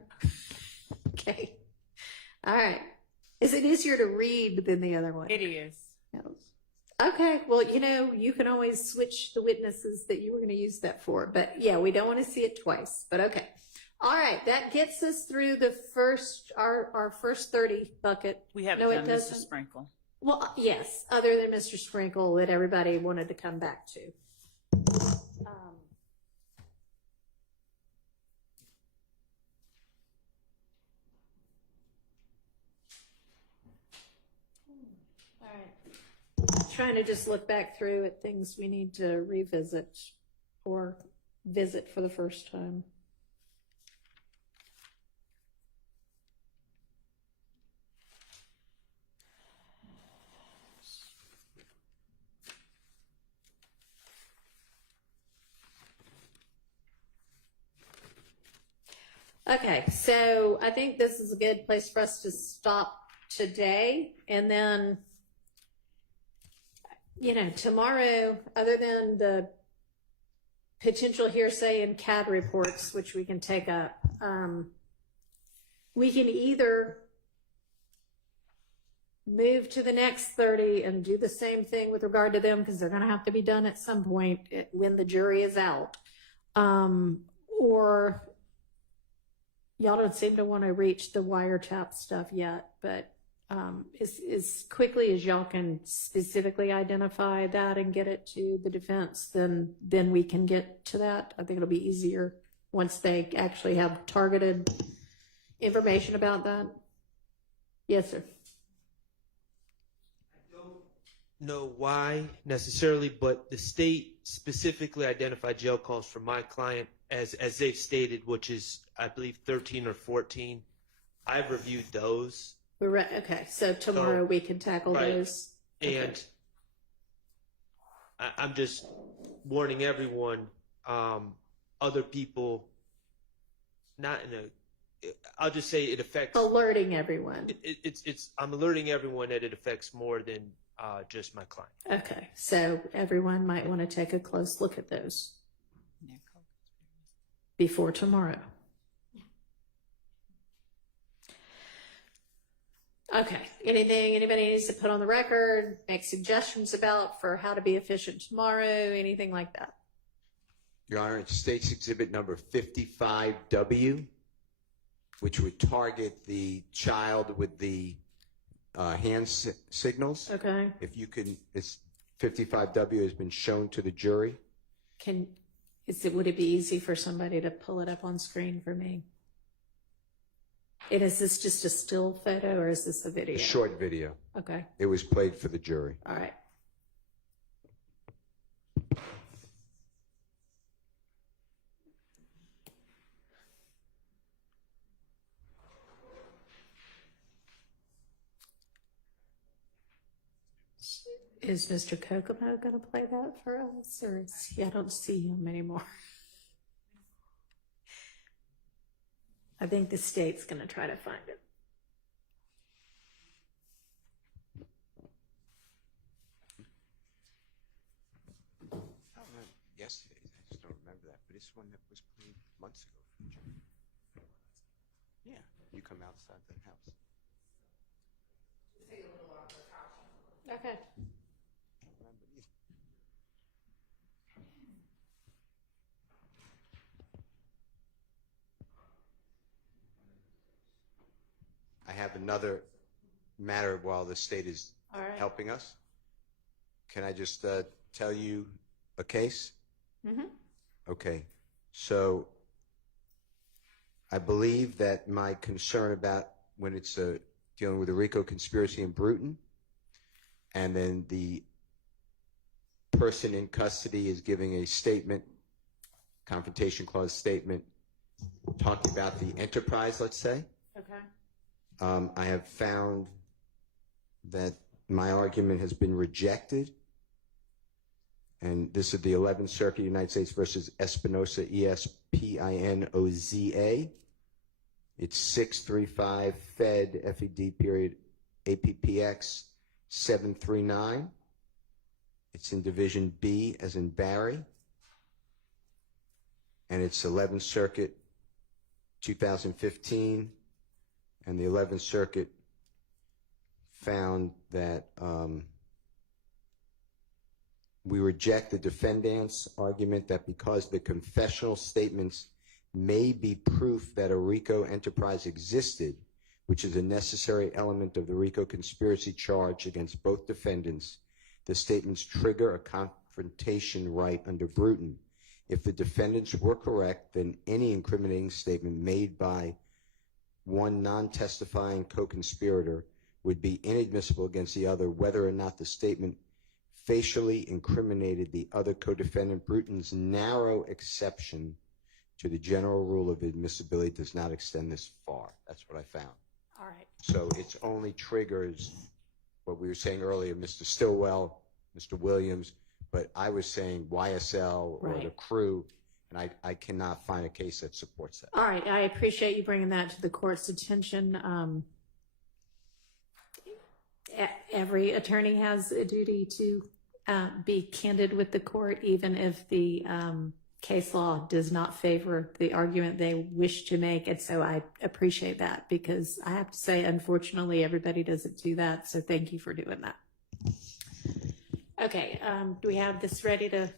Okay. All right. Is it easier to read than the other one? It is. Okay. Well, you can always switch the witnesses that you were going to use that for. But yeah, we don't want to see it twice. But okay. All right. That gets us through our first 30 bucket. We haven't done Mr. Sprinkle. Well, yes, other than Mr. Sprinkle that everybody wanted to come back to. All right. Trying to just look back through at things we need to revisit or visit for the first time. Okay, so I think this is a good place for us to stop today. And then, tomorrow, other than the potential hearsay and CAD reports, which we can take up, we can either move to the next 30 and do the same thing with regard to them, because they're going to have to be done at some point when the jury is out, or y'all don't seem to want to reach the wiretap stuff yet, but as quickly as y'all can specifically identify that and get it to the defense, then we can get to that. I think it'll be easier once they actually have targeted information about that. Yes, sir. I don't know why necessarily, but the state specifically identified jail calls for my client as they've stated, which is, I believe, 13 or 14. I've reviewed those. Okay, so tomorrow we can tackle those. And okay. I'm just warning everyone, other people, not in a, I'll just say it affects. Alerting everyone. I'm alerting everyone that it affects more than just my client. Okay, so everyone might want to take a close look at those before tomorrow. Okay, anything anybody needs to put on the record, make suggestions about for how to be efficient tomorrow, anything like that? Your Honor, it states exhibit number 55W, which would target the child with the hand signals. Okay. If you can, it's 55W has been shown to the jury. Would it be easy for somebody to pull it up on screen for me? And is this just a still photo or is this a video? A short video. Okay. It was played for the jury. All right. Is Mr. Kokomo going to play that for us, or is I don't see him anymore. I think the state's going to try to find it. Yesterday, I just don't remember that, but it's one that was played months ago. Yeah, you come outside the house. Okay. I have another matter while the state is All right. helping us. Can I just tell you a case? Mm-hmm. Okay. So I believe that my concern about when it's dealing with the RICO conspiracy in Brutin, and then the person in custody is giving a statement, confrontation clause statement, talking about the enterprise, let's say. Okay. I have found that my argument has been rejected, and this is the 11th Circuit, United States versus Espinoza, ESPINOZA. It's 635 Fed FED period APPX 739. It's in Division B as in Barry, and it's 11th Circuit 2015. And the 11th Circuit found that we reject the defendant's argument that because the confessional statements may be proof that a RICO enterprise existed, which is a necessary element of the RICO conspiracy charge against both defendants, the statements trigger a confrontation right under Brutin. If the defendants were correct, then any incriminating statement made by one non-testifying co-conspirator would be inadmissible against the other, whether or not the statement facially incriminated the other co-defendant. Brutin's narrow exception to the general rule of admissibility does not extend this far. That's what I found. All right. So it only triggers what we were saying earlier, Mr. Stillwell, Mr. Williams, but I was saying YSL or the crew, and I cannot find a case that supports that. All right. I appreciate you bringing that to the court's attention. Every attorney has a duty to be candid with the court, even if the case law does not favor the argument they wish to make. And so I appreciate that, because I have to say, unfortunately, everybody doesn't do that. So thank you for doing that. Okay. Do we have this ready to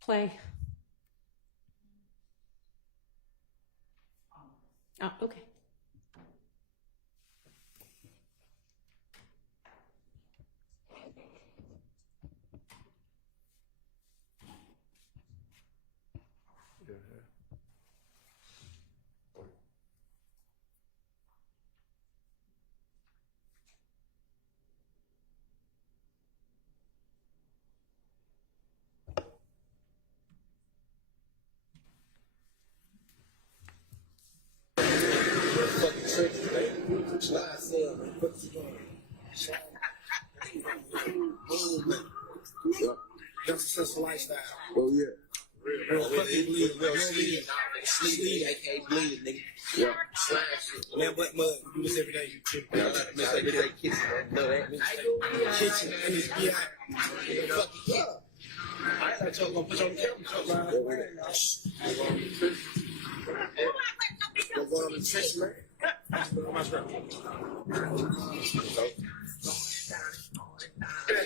play? Oh, okay. That's a successful lifestyle. Oh, yeah. Real fucking bleed. Sleep, aka bleed, nigga. Yeah. Slash shit. Man, butt mud. We do this every day. Every day, kitchen, and it's BI. Fuck yeah. I thought you were gonna put you on the camera. Go on the trench, man. My scrap.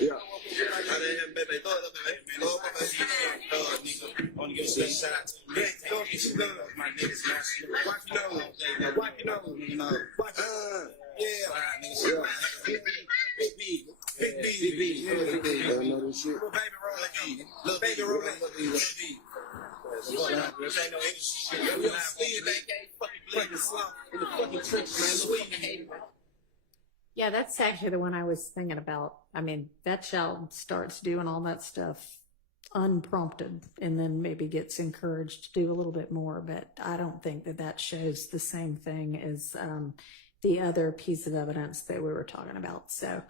Yeah. I didn't baby. Throw it up, baby. Throw it up, baby. Nigga. I want to give a special shout out to the niggas. Throw it to love. My niggas, man. Watch your nose. Watch your nose. You know. Watch yeah. Niggas. Big B. Big B. Big B. I know this shit. Little baby rolling B. Little baby rolling B. This ain't no industry shit. We don't see it. They ain't fucking slump in the fucking trenches, man. Yeah, that's actually the one I was thinking about. I mean, that child starts doing all that stuff unprompted and then maybe gets encouraged to do a little bit more, but I don't think that that shows the same thing as the other piece of evidence that we were talking about. So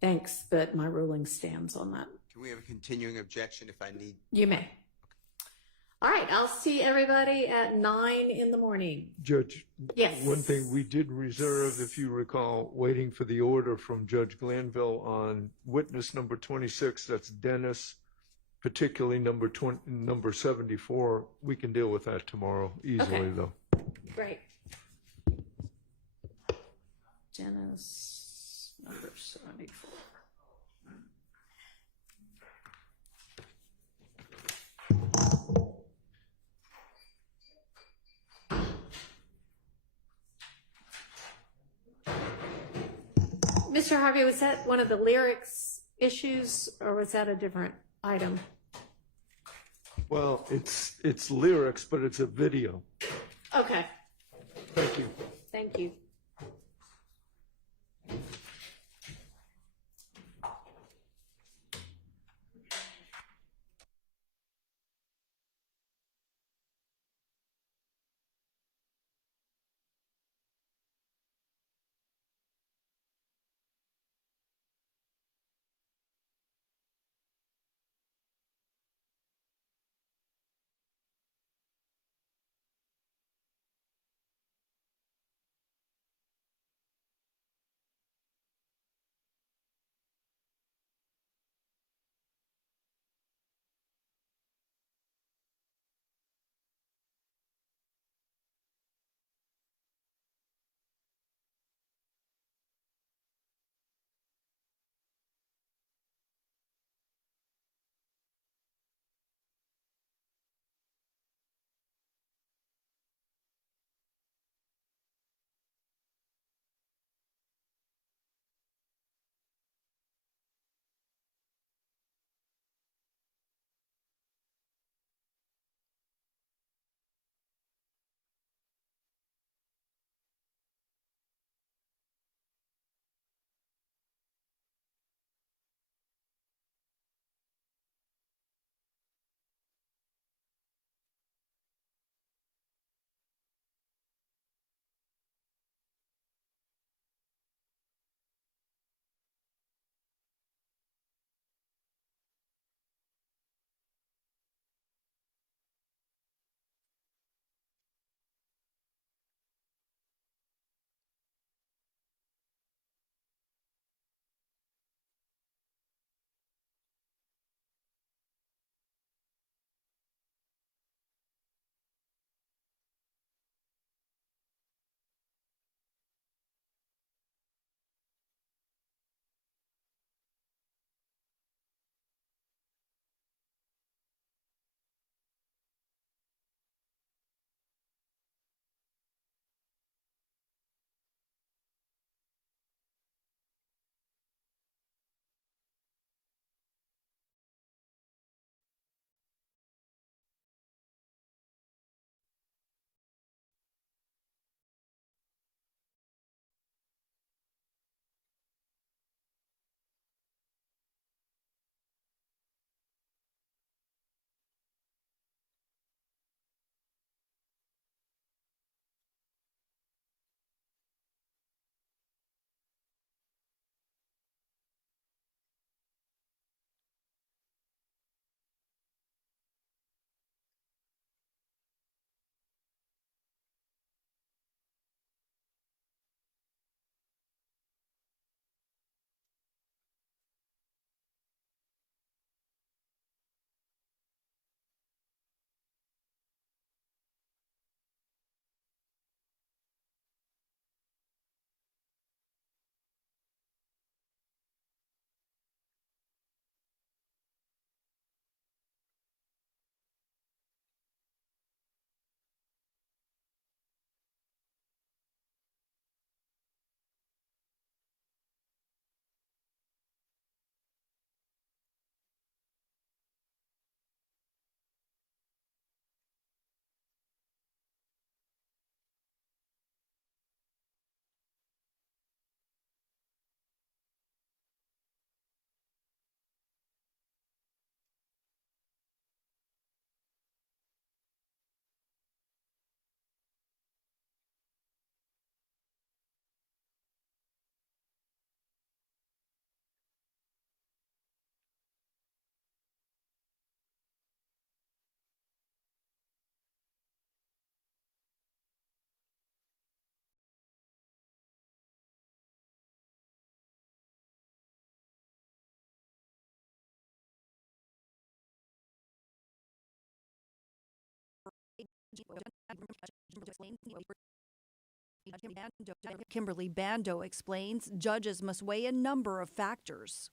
thanks, but my ruling stands on that. Can we have a continuing objection if I need? You may. All right, I'll see everybody at 9 in the morning. Judge, yes. One thing we did reserve, if you recall, waiting for the order from Judge Glanville on witness number 26, that's Dennis, particularly number 74. We can deal with that tomorrow easily, though. Great. Dennis, number 74. Mr. Harvey, was that one of the lyrics issues or was that a different item? Well, it's lyrics, but it's a video. Okay. Thank you. Thank you. Kimberly Bando explains judges must weigh a number of factors.